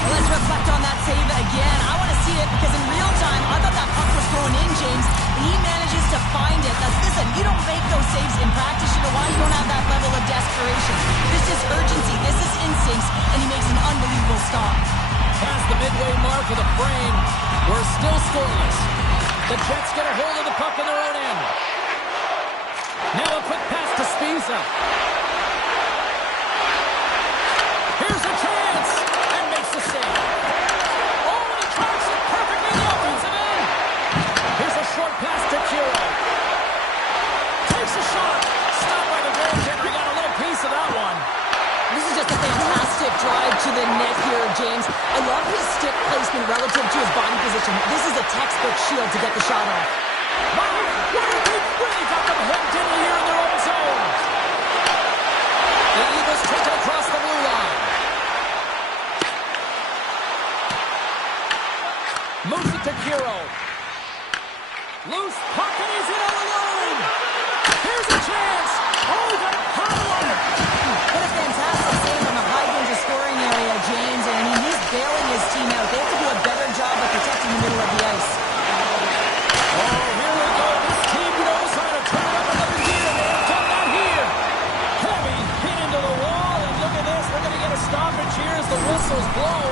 Let's reflect on that save again. I want to see it because in real time, I thought that puck was going in, James. He manages to find it. Now, listen, you don't make those saves in practice. You know why? You don't have that level of desperation. This is urgency. This is instincts, and he makes an unbelievable stop. Past the midway mark of the frame, we're still scoreless. The Jets get a hold of the puck in their own end. Now a quick pass to Spezza. Here's a chance, and makes the save. Oh, and he tracks it perfectly in the offensive end. Here's a short pass to Kiro. Takes a shot. Stopped by the goaltender. He got a little piece of that one. This is just a fantastic drive to the net here, James. I love his stick placement relative to his body position. This is a textbook shield to get the shot off. Wow, they've really got them hemmed in here in their own zone. The Eagles take it across the blue line. Moves it to Kiro. Loose puck, and he's in all alone. Here's a chance. Oh, he got a pile on it. What a fantastic save from a high-danger scoring area, James. And I mean, he's bailing his team out. They have to do a better job of protecting the middle of the ice. Oh, here we go. This team knows how to turn up another gear. They have done that here. Heavy hit into the wall, and look at this. We're going to get a stoppage here as the whistle's blown.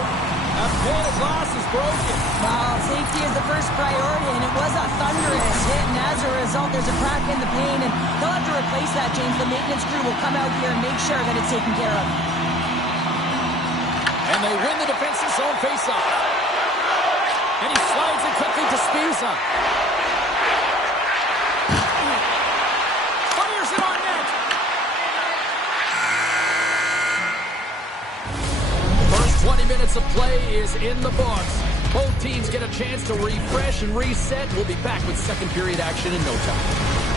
A pane of glass is broken. Well, safety is the first priority, and it was a thunderous hit. And as a result, there's a crack in the pane, and they'll have to replace that, James. The maintenance crew will come out here and make sure that it's taken care of. And they win the defensive zone faceoff. And he slides it quickly to Spezza. Fires it on net. First 20 minutes of play is in the books. Both teams get a chance to refresh and reset. We'll be back with second period action in no time.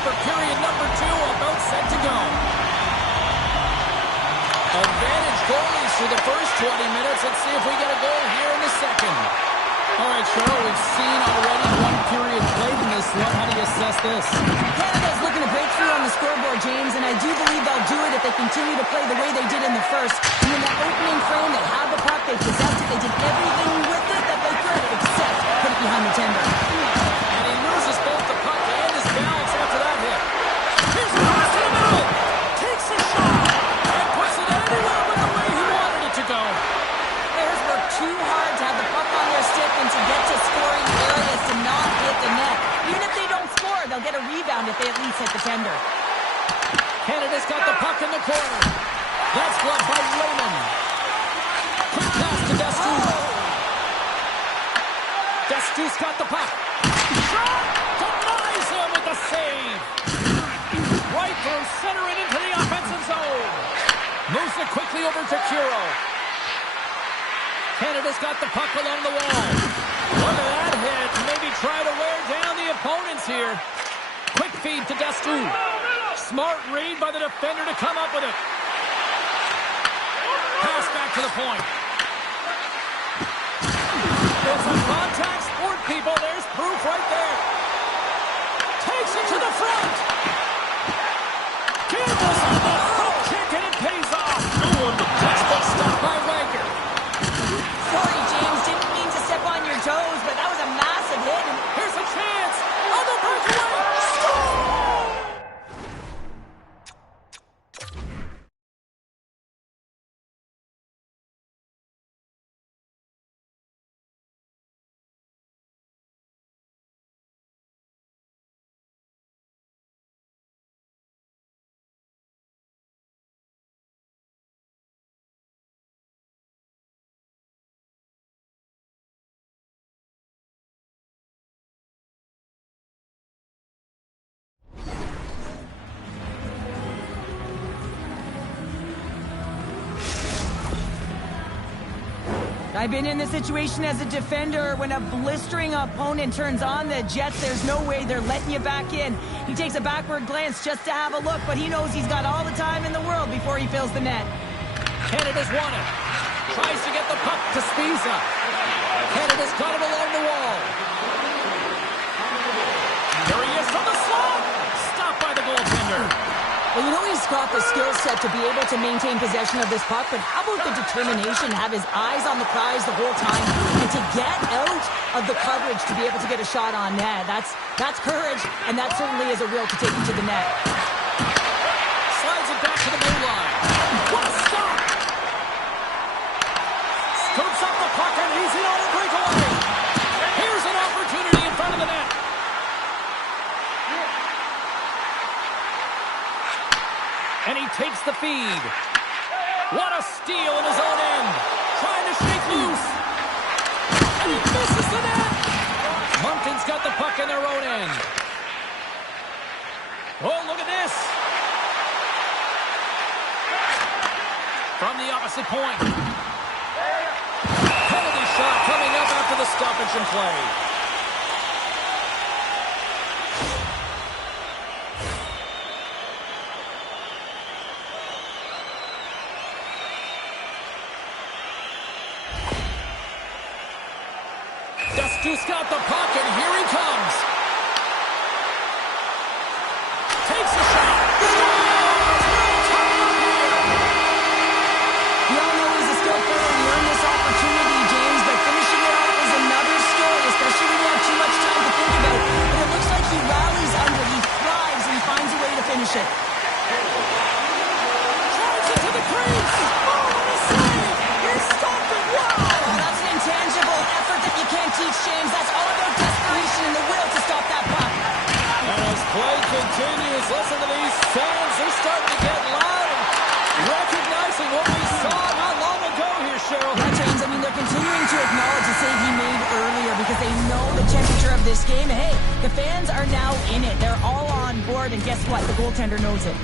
For period number 2, about set to go. Advantage goalies through the first 20 minutes. Let's see if we get a goal here in the second. All right, Cheryl, we've seen already one period played in this one. How do you assess this? Canada's looking to break through on the scoreboard, James, and I do believe they'll do it if they continue to play the way they did in the first. And in that opening frame, they had the puck, they possessed it, they did everything with it that corner. Canada's got the puck in the corner. That's gloved by Raymond. Quick pass to Destoux. Destoux's got the puck. Shot! Denies him with the save. Right through center and into the offensive zone. Moves it quickly over to Curo. Canada's got the puck along the wall. Look at that hit. Maybe try to wear down the opponents here. Quick feed to Destoux. Smart read by the defender to come up with it. Pass back to the point. It's a contact sport, people. There's proof right there. Takes it to the front. Gambles on the hook kick, and it pays off. Textbook stop by Wagner. Sorry, James. Didn't mean to step on your toes, but that was a massive hit. And Here's a chance. On the breakaway. Score! I've been in this situation as a defender. When a blistering opponent turns on the Jets, there's no way they're letting you back in. He takes a backward glance just to have a look, but he knows he's got all the time in the world before he fills the net. Canada's won it. Tries to get the puck to Spiza. Canada's got it along the wall. There he is from the slot. Stopped by the goaltender. Well, you know he's got the skill set to be able to maintain possession of this puck, but how about the determination, have his eyes on the prize the whole time, and to get out of the coverage to be able to get a shot on net? That's courage, and that certainly is a will to take him to the net. Slides it back to the blue line. What a stop! Scoops up the puck, and he's in on a breakaway. Here's an opportunity in front of the net. And he takes the feed. What a steal in his own end. Trying to shake loose. And he misses the net. Moncton's got the puck in their own end. Oh, look at this. From the opposite point. Penalty shot coming up after the stoppage in play. Destoux's got the puck, and here he comes. Takes a shot. We all know he's a skilled player. He earned this opportunity, James, but finishing it off is another story, especially when you have too much time to think about. But it looks like he rallies under, he thrives, and he finds a way to finish it. Drives it to the crease. Oh, what a save. He stopped it. Wow. Well, that's an intangible effort that you can't teach, James. That's all about desperation and the will to stop that puck. And as play continues, listen to these fans. They're starting to get loud and recognizing what we saw not long ago here, Cheryl. Yeah, James, I mean, they're continuing to acknowledge the save he made earlier because they know the temperature of this game. Hey, the fans are now in it. They're all on board, and guess what? The goaltender knows it.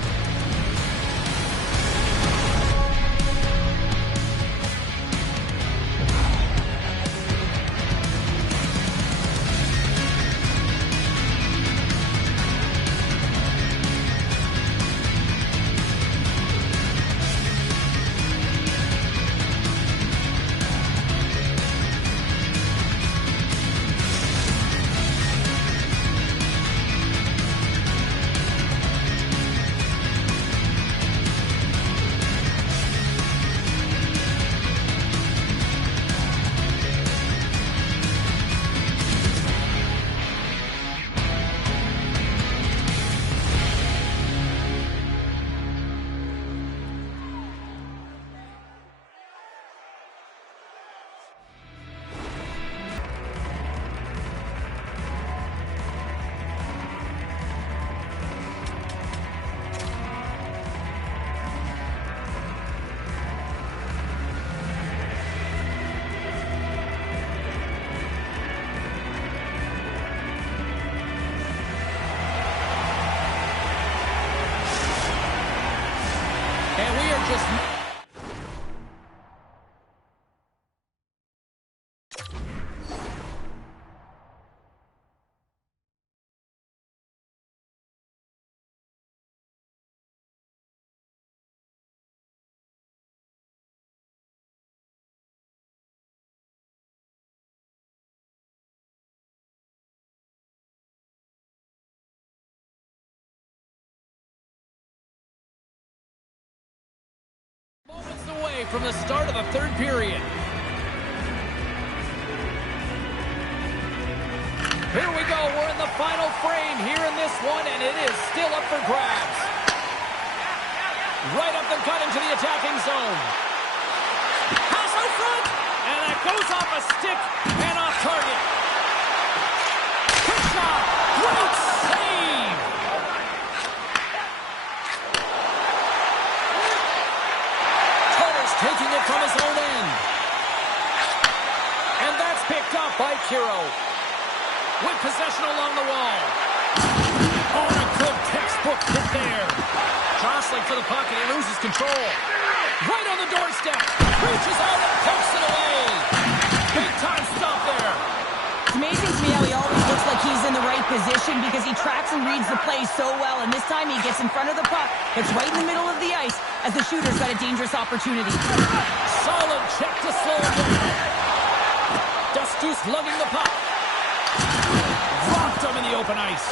just... moments away from the start of the third period. Here we go. We're in the final frame here in this one, and it is still up for grabs. Right up the gut into the attacking zone. Pass out front, and that goes off a stick and off target. Quick shot. Great save. Taking it from his own end. And that's picked up by Kiro. With possession along the wall. Oh, and a good textbook hit there. Jostling for the puck, and he loses control. Right on the doorstep. Reaches out and pokes it away. Big time stop there. It's amazing to me how he always looks like he's in the right position because he tracks and reads the play so well. And this time he gets in front of the puck. It's right in the middle of the ice as the shooter's got a dangerous opportunity. Solid check to slow him down. Dustous lugging the puck. Rocked him in the open ice.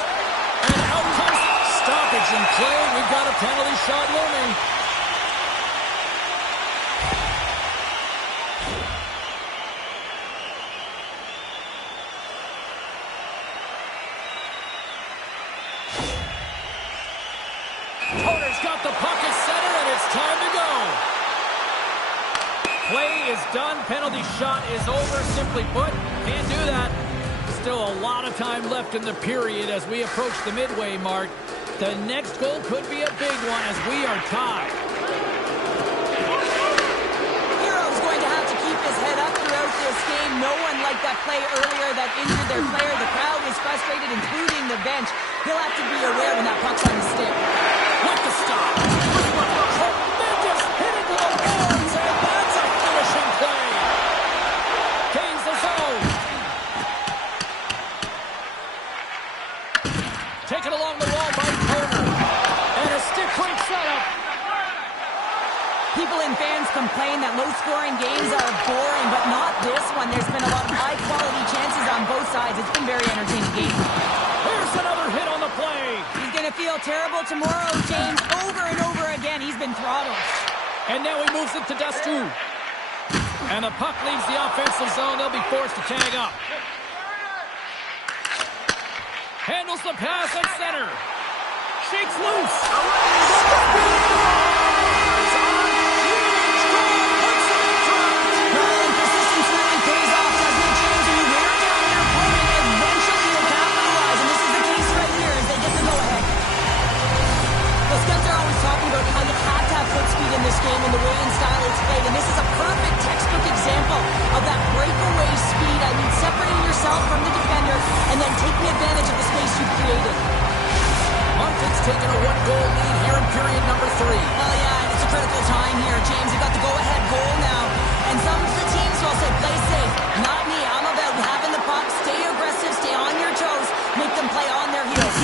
And out comes stoppage in play. We've got a penalty shot looming. Toner's got the puck at center, and it's time to go. Play is done. Penalty shot is over. Simply put, can't do that. Still a lot of time left in the period as we approach the midway mark. The next goal could be a big one as we are tied. Hero's going to have to keep his head up throughout this game. No one liked that play earlier that injured their player. The crowd is frustrated, including the bench. He'll have to be aware when that puck's on the stick. With the stop. Tremendous hit into the boards, and that's a finishing play. Gains the zone. Taken along the wall by Toner. And a stick quick setup. People and fans complain that low-scoring games are boring, but not this one. There's been a lot of high-quality chances on both sides. It's been a very entertaining game. Here's another hit on the play. He's going to feel terrible tomorrow, James. Over and over again, he's been throttled. And now he moves it to Destu. And the puck leaves the offensive zone. They'll be forced to tag up. Handles the pass at center. Shakes loose. Well, persistence really pays off, doesn't it, James? When you wear down your opponent, eventually you'll capitalize. And this is the case right here as they get the go-ahead. The Scouts are always talking about how you have to have foot speed in this game and the way and style it's played. And this is a perfect textbook example of that breakaway speed. I mean, separating yourself from the defender and then taking advantage of the space you've created. Moncton's taken a one-goal lead here in period number 3. Well, yeah, it's a critical time here, James. You've got the go-ahead goal now. And some of the teams will say, play safe. Not me. I'm about having the puck. Stay aggressive. Stay on your toes. Make them play on their heels.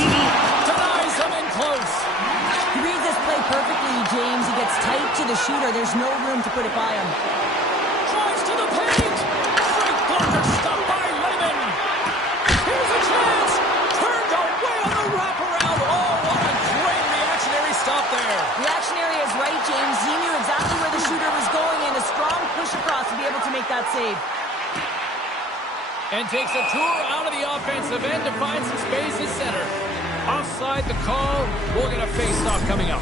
Denies him in close. He reads this play perfectly, James. He gets tight to the shooter. There's no room to put it by him. Drives to the paint. Great blocker stop by Layman. Here's a chance. Turned away on the wraparound. Oh, what a great reactionary stop there. Reactionary is right, James. He knew exactly where the shooter was going and a strong push across to be able to make that save. And takes a tour out of the offensive end to find some space at center. Offside the call. We'll get a face-off coming up.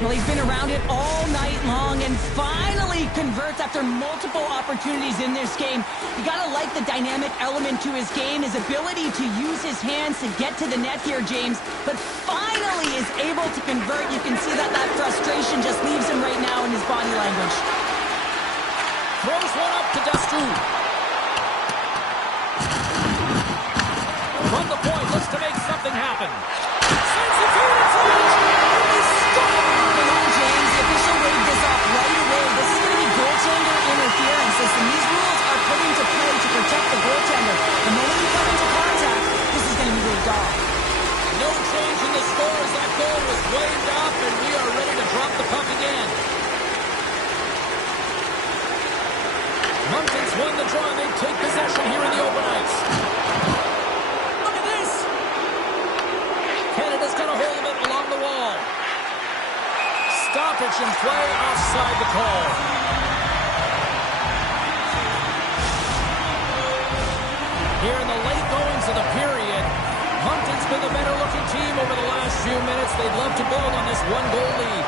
Well, he's been around it all night long and finally converts after multiple opportunities in this game. You gotta like the dynamic element to his game, his ability to use his hands to get to the net here, James. But finally is able to convert. You can see that frustration just leaves him right now in his body language. Throws one up to Destu. From the point, looks to make something happen. Sends it to the edge. Come on, James. The official waved this off. play, offside the call. Here in the late goings of the period, Moncton's been the better-looking team over the last few minutes. They'd love to build on this one-goal lead.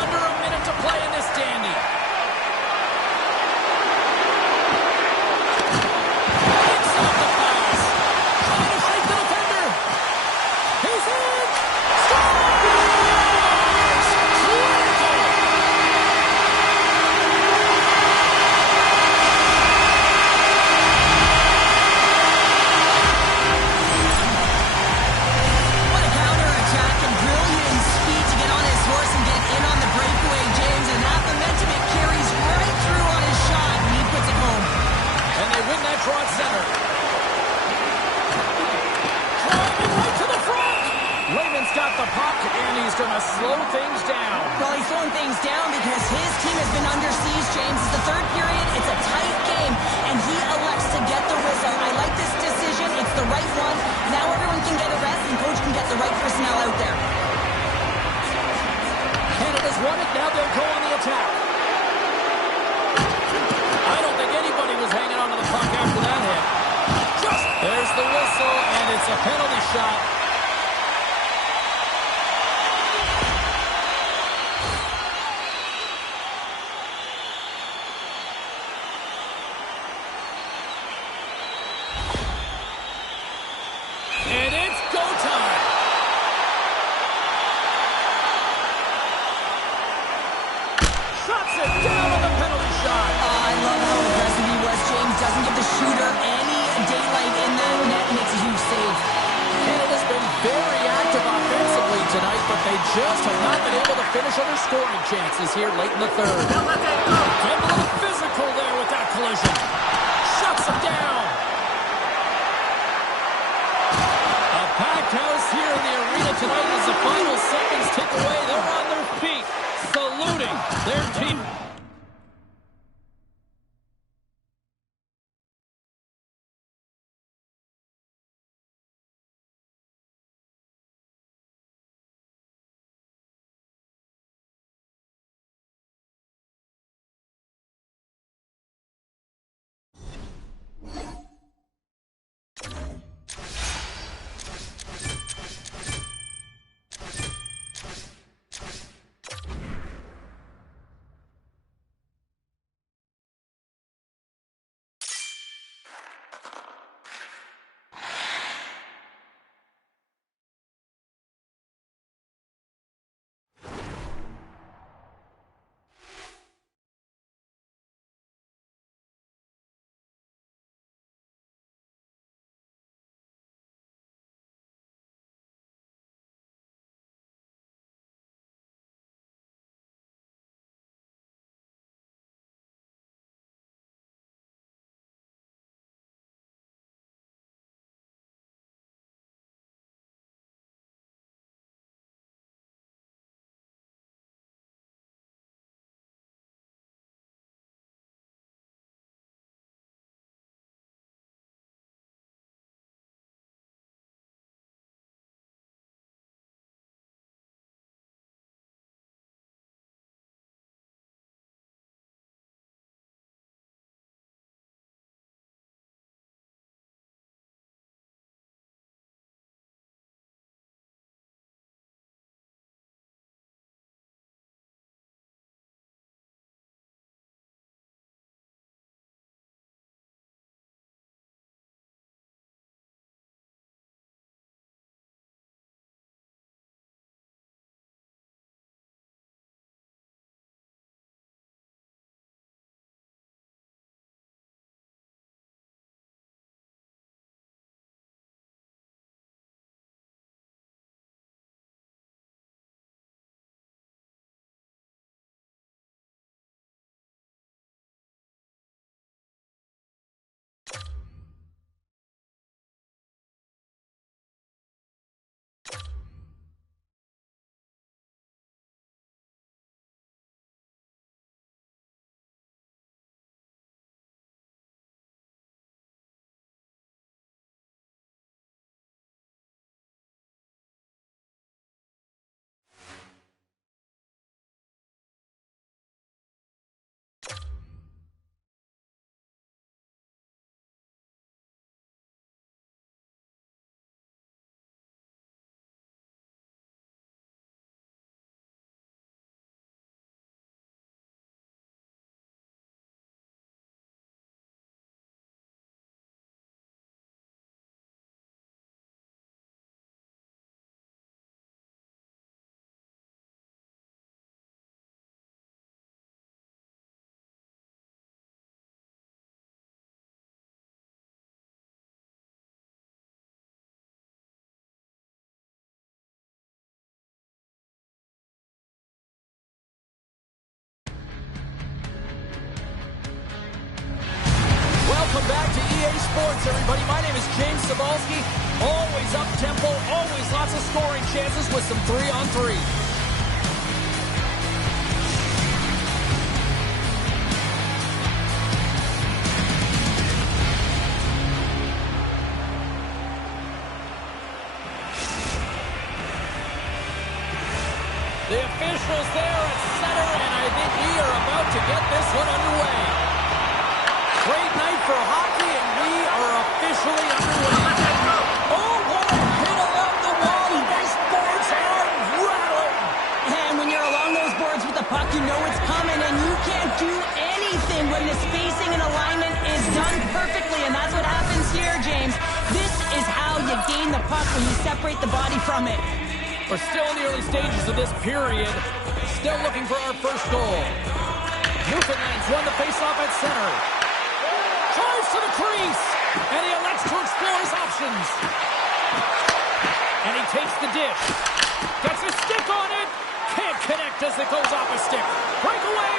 Under a minute to play in this dandy. Picks off the pass. Trying to shake the defender. He's in. Scores! Critical! What a counter-attack and brilliant speed to get on his horse and get in on the breakaway, James. And that momentum, it carries right through on his shot, and he puts it home. And they win that draw at center. Driving right to the front. Raymond's got the puck, and he's going to slow things down. Well, he's slowing things down because his team has been under siege, James. It's the third period. It's a tight game, and he elects to get the whistle. I like this decision. It's the right one. Now everyone can get a rest, and coach can get the right personnel out there. Canada's won it. Now they'll go on the attack. I don't think anybody was hanging on to the puck after that hit. There's the whistle, and it's a penalty shot. And it's go time. Shuts it down on the penalty shot. I love how aggressive he was, James. Doesn't give the shooter any daylight in the net. Makes a huge save. Canada's been very active offensively tonight, but they just have not been able to finish on their scoring chances here late in the third. Getting a little physical there with that collision. Shuts him down. A packed house here in the arena tonight as the final seconds tick away. They're on their feet, saluting their team. Welcome back to EA Sports, everybody. My name is James Cebulski. Always up-tempo, always lots of scoring chances with some 3-on-3. The officials there at center, and I think we are about to get this one underway. Great night for hockey, and we are officially underway. Oh, what a hit along the wall! These boards are rattling! And when you're along those boards with the puck, you know it's coming, and you can't do anything when the spacing and alignment is done perfectly, and that's what happens here, James. This is how you gain the puck when you separate the body from it. We're still in the early stages of this period. Still looking for our first goal. Newfoundland's won the faceoff at center. Drives to the crease, and he elects to explore his options. And he takes the dish. Gets a stick on it. Can't connect as it goes off a stick. Breakaway.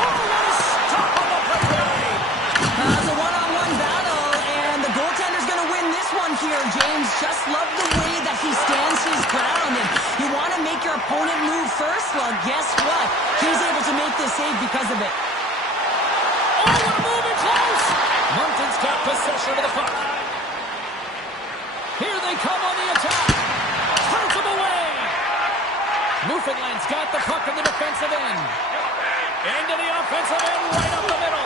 Oh, what a stop on the breakaway. It's a one-on-one battle, and the goaltender's going to win this one here, James. Just love the way that he stands his ground. And you want to make your opponent move first? Well, guess what? He's able to make this save because of it. Oh, what a move in close. Moncton's got possession of the puck. Here they come on the attack. Turns them away. Newfoundland's got the puck in the defensive end. Into the offensive end, right up the middle.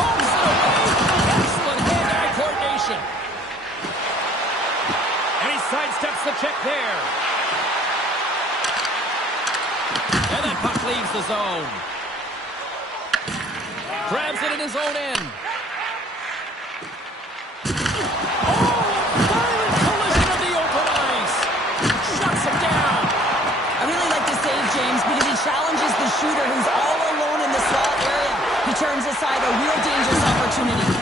Pumps it away. Excellent hand-eye coordination. And he sidesteps the check there. And that puck leaves the zone. Grabs it in his own end. Oh, violent collision of the open ice. Shuts him down. I really like the save, James, because he challenges the shooter who's all alone in the slot area. He turns aside a real dangerous opportunity.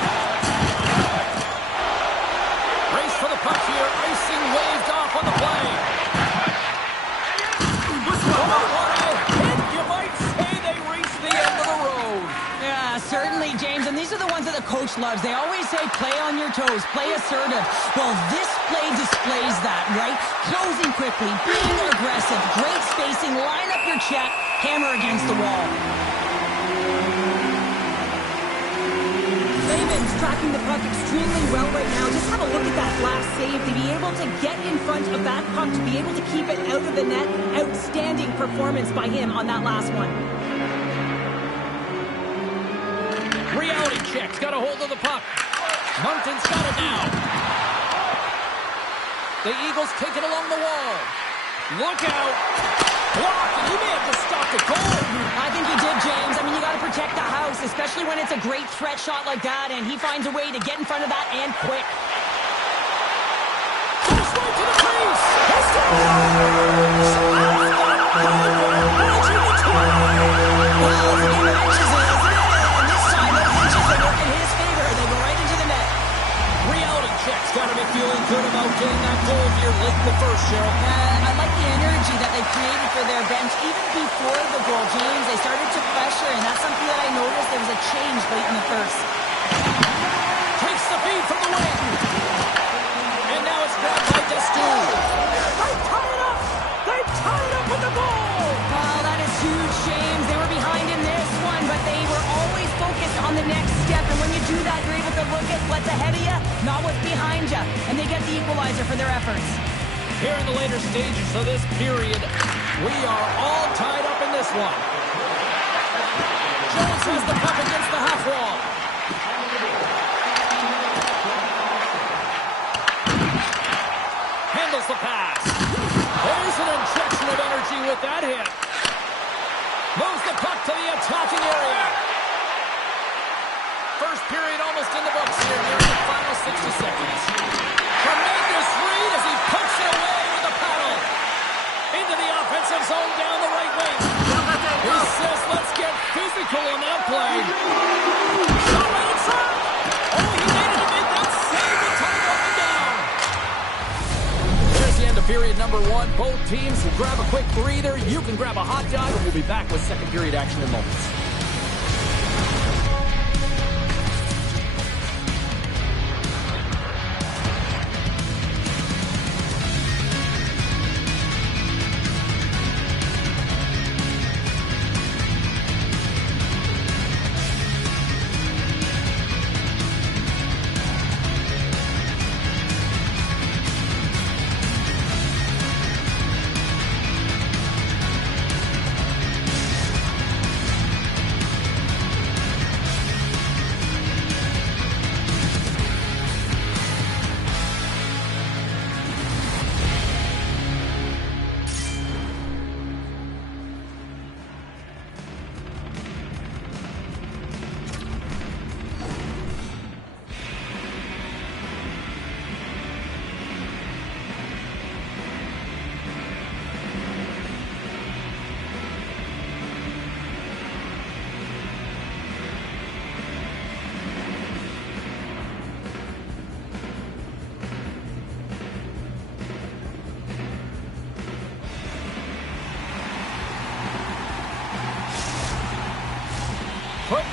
Race for the puck here. Icing waved off on the play. Oh, what a hit. You might say they reached the end of the road. Yeah, certainly, James. And these are the ones that the coach loves. They always say, play on your toes, play assertive. Well, this play displays that, right? Closing quickly, being aggressive, great spacing, line up your check, hammer against the wall. Layman's tracking the puck extremely well right now. Just have a look at that last save. To be able to get in front of that puck, to be able to keep it out of the net, outstanding performance by him on that last one. Reality check's got a hold of the puck. Moncton's got it now. The Eagles take it along the wall. Look out. Blocked, and he may have just stopped a goal. I think he did, James. I mean, you got to protect the house, especially when it's a great threat shot like that, and he finds a way to get in front of that and quick. Goes right to the crease. He's got it. Well, the game of inches is, and this time those inches are working in his favor. They go right into the net. Reality check's got to be feeling good about getting that goal here late in the first, Cheryl. I like the energy that they created for their bench. Even before the goal, James, they started to pressure, and that's something that I noticed. There was a change late in the first. Takes the feed from the wing. And now it's grabbed by Destu. They tie it up. They tie it up with the goal. Oh, that is huge, James. They were behind in this one, but they were always focused on the next step. And when you do that, you're able to look at what's ahead of you, not what's behind you. And they get the equalizer for their efforts. Here in the later stages of this period, we are all tied up in this one. Jones has the puck against the half wall. Handles the pass. There's an injection of energy with that hit. Moves the puck to the attacking area. First period almost in the books here. Near the final 60 seconds. Tremendous read as he puts it away with a paddle. Into the offensive zone down the right wing. He says, let's get physical on that play. Shot right inside. Oh, he needed to make that save to tie it down. There's the end of period number one. Both teams will grab a quick breather. You can grab a hot dog, and we'll be back with second period action in moments.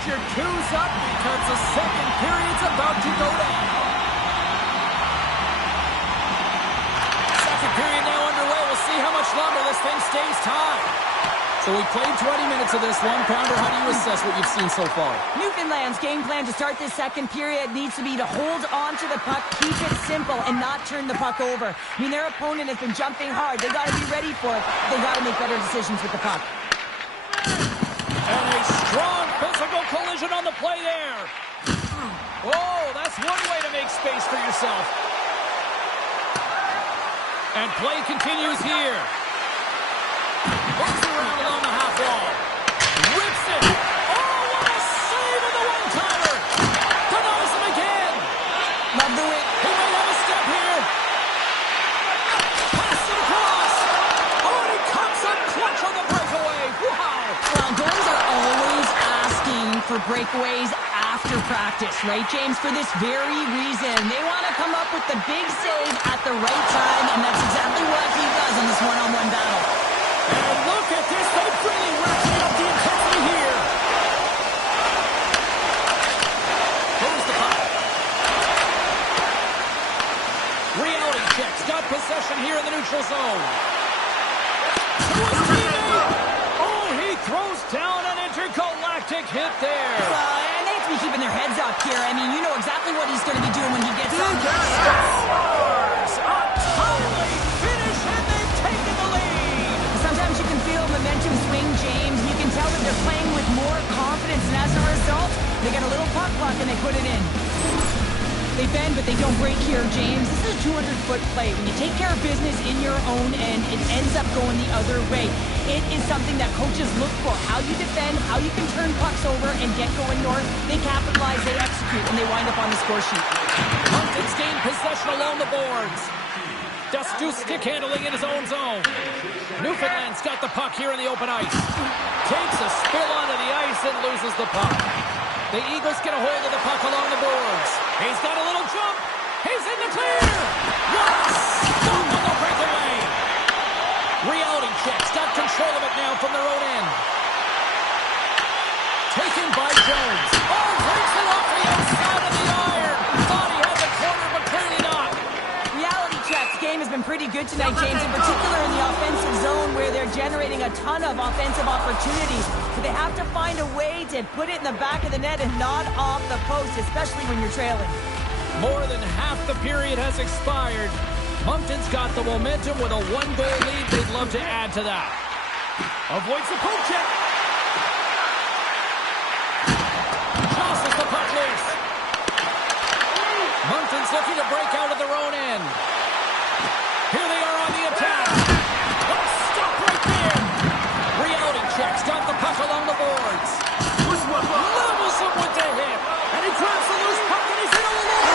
your twos up because the second period's about to go down. Second period now underway. We'll see how much longer this thing stays tied. So we played 20 minutes of this one. Pounder, how do you assess what you've seen so far? Newfoundland's game plan to start this second period needs to be to hold on to the puck, keep it simple, and not turn the puck over. I mean, their opponent has been jumping hard. They got to be ready for it. They got to make better decisions with the puck. And a strong physical collision on the play there. Oh, that's one way to make space for yourself. And play continues here. Moves around along the half wall. Rips it. Oh, what a save of the one-timer. Denies him again. Love the way. He may have a step here. Pass it across. Oh, and he comes up clutch on the breakaway. Wow. Well, goals are always asking for breakaways after practice, right, James? For this very reason. They want to come up with the big save at the right time, and that's exactly what he does in this one-on-one battle. And look at this. They've really ratcheted up the intensity here. Moves the puck. Reality checks. Got possession here in the neutral zone. To his teammate. Oh, he throws down an intergalactic hit there. And they have to be keeping their heads up here. I mean, you know exactly what he's going to be doing when he gets on. Stars. A timely finish, and they've taken the lead. Sometimes you can feel momentum swing, James. You can tell that they're playing with more confidence, and as a result, they get a little puck luck and they put it in. They bend, but they don't break here, James. This is a 200-foot play. When you take care of business in your own end, it ends up going the other way. It is something that coaches look for. How you defend, how you can turn pucks over and get going north. They capitalize, they execute, and they wind up on the score sheet. Moncton's gained possession along the boards. Dustu stick handling in his own zone. Newfoundland's got the puck here in the open ice. Takes a spill onto the ice and loses the puck. The Eagles get a hold of the puck along the boards. He's got a little jump. He's in the clear. What a stop on the breakaway. Reality checks. Got control of it now from their own end. Taken by Jones. Oh, breaks it off the outside of the iron. Thought he had the corner, but clearly not. Reality checks. Game has been pretty good tonight, James, in particular in the offensive zone where they're generating a ton of offensive opportunities. But they have to find a way to put it in the back of the net and not off the post, especially when you're trailing. More than half the period has expired. Moncton's got the momentum with a one-goal lead. They'd love to add to that. Avoids the poke check. Tosses the puck loose. Moncton's looking to break out of their own end. Here they are on the attack. Oh, stop right there. Reality checks. Got the puck along the boards. Levels him with the hit. And he grabs the loose puck and he's in on the line.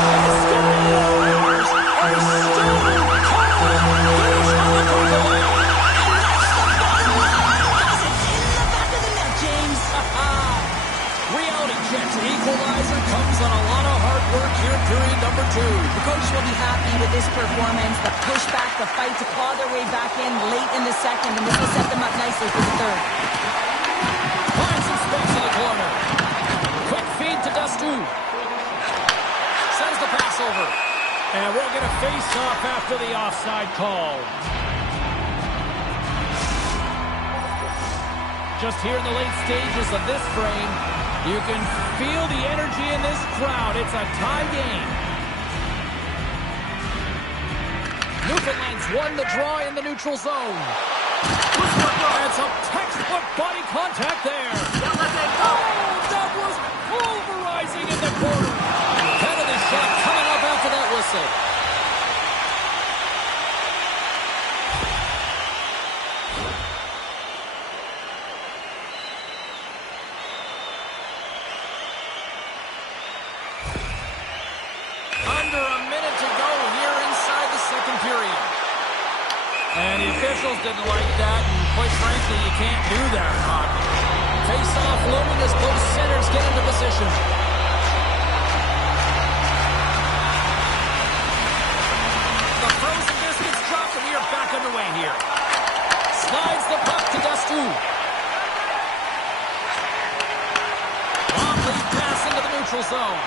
And the Scotlanders are still finish on the breakaway. Reality checks. Equalizer comes on a lot of hard work here in period number 2. The coach will be happy with this performance, the pushback, the fight to claw their way back in late in the second, and this will set them up nicely for the third. Finds some space in the corner. Quick feed to Dustu. Sends the pass over. And we'll get a face-off after the offside call. Just here in the late stages of this frame, you can feel the energy in this crowd. It's a tie game. Newfoundland's won the draw in the neutral zone. And some textbook body contact there. Oh, that was pulverizing in the corner. Penalty shot coming up after that whistle. Under a minute to go here inside the second period. And the officials didn't like that, and quite frankly, you can't do that in hockey. Face-off looming as both centers get into position. The frozen biscuits dropped, and we are back underway here. Slides the puck to Dustu. neutral zone.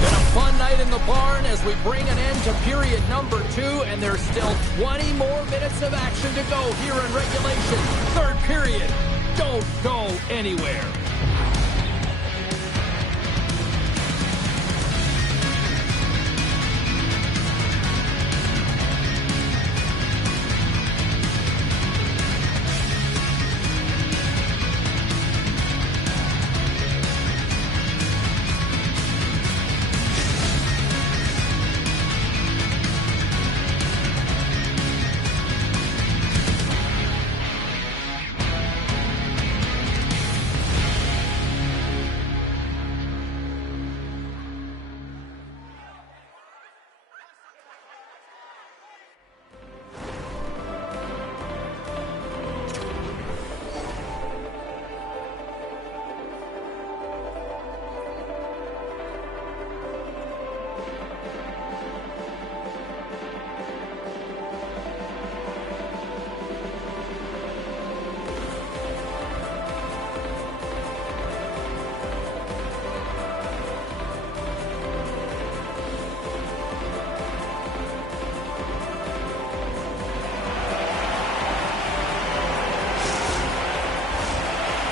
Been a fun night in the barn as we bring an end to period number 2, and there's still 20 more minutes of action to go here in regulation. Third period. Don't go anywhere.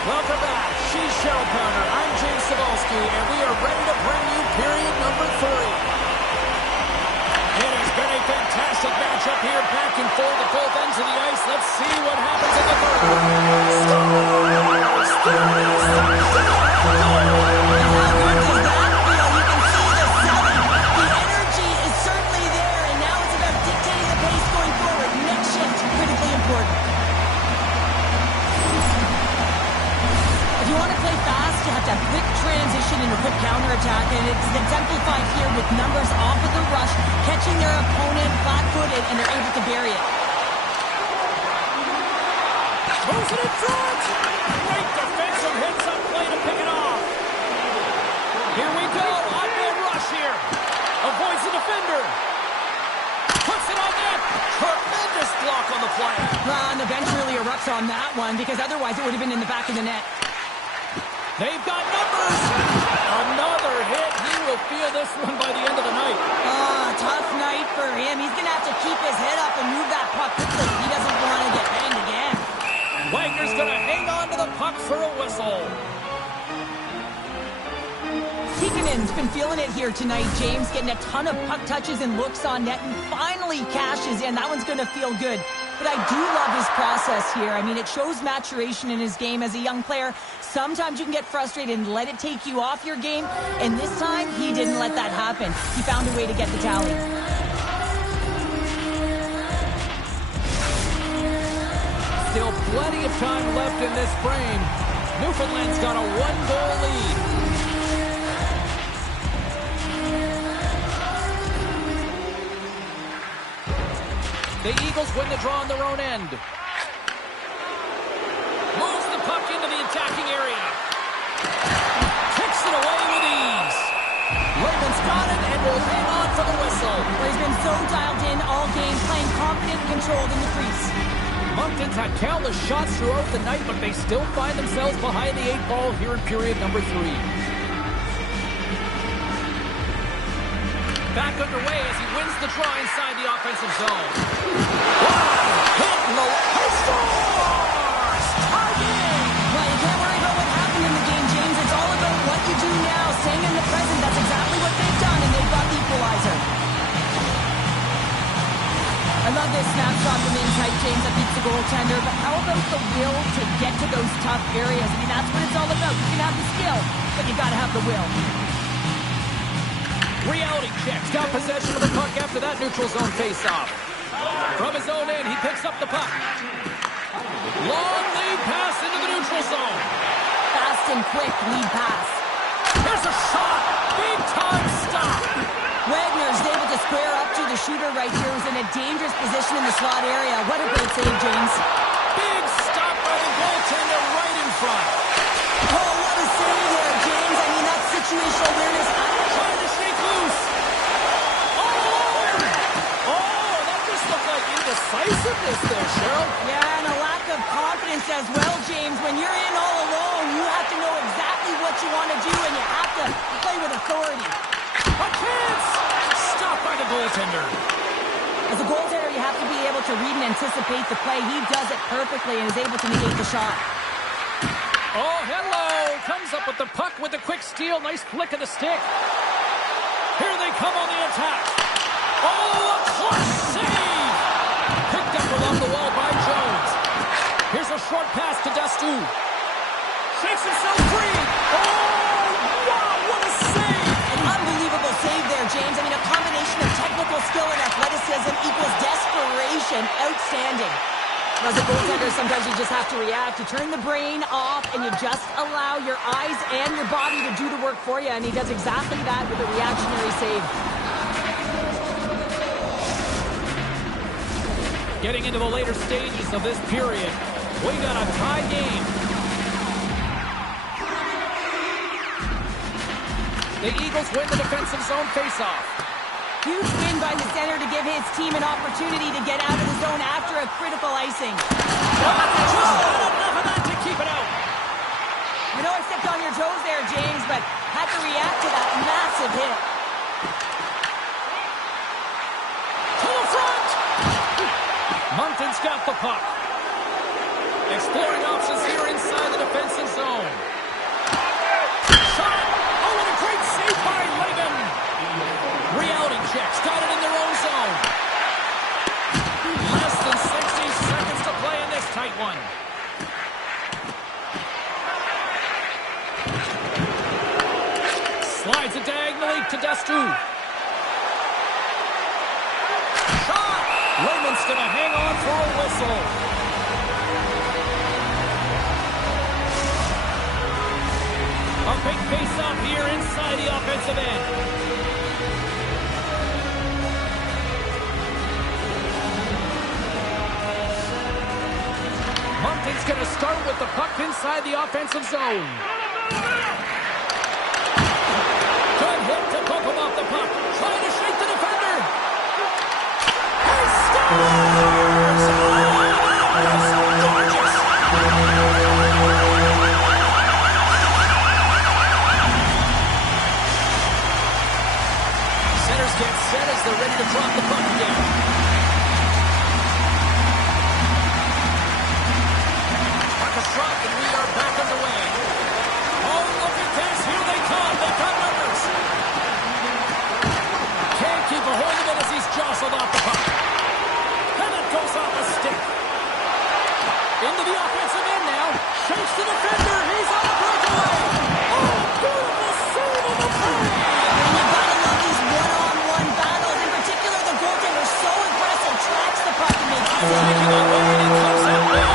Welcome back. She's Cheryl Connor. I'm James Cebulski, and we are ready to bring you period number 3. It has been a fantastic matchup here, back and forth at both ends of the ice. Let's see what happens in the third. Quick transition and a quick counterattack, and it's exemplified here with numbers off of the rush, catching their opponent flat-footed, and they're able to bury it. Moves it in front! Great defensive hits on play to pick it off. Here we go, on-man rush here. Avoids the defender. Puts it on net. Tremendous block on the play. And the bench really erupts on that one, because otherwise it would have been in the back of the net. They've got numbers. Another hit. He will feel this one by the end of the night. Tough night for him. He's going to have to keep his head up and move that puck quickly. He doesn't want to get banged again. Wagner's going to hang on to the puck for a whistle. Tikkanen's been feeling it here tonight, James, getting a ton of puck touches and looks on net, and finally cashes in. That one's going to feel good. But I do love his process here. I mean, it shows maturation in his game as a young player. Sometimes you can get frustrated and let it take you off your game, and this time, he didn't let that happen. He found a way to get the tally. Still plenty of time left in this frame. Newfoundland's got a 1-goal lead. The Eagles win the draw on their own end. Moves the puck into the attacking area. Kicks it away with ease. Layman's got it and will hang on for the whistle. Well, he's been so dialed in all game, playing confident and controlled in the crease. Moncton's had countless shots throughout the night, but they still find themselves behind the 8 ball here in period number 3. Back underway as he wins the draw inside the offensive zone. Hit low. He scores! Tie-game! Well, you can't worry about what happened in the game, James. It's all about what you do now, staying in the present. That's exactly what they've done, and they've got the equalizer. I love this snapshot from inside, James, that beats the goaltender, but how about the will to get to those tough areas? I mean, that's what it's all about. You can have the skill, but you got to have the will. Reality checks. Got possession of the puck after that neutral zone face-off. From his own end, he picks up the puck. Long lead pass into the neutral zone. Fast and quick lead pass. There's a shot. Big-time stop. Wagner's able to square up to the shooter right here, who's in a dangerous position in the slot area. What a great save, James. Big stop by the goaltender right in front. Oh, what a save there, James. I mean, that's situational awareness. Trying to shake loose. Oh, that just looked like indecisiveness there, Cheryl. Yeah, and a lack of as well, James. When you're in all alone, you have to know exactly what you want to do, and you have to play with authority. A chance! Stopped by the goaltender. As a goaltender, you have to be able to read and anticipate the play. He does it perfectly and is able to negate the shot. Oh, hello! Comes up with the puck with a quick steal. Nice flick of the stick. Here they come on the attack. Oh, a clutch save! Picked up along the wall by Jones. Here's a short pass to Dastu. Shakes himself free. Oh, wow, what a save! An unbelievable save there, James. I mean, a combination of technical skill and athleticism equals desperation. Outstanding. As a goaltender, sometimes you just have to react. You turn the brain off, and you just allow your eyes and your body to do the work for you, and he does exactly that with a reactionary save. Getting into the later stages of this period, we got a tie game. The Eagles win the defensive zone faceoff. Huge win by the center to give his team an opportunity to get out of the zone after a critical icing. Just not enough of that to keep it out. I know I stepped on your toes there, James, but had to react to that massive hit. To the front! Moncton's got the puck. Exploring options here inside the defensive zone. Shot! Oh, what a great save by Laban! Reality checks, got it in their own zone. Less than 60 seconds to play in this tight one. Slides it diagonally to Dastu. Shot! Lehman's gonna hang on for a whistle. A big face-off here inside the offensive end. Moncton's going to start with the puck inside the offensive zone. Good hit to poke him off the puck. Trying to shake the defender. He scores! Oh, that's gorgeous! Centers get set as they're ready to drop the puck again. Struck, and we are back underway. Oh, look at this. Here they come. They've got numbers. Can't keep a hold of it as he's jostled off the puck. And it goes off a stick. Into the offensive end now. Shakes the defender. He's on the breakaway. Oh, beautiful save on the play. And you've got to love these one-on-one battles. In particular, the goaltender is so aggressive, tracks the puck and makes the save. Making a run, and he comes out big.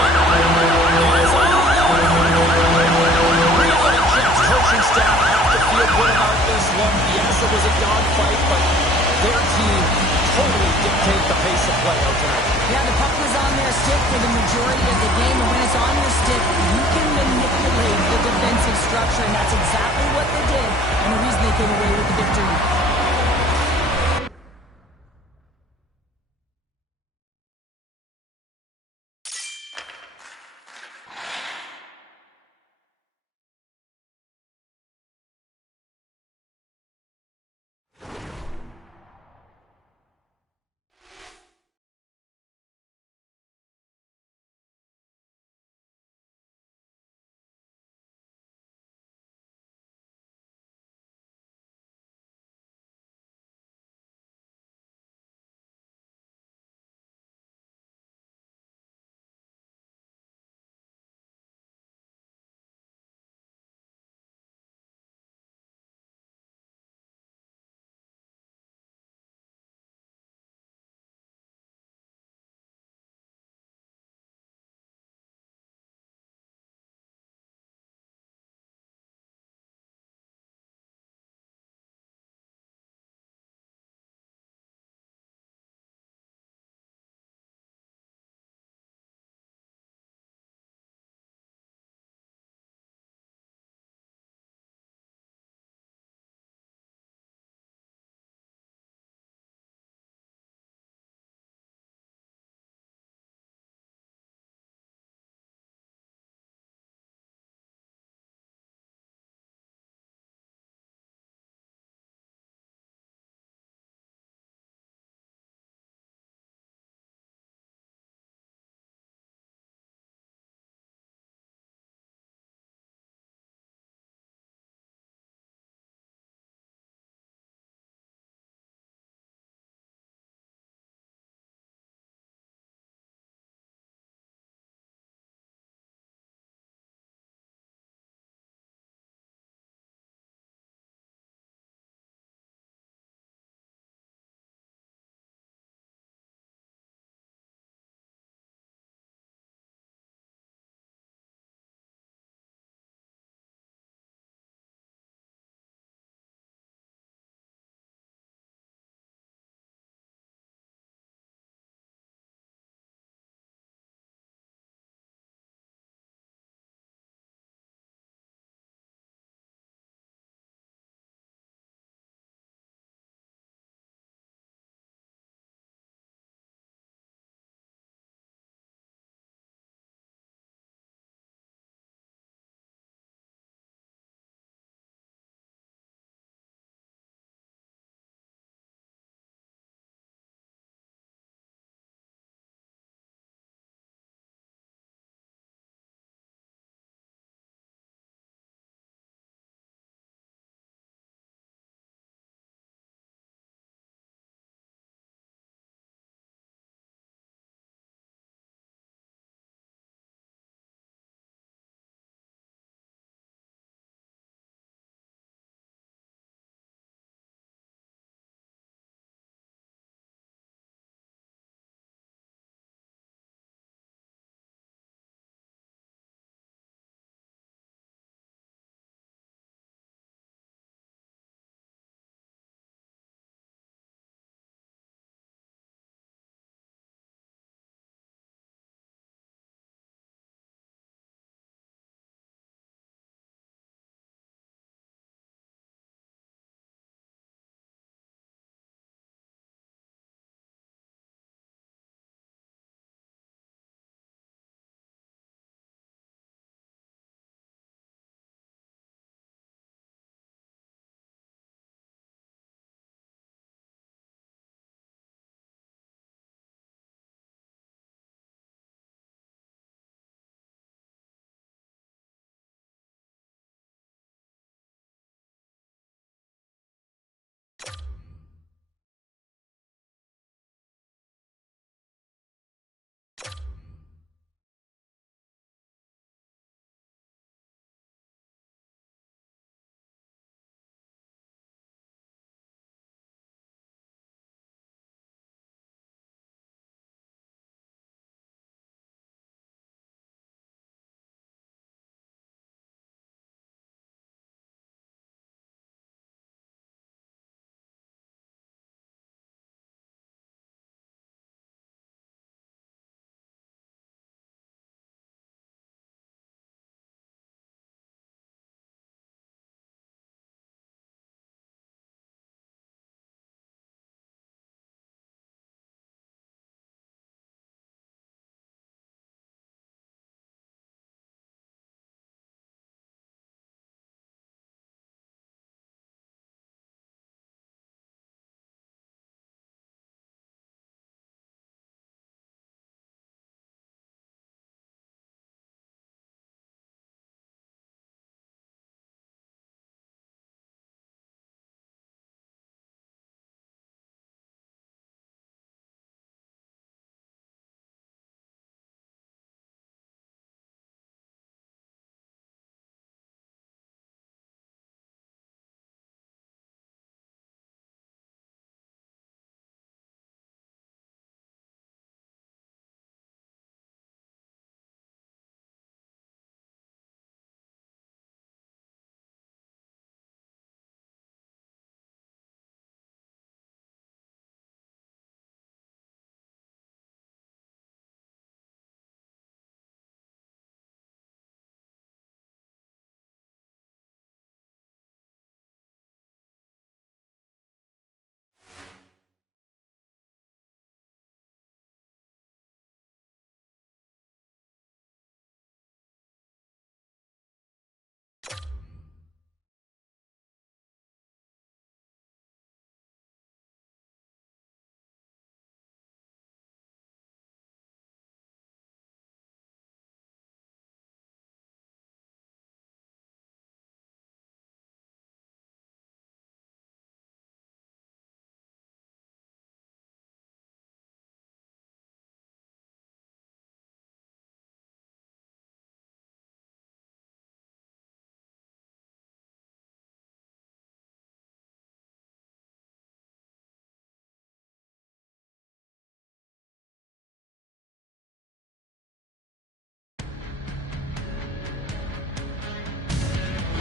Coaching staff have to feel good about this one. Yes, it was a dogfight, but their team totally dictate the pace of play out tonight. Yeah, the puck was on their stick for the majority of the game, and when it's on your stick, you can manipulate the defensive structure, and that's exactly what they did, and the reason they came away with the victory.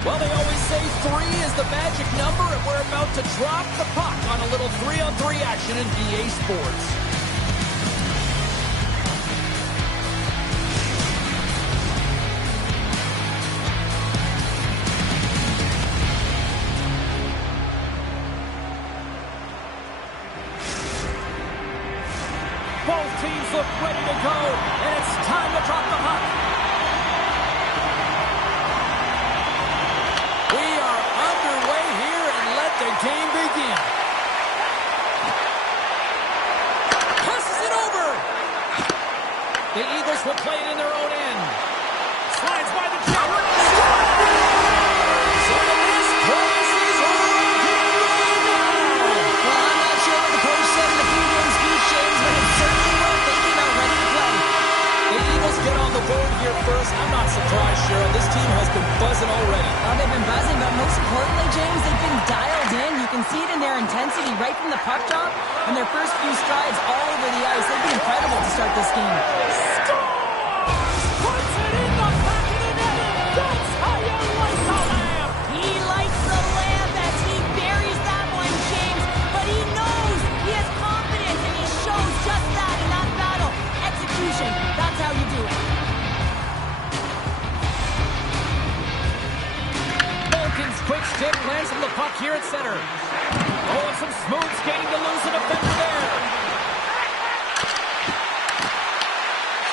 Well, they always say 3 is the magic number, and we're about to drop the puck on a little 3-on-3 action in EA Sports. Both teams look ready to go, and it's time to drop the puck. We are underway here, and let the game begin. Passes it over. The Eagles will play it in their own end. Slides by the Jet. So this place is rocking right now. Well, I'm not sure what the coach said in the pregame speech, James, but it's certainly worth thinking about ready to play. The Eagles get on the board here first. I'm not surprised, Cheryl. This team has been buzzing already. Well, they've been buzzing, but most importantly, James, they've been dialed in. You can see it in their intensity right from the puck drop and their first few strides all over the ice. They've been incredible to start this game. Puts it in the back of the net, and that's how you light the lamp. He lights the lamp as he buries that one, James, but he knows he has confidence, and he shows just that in that battle. Execution, that's how you do it. Malkin's quick stick lands on the puck here at center. Oh, and some smooth skating to lose a defender there.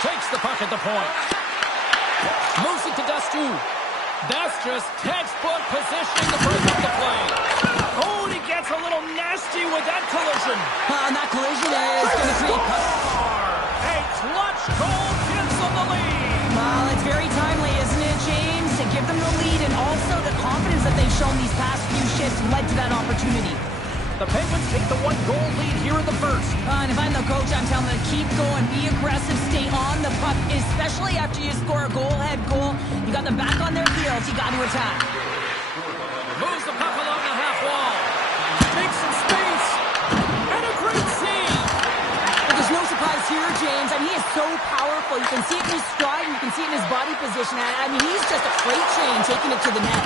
Takes the puck at the point. Moves it to Dastu. That's just textbook positioning to break up the play. Oh, and he gets a little nasty with that collision. And that collision is going to create puck. A clutch goal gives them the lead. Well, it's very timely, isn't it, James, to give them the lead, and also the confidence that they've shown these past few shifts led to that opportunity. The Penguins take the 1-goal lead here in the first. And if I'm the coach, I'm telling them to keep going, be aggressive, stay on the puck, especially after you score a goal-head goal. You got them back on their heels, you got to attack. Moves the puck along the half wall. Makes some space. And a great save. But there's no surprise here, James. I mean, he is so powerful. You can see it in his stride, and you can see it in his body position. I mean, he's just a freight train taking it to the net.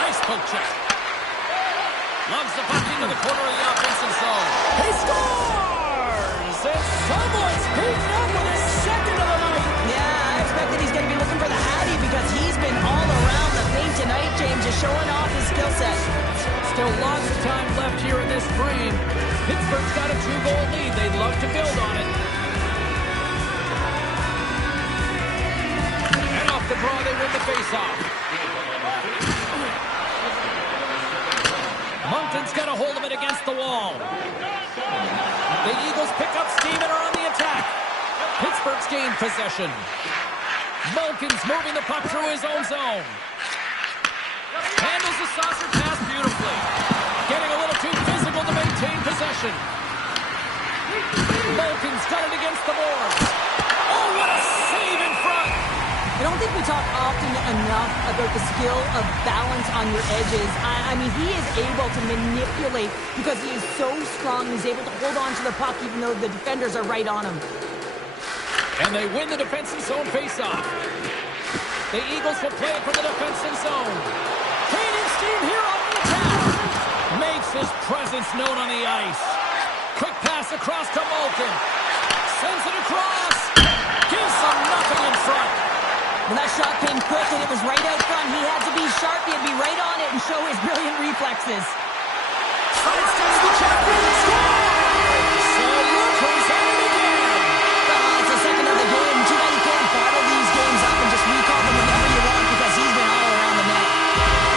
Nice poke check. Loves the puck into the corner of the offensive zone. He scores! And someone's beaten up with his second of the night. Yeah, I expect that he's going to be looking for the Hattie because he's been all around the paint tonight, James, just showing off his skill set. Still lots of time left here in this frame. Pittsburgh's got a 2-goal lead. They'd love to build on it. And off the draw, they win the faceoff. Moncton's got a hold of it against the wall. The Eagles pick up steam and are on the attack. Pittsburgh's gained possession. Malkin's moving the puck through his own zone. Handles the saucer pass beautifully. Getting a little too physical to maintain possession. Malkin's got it against the boards. Oh, what a save in front! I don't think we talk often enough about the skill of balance on your edges. I mean, he is able to manipulate because he is so strong. He's able to hold on to the puck even though the defenders are right on him. And they win the defensive zone faceoff. The Eagles will play it from the defensive zone. Gaining steam here on the attack. Makes his presence known on the ice. Quick pass across to Malkin. Sends it across. Gives them nothing in front. When that shot came quick and it was right out front, he had to be sharp. He had to be right on it and show his brilliant reflexes. Sidesteps the check and scores! So look who's at it again! It's the second of the game. Too bad you can't bottle these games up and just recall them whenever you want because he's been all around the net.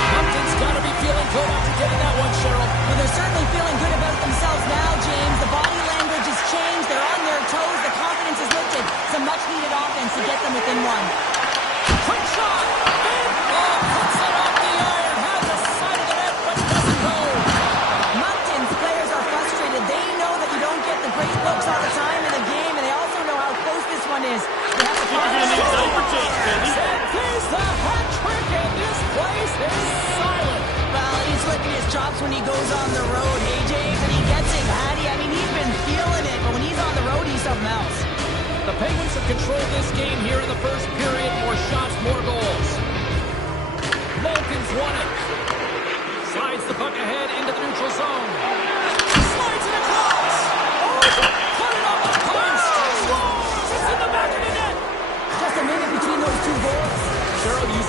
Moncton's got to be feeling good after getting that one, Cheryl. Well, they're certainly feeling good about themselves now, James. The body language has changed. They're on their toes. The confidence is lifted. Some much-needed offense to get them within one. Quick shot! And puts it off the iron. Has the side of the net, but doesn't go. Moncton's players are frustrated. They know that you don't get the great looks all the time in the game, and they also know how close this one is. They have to follow And there's the hat trick, and this place is silent. Well, he's licking his chops when he goes on the road. Hey, James, and he gets it, Hattie. I mean, he's been feeling it, but when he's on the road, he's something else. The Penguins have controlled this game here in the first period. More shots, more goals. Malkin's won it. Slides the puck ahead into the neutral zone. Slides it across. Oh, put it on the post. Scores! It's in the back of the net. Just a minute between those two goals. Cheryl, you...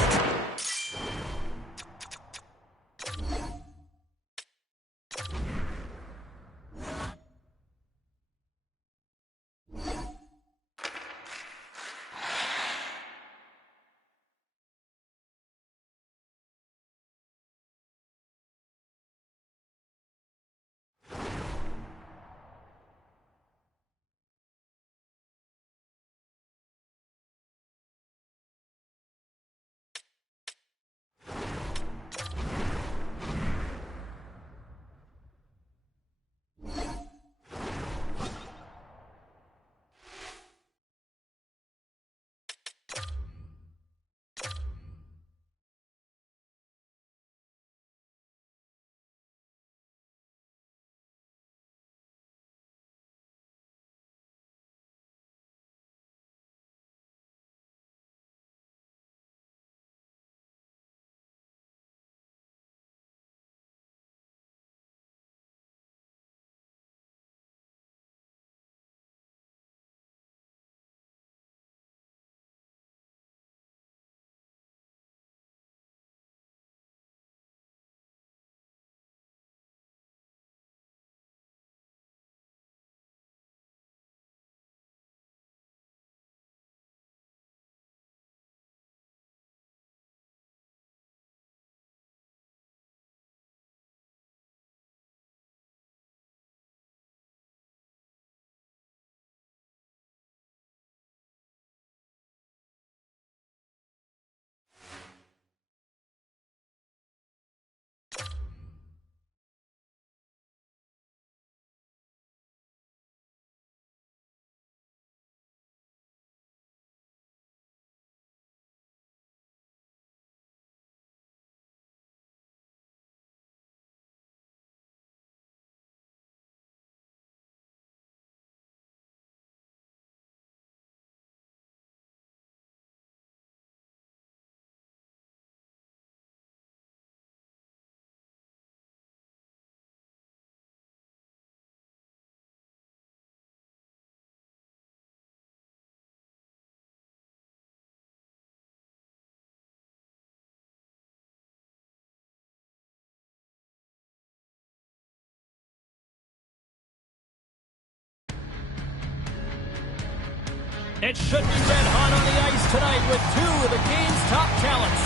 It should be red hot on the ice tonight with two of the game's top talents.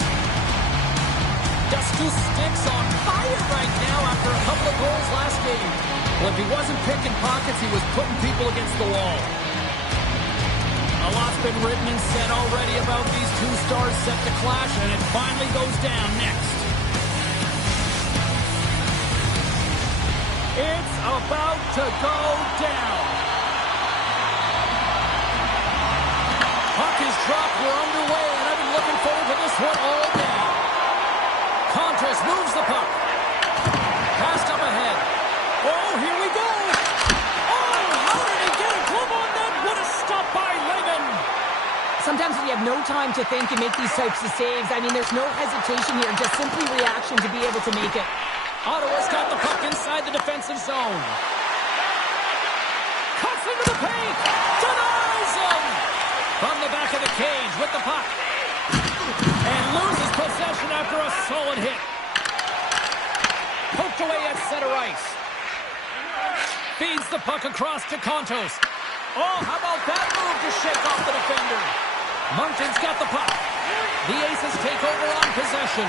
Dusty Sticks on fire right now after a couple of goals last game. Well, if he wasn't picking pockets, he was putting people against the wall. A lot's been written and said already about these two stars set to clash, and it finally goes down next. It's about to go down. Puck is dropped. We're underway, and I've been looking forward to this one all day. Contras moves the puck. Passed up ahead. Oh, here we go. Oh, how did he get a glove on that? What a stop by Lehman. Sometimes when you have no time to think and make these types of saves, I mean, there's no hesitation here, just simply reaction to be able to make it. Ottawa's got the puck inside the defensive zone. Cuts into the paint. Denies him. From the back of the cage with the puck. And loses possession after a solid hit. Poked away at center ice. Feeds the puck across to Contos. Oh, how about that move to shake off the defender? Moncton's got the puck. The Aces take over on possession.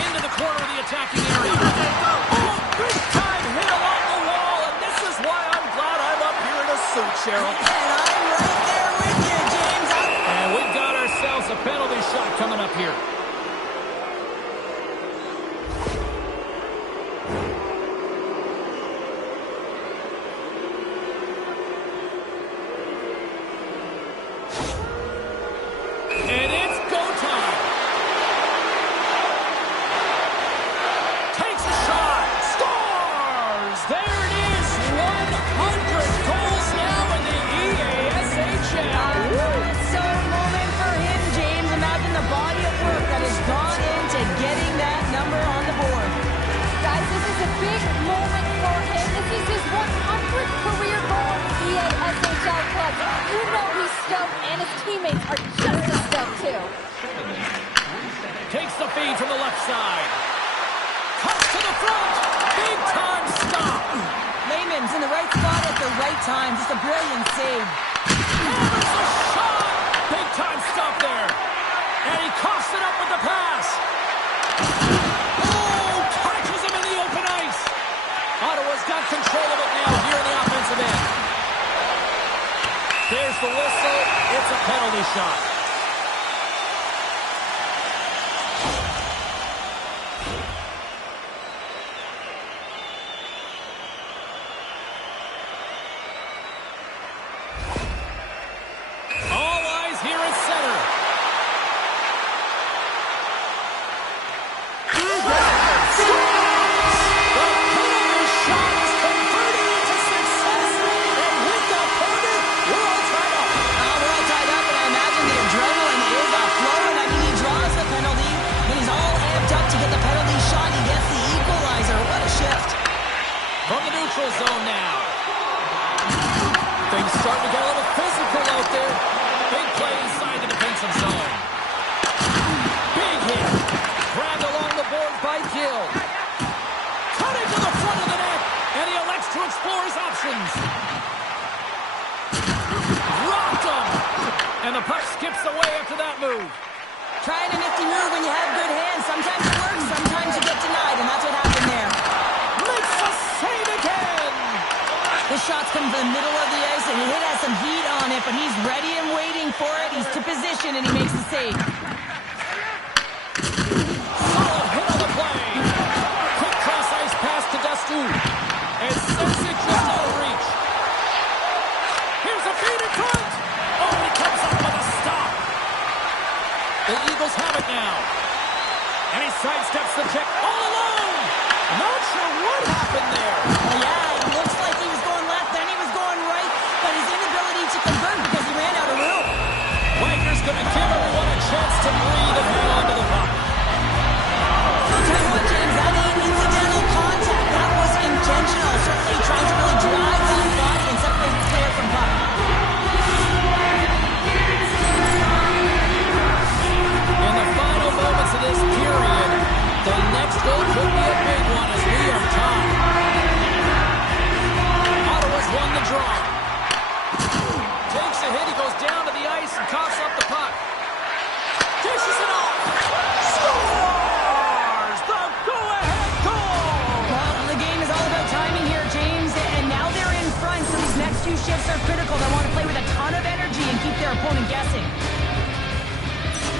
Into the corner of the attacking area. Oh, big time hit along the wall, and this is why I'm glad I'm up here in a suit, Cheryl. And I'm right there with you, James. And we've got ourselves a penalty shot coming up here. And it's go time. Takes a shot. Scores! There it is. 100 goals now in the EASHL. So a moment for him, James, and that's teammates are just as stoked, too. Takes the feed from the left side. Cuts to the front. Big time stop. Lehman's in the right spot at the right time. Just a brilliant save. Hammers a shot. Big time stop there. And he coughs it up with the pass. Oh, catches him in the open ice. Ottawa's got control of it now here in the offensive end. There's the whistle. It's a penalty shot. All eyes here at center. From the neutral zone now. Things starting to get a little physical out there. Big play inside the defensive zone. Big hit. Grabbed along the board by Gill. Cutting to the front of the net. And he elects to explore his options. Rocked him. And the puck skips away after that move. Trying a nifty move when you have good hands. Sometimes it works, sometimes you get denied, and that's what happened there. Makes a save again. The shots come to the middle of the ice, and the hit has some heat on it, but he's ready and waiting for it. He's to position, and he makes the save. Solid hit on the play. Quick cross-ice pass to Dastu. And sends it just out of reach. Here's a feed in front. Oh, he comes up with a stop. The Eagles have it now. And he sidesteps the check all alone. Not sure what happened there. Well, yeah, it looks like he was going left, then he was going right, but his inability to convert because he ran out of room. Wagner's going to give everyone a chance to breathe and hang on to the puck. I'll tell you what, James, that ain't incidental contact. That was intentional. Certainly trying to really drive the body and separate the player from puck. In the final moments of this period, the next goal could be a big one as we are tied. Ottawa's won the draw. Takes a hit, he goes down to the ice and coughs up the puck. Dishes it off. Scores! The go-ahead goal! Well, the game is all about timing here, James, and now they're in front, so these next few shifts are critical. They want to play with a ton of energy and keep their opponent guessing.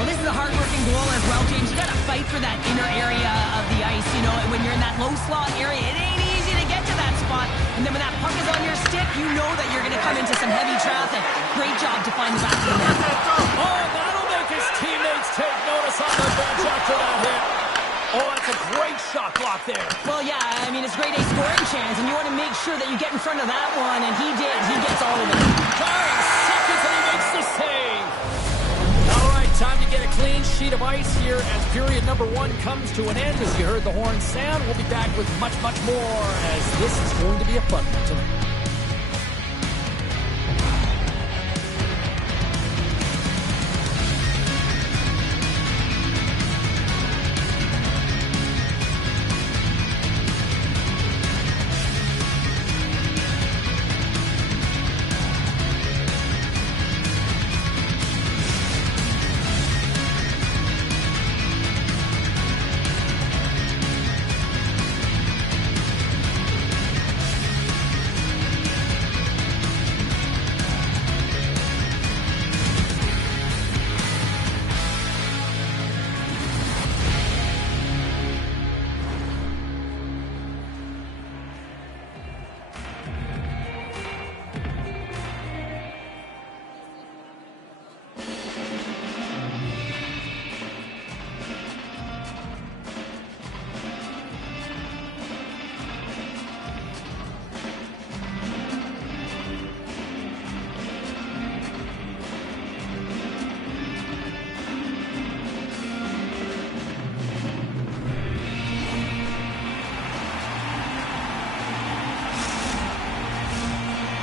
Well, this is a hard-working goal as well, James. You got to fight for that inner area of the ice. You know, when you're in that low slot area, it ain't easy to get to that spot. And then when that puck is on your stick, you know that you're going to come into some heavy traffic. Great job to find the back of the net. Oh, that'll make his teammates take notice on the bench after that hit. Oh, that's a great shot block there. Well, yeah, I mean, it's grade A scoring chance, and you want to make sure that you get in front of that one, and he did. He gets all of it. 5 seconds and he makes the save. All right, time to get a clean sheet of ice here as period number 1 comes to an end. As you heard the horn sound, we'll be back with much, much more as this is going to be a fun one tonight.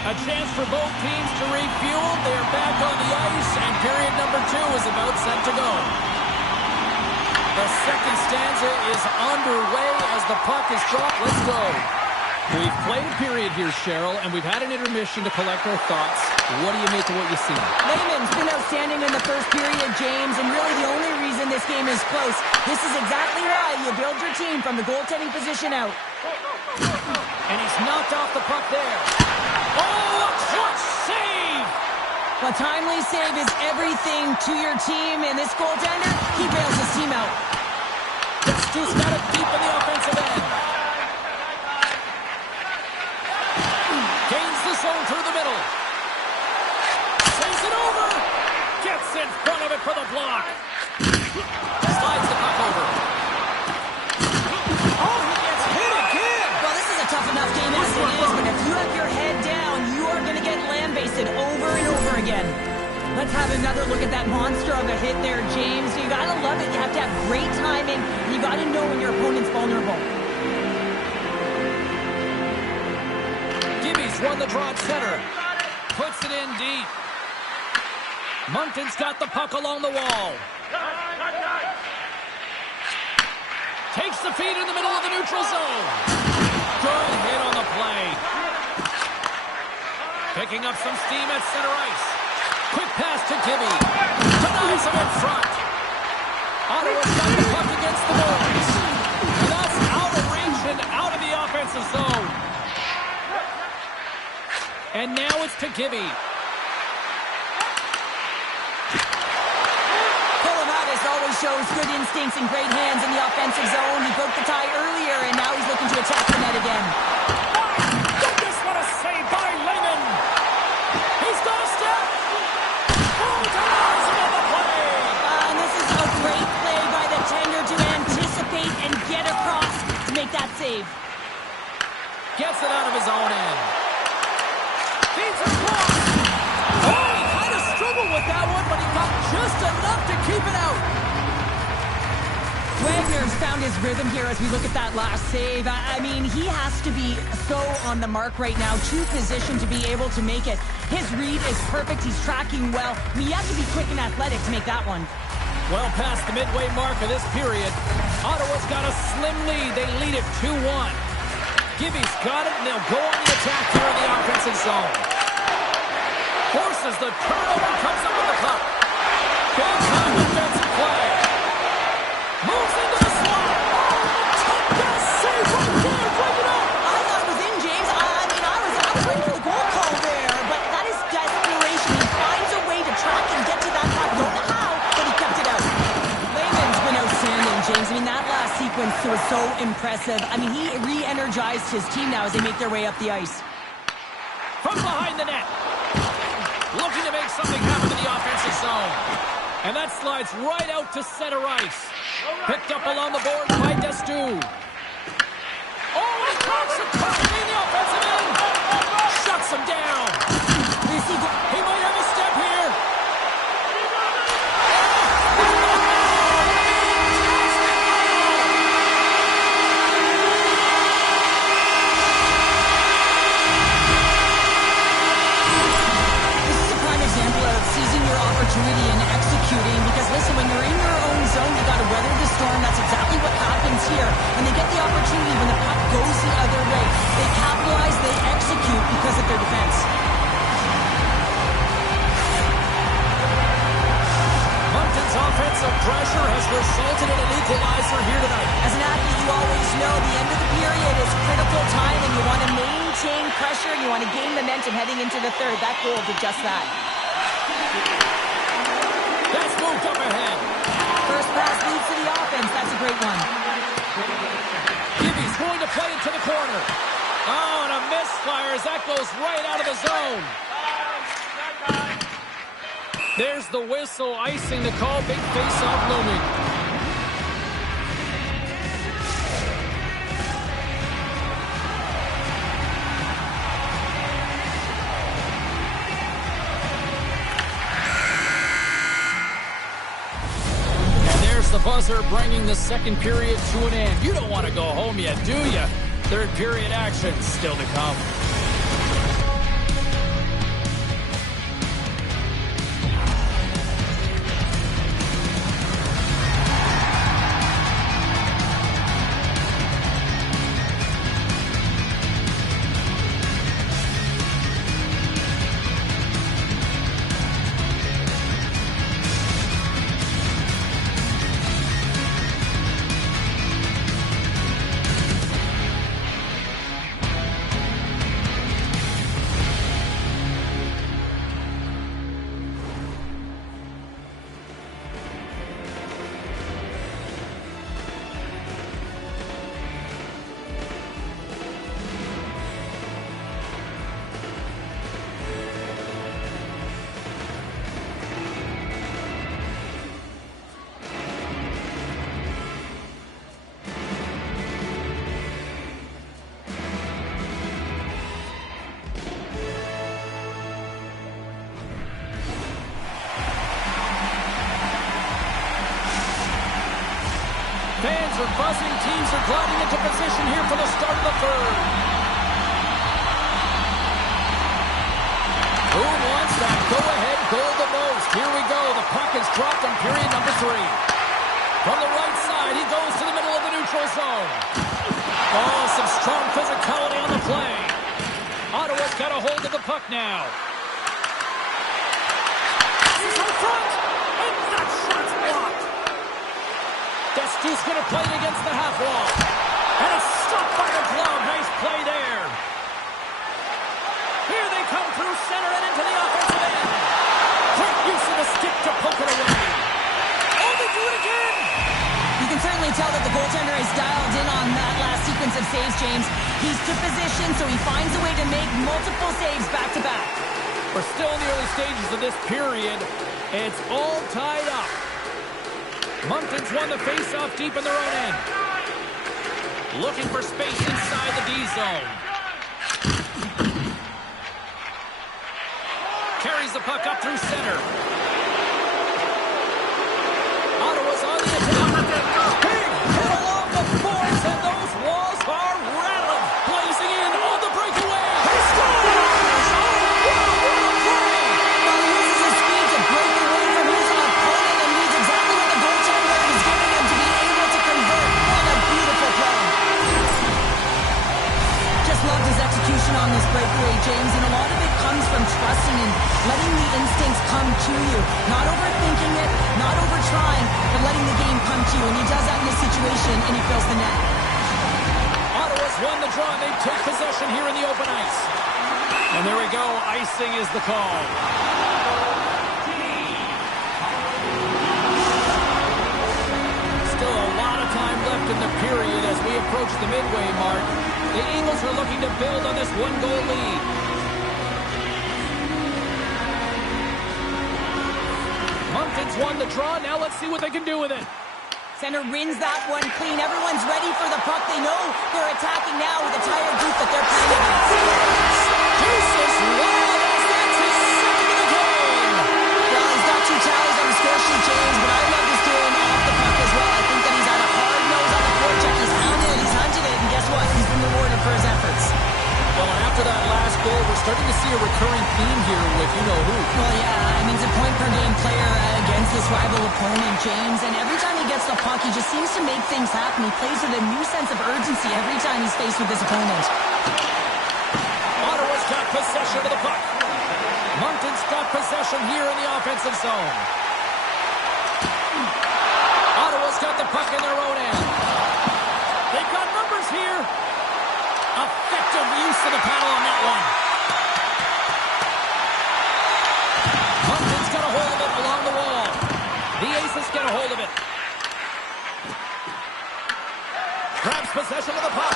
A chance for both teams to refuel. They're back on the ice, and period is about set to go. The second stanza is underway as the puck is dropped. Let's go. We've played a period here, Cheryl, and we've had an intermission to collect our thoughts. What do you make of what you see? Lehman's been outstanding in the first period, James, and really the only reason this game is close. This is exactly why you build your team from the goaltending position out. And he's knocked off the puck there. Oh, a clutch save! A timely save is everything to your team, and this goaltender, he bails his team out. Destu's got it deep in the offensive end. Gains the zone through the middle. Saves it over. Gets in front of it for the block. Slides the puck over. Oh, he gets hit again. Well, this is a tough enough game as it is, but if you have your head down, you are going to get land-based over and over again. Let's have another look at that monster of a hit there, James. You got to love it. You have to have great timing. You got to know when your opponent's vulnerable. Won the draw at center. Puts it in deep. Moncton's got the puck along the wall. Takes the feed in the middle of the neutral zone. Good hit on the play. Picking up some steam at center ice. Quick pass to Gibby. Denies him in front. Ottawa's got the puck against the boards. And that's out of reach and out of the offensive zone. And now it's to Gibby. Kolomatis always shows good instincts and great hands in the offensive zone. He broke the tie earlier, and now he's looking to attack the net again. Goodness, what a save by Lehman. He's got a step. Oh, denies him on the play. And this is a great play by the tender to anticipate and get across to make that save. Gets it out of his own end. Feeds it across. Oh, he kind of struggled with that one, but he got just enough to keep it out. Wagner's found his rhythm here as we look at that last save. I mean, he has to be so on the mark right now, to position to be able to make it. His read is perfect. He's tracking well. I mean, you have to be quick and athletic to make that one. Well past the midway mark of this period, Ottawa's got a slim lead. They lead it 2-1. Gibby's got it, and they'll go on the attack here in the offensive zone. Forces the turnover, comes up with the puck. Big time defensive play. Moves into the slot. Top pass save right there, break it up. I thought it was in, James. I was waiting for the goal call there, but that is desperation. He finds a way to track and get to that puck. Don't know how, but he kept it out. Lehman's been outstanding, James. I mean, that last sequence was so impressive. I mean, he re-energized his team now as they make their way up the ice. From behind the net. Looking to make something happen in the offensive zone. And that slides right out to center ice. Picked up along the board by Destu. Oh, he cracks it perfectly in the offensive end. Shuts him down. He might have a step here. Opportunity and executing, because listen, when you're in your own zone, you got to weather the storm. That's exactly what happens here. And they get the opportunity when the puck goes the other way. They capitalize, they execute because of their defense. Moncton's offensive pressure has resulted in an equalizer here tonight. As an athlete, you always know the end of the period is critical time, and you want to maintain pressure, and you want to gain momentum heading into the third. That goal did just that. That's moved up ahead. First pass leads to the offense. That's a great one. Gibby's going to play it to the corner. Oh, and a misfire as that goes right out of the zone. There's the whistle, icing the call. Big face-off looming. The buzzer bringing the second period to an end. You don't want to go home yet, do you? Third period action still to come. are buzzing. Teams are gliding into position here for the start of the third. Who wants that go-ahead goal the most? Here we go. The puck is dropped on period number 3. From the right side, he goes to the middle of the neutral zone. Oh, some strong physicality on the play. Ottawa's got a hold of the puck now. He's in front, and that shot's blocked. Destu's going to play it against the half wall. And it's stopped by the glove. Nice play there. Here they come through center and into the offensive end. Quick use of the stick to poke it away. Oh, they do it again. You can certainly tell that the goaltender is dialed in on that last sequence of saves, James. He's to position, so he finds a way to make multiple saves back-to-back. We're still in the early stages of this period. It's all tied up. Moncton's won the face-off deep in their own end. Looking for space inside the D zone. Carries the puck up through center. Ottawa's on the attack. Big hit along the boards, and those walls are rattling. Blazing in on the breakaway. He scores! Oh, wow, what a play! Well, he uses his speed to break away from his opponent and needs exactly what the goaltender is giving him to be able to convert. What a beautiful play. Just loved his execution on this breakaway, James, and a lot of it comes from trusting and letting the instincts come to you. Not overthinking it, not over-trying, but letting the game come to you. And he does that in this situation, and he fills the net. Ottawa's won the draw, and they take possession here in the open ice. And there we go. Icing is the call. Still a lot of time left in the period as we approach the midway mark. The Eagles are looking to build on this one-goal lead. Moncton's won the draw. Now let's see what they can do with it. Center wins that one clean. Everyone's ready for the puck. They know they're attacking now with a tired group that they're playing against. Jesus Wild, that's his second of the game. Well, he's got 2 tallies on the score sheet, James, but I love his doing off the puck as well. I think that he's had a hard nose on the forecheck. He's hounded it, he's hunted it, and guess what? He's been rewarded for his efforts. Well, and after that last goal, we're starting to see a recurring theme here with you-know-who. Well, yeah, I mean, he's a point-per-game player against this rival opponent, James, and every time he gets the puck, he just seems to make things happen. He plays with a new sense of urgency every time he's faced with this opponent. Ottawa's got possession of the puck. Moncton's got possession here in the offensive zone. Ottawa's got the puck in their own end. They've got numbers here. Effective use of the paddle on that one. Moncton's got a hold of it along the wall. The Aces get a hold of it. Grabs possession of the puck.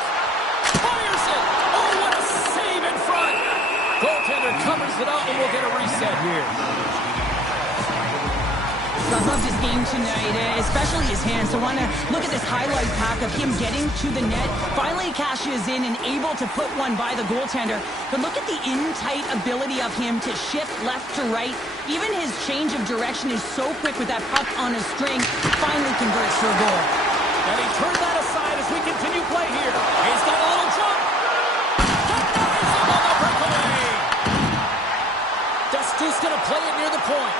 Fires it. Oh, what a save in front. Goaltender covers it up, and we'll get a reset here. I loved his game tonight, especially his hands. So I want to look at this highlight pack of him getting to the net. Finally cashes in and able to put one by the goaltender. But look at the in-tight ability of him to shift left to right. Even his change of direction is so quick with that puck on a string. Finally converts to a goal. And he turned that aside as we continue play here. He's got a little jump. Denies him on the breakaway. Destu's going to play it near the point.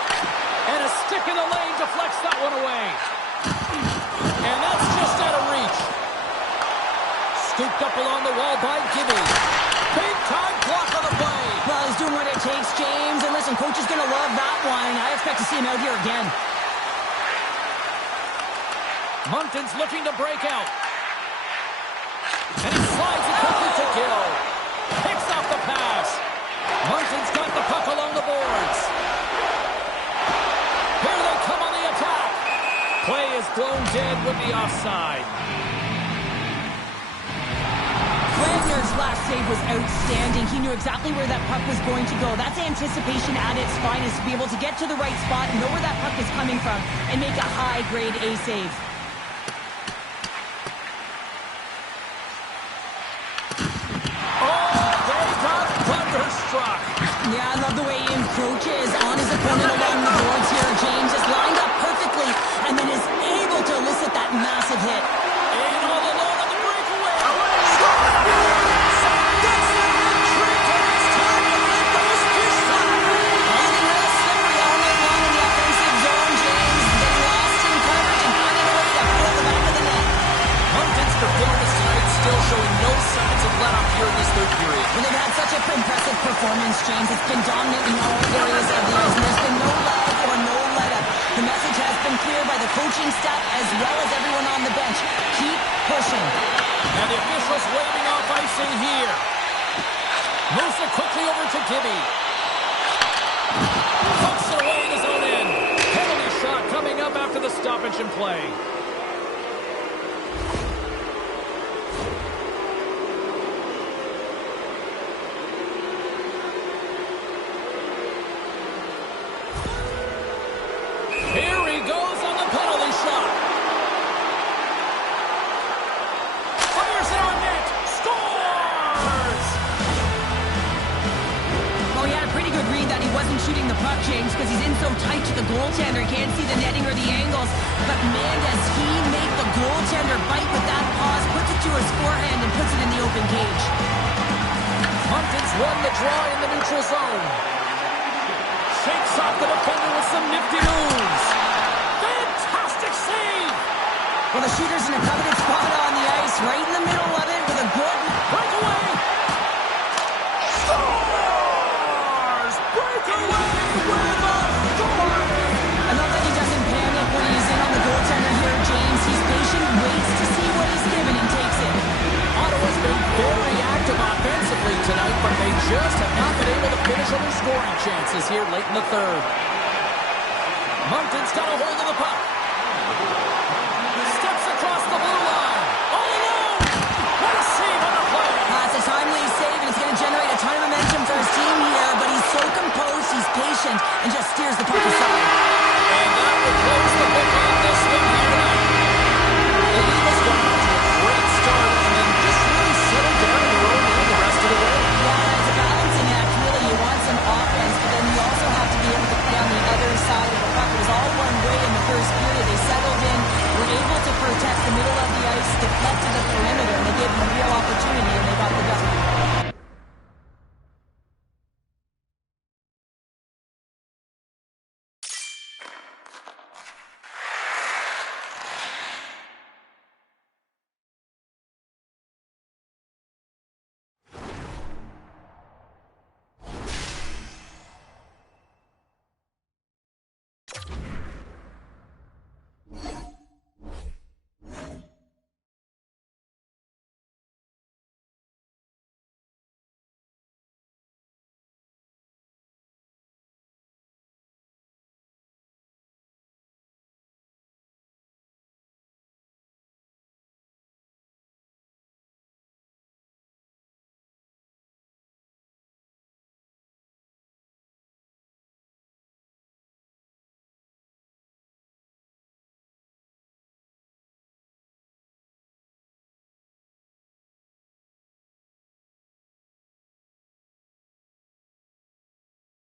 And a stick in the lane deflects that one away. And that's just out of reach. Scooped up along the wall by Gibby. Big time block on the play. Well, he's doing what it takes, James. And listen, coach is going to love that one. I expect to see him out here again. Moncton's looking to break out. And he slides it quickly to Gill. Picks off the pass. Moncton's got the puck along the boards. Here they come on the attack. Play is blown dead with the offside. Wagner's last save was outstanding. He knew exactly where that puck was going to go. That's anticipation at its finest, to be able to get to the right spot, know where that puck is coming from, and make a high-grade A save. Thunderstruck. Yeah, I love the way he encroaches on his opponent along the boards here. James is lined up perfectly and then is able to elicit that massive hit. step as well as everyone on the bench. Keep pushing. And the officials waving off icing here. Moves it quickly over to Gibby. Puts it away in his own end. Penalty shot coming up after the stoppage in play. Here he goes on the penalty shot. Fires it on net. Scores! Well, he had a pretty good read that he wasn't shooting the puck, James, because he's in so tight to the goaltender. He can't see the netting or the angles. But man, does he make the goaltender bite with that pause, puts it to his forehand, and puts it in the open cage. Moncton's won the draw in the neutral zone. Shakes off the defender with some nifty moves. Fantastic save! Well, the shooter's in a coveted spot on the ice, right in the middle of it, with a good Breakaway! Scores! Breakaway with a score! I love that he doesn't panic when he's in on the goaltender here, James. He's patient, waits to see what he's given, and takes it. Ottawa's been very active offensively tonight, but they just have not been able to finish on their scoring chances here late in the third. Moncton's got a hold of the puck. Steps across the blue line. All alone! What a save on the play! It's a timely save, and it's going to generate a ton of momentum for his team here, but he's so composed, he's patient, and just